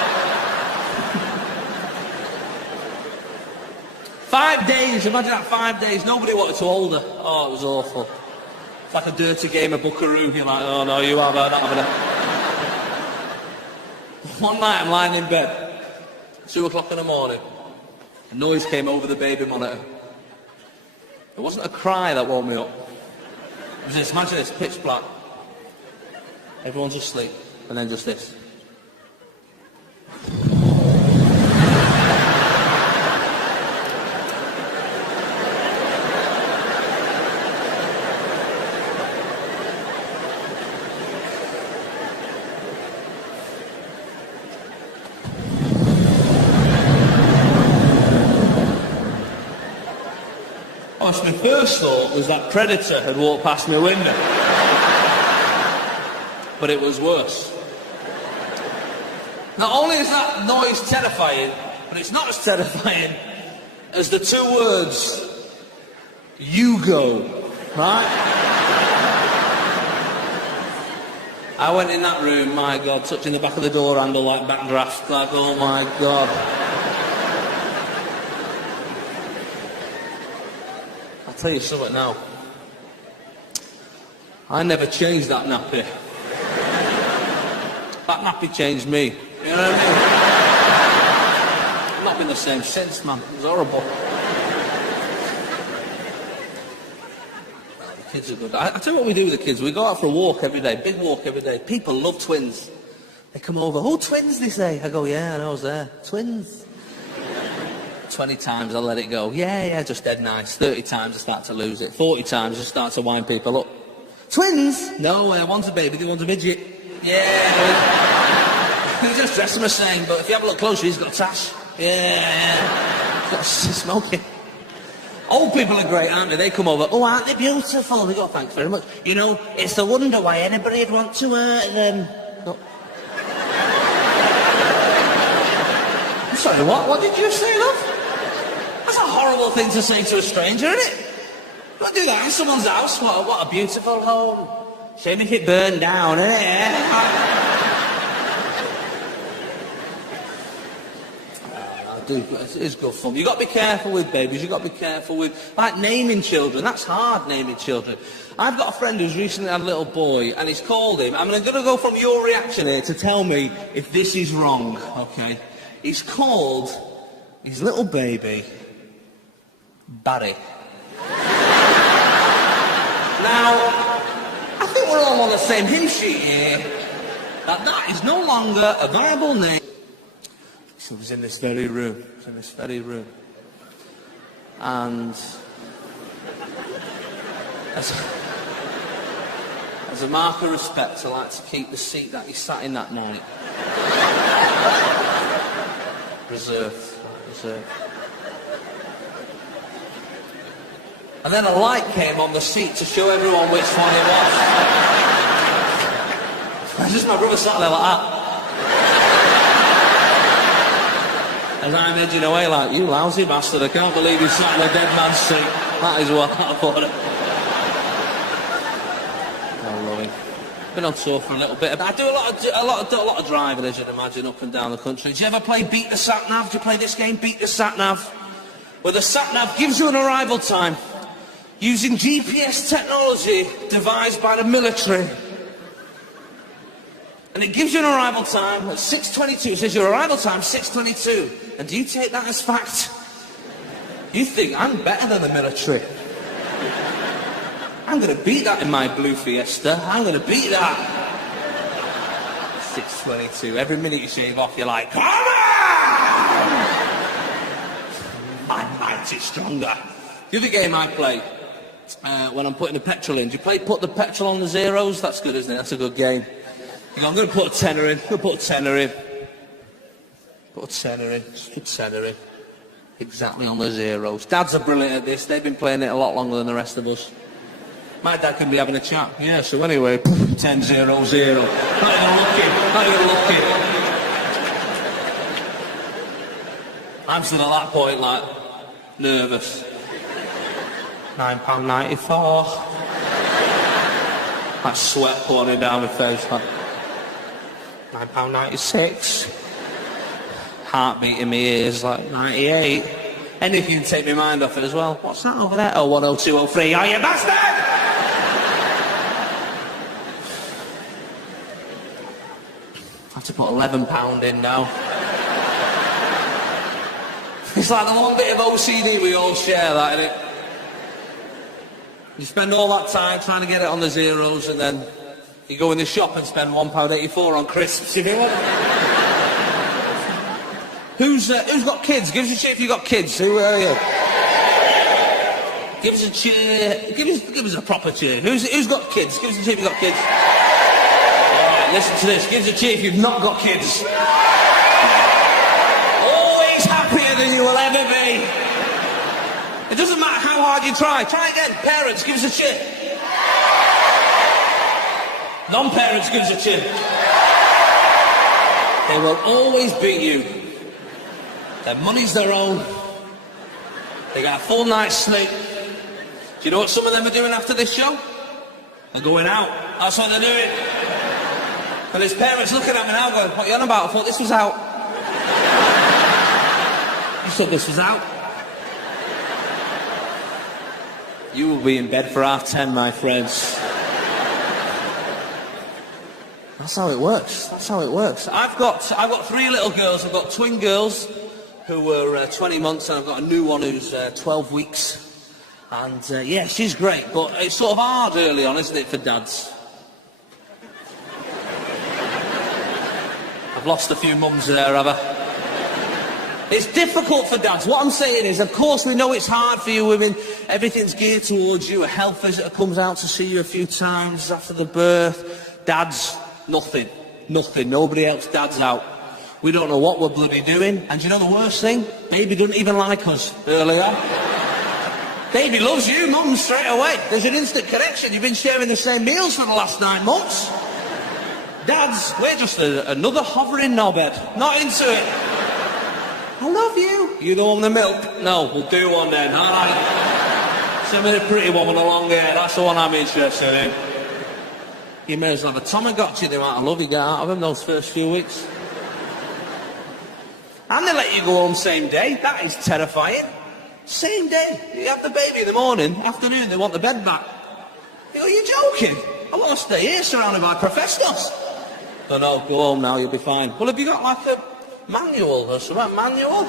5 days, imagine that, 5 days. Nobody wanted to hold her. Oh, it was awful. It's like a dirty game of Buckaroo. You're like, oh no, you have her, not having her. One night I'm lying in bed, 2 o'clock in the morning. A noise came over the baby monitor. It wasn't a cry that woke me up. It was this, imagine this, pitch black. Everyone's asleep, and then just this. My first thought was that predator had walked past my window. But it was worse. Not only is that noise terrifying, but it's not as terrifying as the 2 words, you go, right? I went in that room, my God, touching the back of the door handle like backdraft, like, oh my God. I'll tell you something now. I never changed that nappy. That nappy changed me. You know what I mean? I've not been the same since, man. It was horrible. Kids are good. I tell you what we do with the kids. We go out for a walk every day, big walk every day. People love twins. They come over, oh, twins, they say. I go, yeah, I know, I was there. Twins. 20 times I let it go. Yeah, just dead nice. 30 times I start to lose it. 40 times I start to wind people up. Twins? No, one's a baby, the one's a midget. Yeah. They just dress them the same, but if you have a look closer, he's got a tash. Yeah. He's got smoking. Old people are great, aren't they? They come over, oh, aren't they beautiful? They go, thanks very much. You know, it's a wonder why anybody'd want to hurt them. No. I'm sorry, what? What did you say, love? That's a horrible thing to say to a stranger, isn't it? Don't do that in someone's house. What a beautiful home. Shame if it burned down, isn't it? It's good fun. You've got to be careful with babies. You've got to be careful with, like, naming children. That's hard, naming children. I've got a friend who's recently had a little boy, and he's called him. I'm going to go from your reaction here to tell me if this is wrong, okay? He's called his little baby Barry. Now, I think we're all on the same hymn sheet here, that is no longer a viable name. He was in this very room, and as a mark of respect, I like to keep the seat that he sat in that night reserved. And then a light came on the seat to show everyone which one it was. Just my brother sat there like that. And I'm edging away like, you lousy bastard, I can't believe you sat in a dead man's seat. That is what I thought. Oh, loving. Been on tour for a little bit. I do a lot of driving, as you'd imagine, up and down the country. Do you ever play Beat the Sat Nav? Do you play this game, Beat the Sat Nav? Where the Sat Nav gives you an arrival time using GPS technology devised by the military. And it gives you an arrival time at 6:22. It says your arrival time 6:22. And do you take that as fact? You think I'm better than the military. I'm going to beat that in my blue Fiesta. I'm going to beat that. 6:22. Every minute you shave off, you're like, come on! My might is stronger. The other game I play when I'm putting the petrol in. Do you put the petrol on the zeros? That's good, isn't it? That's a good game. I'm going to put a tenner in. Put a tenner in. Exactly on the zeros. Dads are brilliant at this. They've been playing it a lot longer than the rest of us. My dad can be having a chat. Yeah, so anyway, 10-0-0. Not even looking. I'm still at that point, like, nervous. £9.94. That sweat pouring down my face, like. £9.96. Heartbeat in my ears, like 98. Anything to take my mind off it as well. What's that over there? Oh, 10203. Oh, you bastard! I have to put £11 in now. It's like the one bit of OCD we all share, that, isn't it? You spend all that time trying to get it on the zeros, and then you go in the shop and spend £1.84 on crisps, you know what? Who's got kids? Give us a cheer if you've got kids. Who are you? Give us a cheer. Give us a proper cheer. Who's got kids? Give us a cheer if you've got kids. Alright, listen to this. Give us a cheer if you've not got kids. Always happier than you will ever be. It doesn't matter how hard you try. Try again. Parents, give us a cheer. Non-parents, give us a cheer. They will always beat you. Their money's their own. They got a full night's sleep. Do you know what some of them are doing after this show? They're going out. That's what they're doing. And his parents looking at me now going, what are you on about? I thought this was out. You said this was out. You will be in bed for 10:30, my friends. That's how it works. That's how it works. I've got 3 little girls. I've got twin girls who were 20 months, and I've got a new one who's 12 weeks. And yeah, she's great, but it's sort of hard early on, isn't it, for dads? I've lost a few mums there, have I? It's difficult for dads. What I'm saying is, of course, we know it's hard for you women. Everything's geared towards you. A health visitor comes out to see you a few times after the birth. Dads, nothing. Nothing. Nobody helps dads out. We don't know what we're bloody doing. And do you know the worst thing? Baby doesn't even like us early on. Baby loves you, mum, straight away. There's an instant connection. You've been sharing the same meals for the last 9 months. Dads, we're just another hovering knobhead. Not into it. I love you. You don't want the milk? No, we'll do one then, all right? Send me the pretty one with the long hair. That's the one I'm interested in. You may as well have a Tamagotchi, the amount of love you get out of him those first few weeks. And they let you go home same day. That is terrifying. Same day. You have the baby in the morning, afternoon, they want the bed back. You go, you're joking? I want to stay here surrounded by professionals. So no, go home now, you'll be fine. Well, have you got like a manual or something? Manual?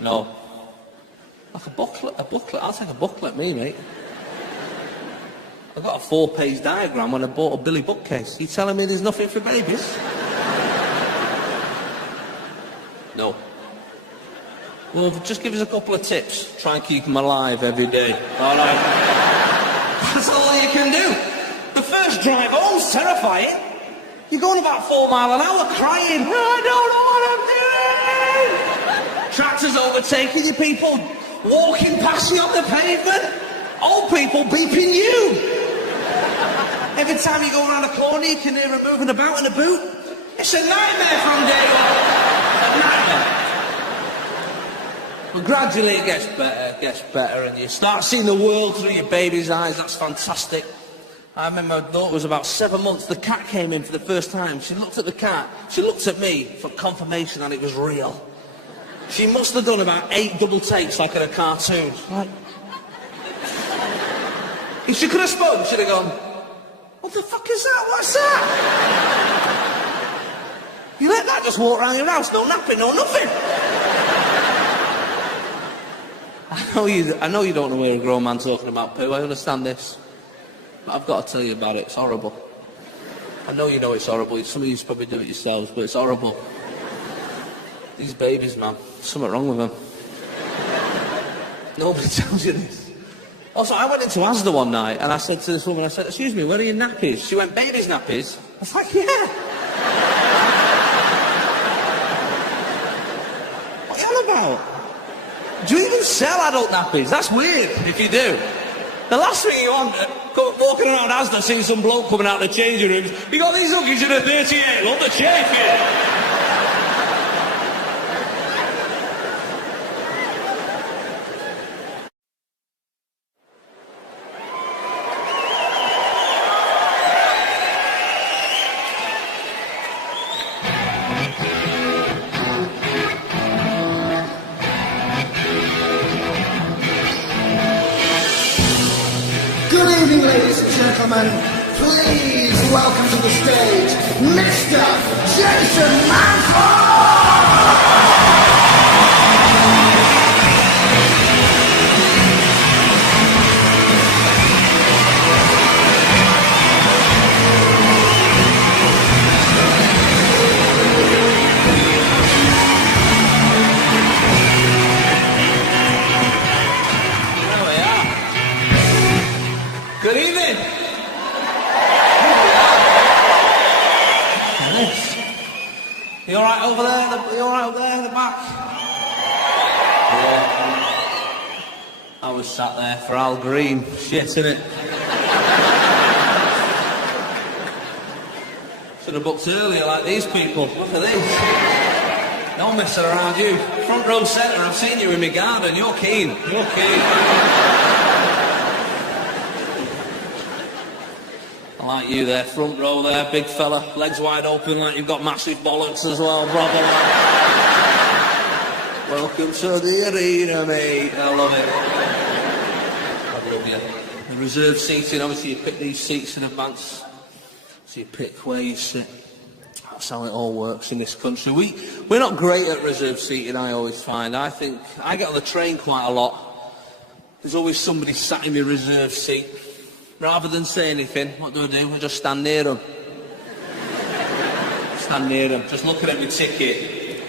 No. Like a booklet? A booklet? I'll take a booklet, me, mate. I got a 4-page diagram when I bought a Billy bookcase. You telling me there's nothing for babies? No. Well, just give us a couple of tips. Try and keep them alive every day. All right. That's all you can do. The first drive home's terrifying. You're going about 4 miles an hour crying. I don't know what I'm doing. Tractors overtaking you, people walking past you on the pavement. Old people beeping you. Every time you go around a corner, you can hear them moving about in a boot. It's a nightmare from day one. A nightmare. But gradually it gets better, and you start seeing the world through your baby's eyes. That's fantastic. I remember my daughter was about 7 months. The cat came in for the first time. She looked at the cat. She looked at me for confirmation that it was real. She must have done about 8 double takes like in a cartoon. Like, if she could have spoken, she'd have gone, what the fuck is that? What's that? You let that just walk around your house, no napping, no nothing. I know you don't know hear a grown man talking about poo, I understand this. But I've got to tell you about it, it's horrible. I know you know it's horrible, some of you probably do it yourselves, but it's horrible. These babies, man, there's something wrong with them. Nobody tells you this. Also, I went into Asda one night and I said to this woman, I said, excuse me, where are your nappies? She went, baby's nappies? I was like, yeah. What are you on about? Do you even sell adult nappies? That's weird if you do. The last thing you want, walking around Asda, seeing some bloke coming out of the changing rooms, you got these hookies in a 38, love the chafe, yeah. Good evening, ladies and gentlemen. Please welcome to the stage, Mr. Jason Maher! Good evening. Nice. You all right over there? You all right over there in the back? Yeah. I was sat there for Al Green. Shit, innit? Should have booked earlier like these people. Look at these. Don't mess around, you. Front row centre, I've seen you in my garden. You're keen. You're keen. I like you there, front row there, big fella, legs wide open like you've got massive bollocks as well, brother. Welcome to the arena, mate. I love it. I love you. The reserve seating, obviously you pick these seats in advance, so you pick where you sit. That's how it all works in this country. We're not great at reserve seating, I always find. I think I get on the train quite a lot. There's always somebody sat in my reserve seat. Rather than say anything, what do? I just stand near them. Stand near them, just looking at my ticket.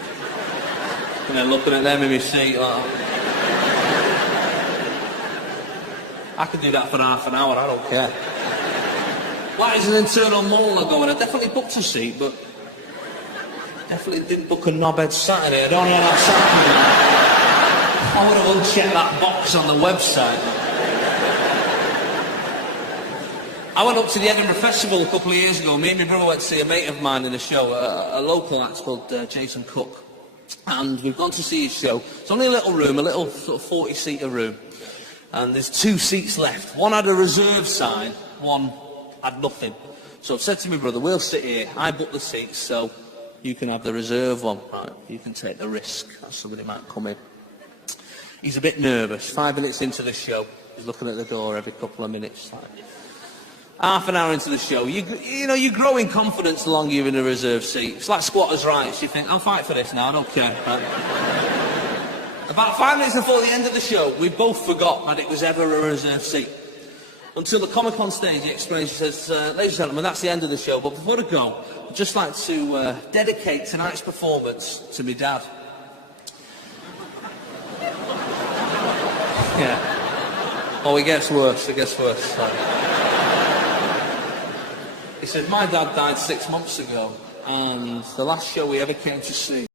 And then looking at them in my seat. Like, I could do that for half an hour, I don't care. Like it's an internal monologue going, I definitely booked a seat, but definitely didn't book a knobhead Saturday. I don't know how that's happening. I would have unchecked that box on the website. I went up to the Edinburgh Festival a couple of years ago. Me and my brother went to see a mate of mine in a show, a local act called Jason Cook. And we've gone to see his show. It's only a little room, a little sort of 40-seater room. And there's 2 seats left. One had a reserve sign, one had nothing. So I've said to my brother, we'll sit here. I booked the seats, so you can have the reserve one. Right, you can take the risk that somebody might come in. He's a bit nervous. 5 minutes into the show, he's looking at the door every couple of minutes. Half an hour into the show, you know, you grow in confidence the longer you're in a reserve seat. It's like squatters' rights. You think, I'll fight for this now, I don't care. Right? About 5 minutes before the end of the show, we both forgot that it was ever a reserve seat. Until the comic on stage, he explains, he says, ladies and gentlemen, that's the end of the show, but before I go, I'd just like to dedicate tonight's performance to my dad. Yeah. Oh, it gets worse, it gets worse. Sorry. He said, my dad died 6 months ago, and the last show we ever came to see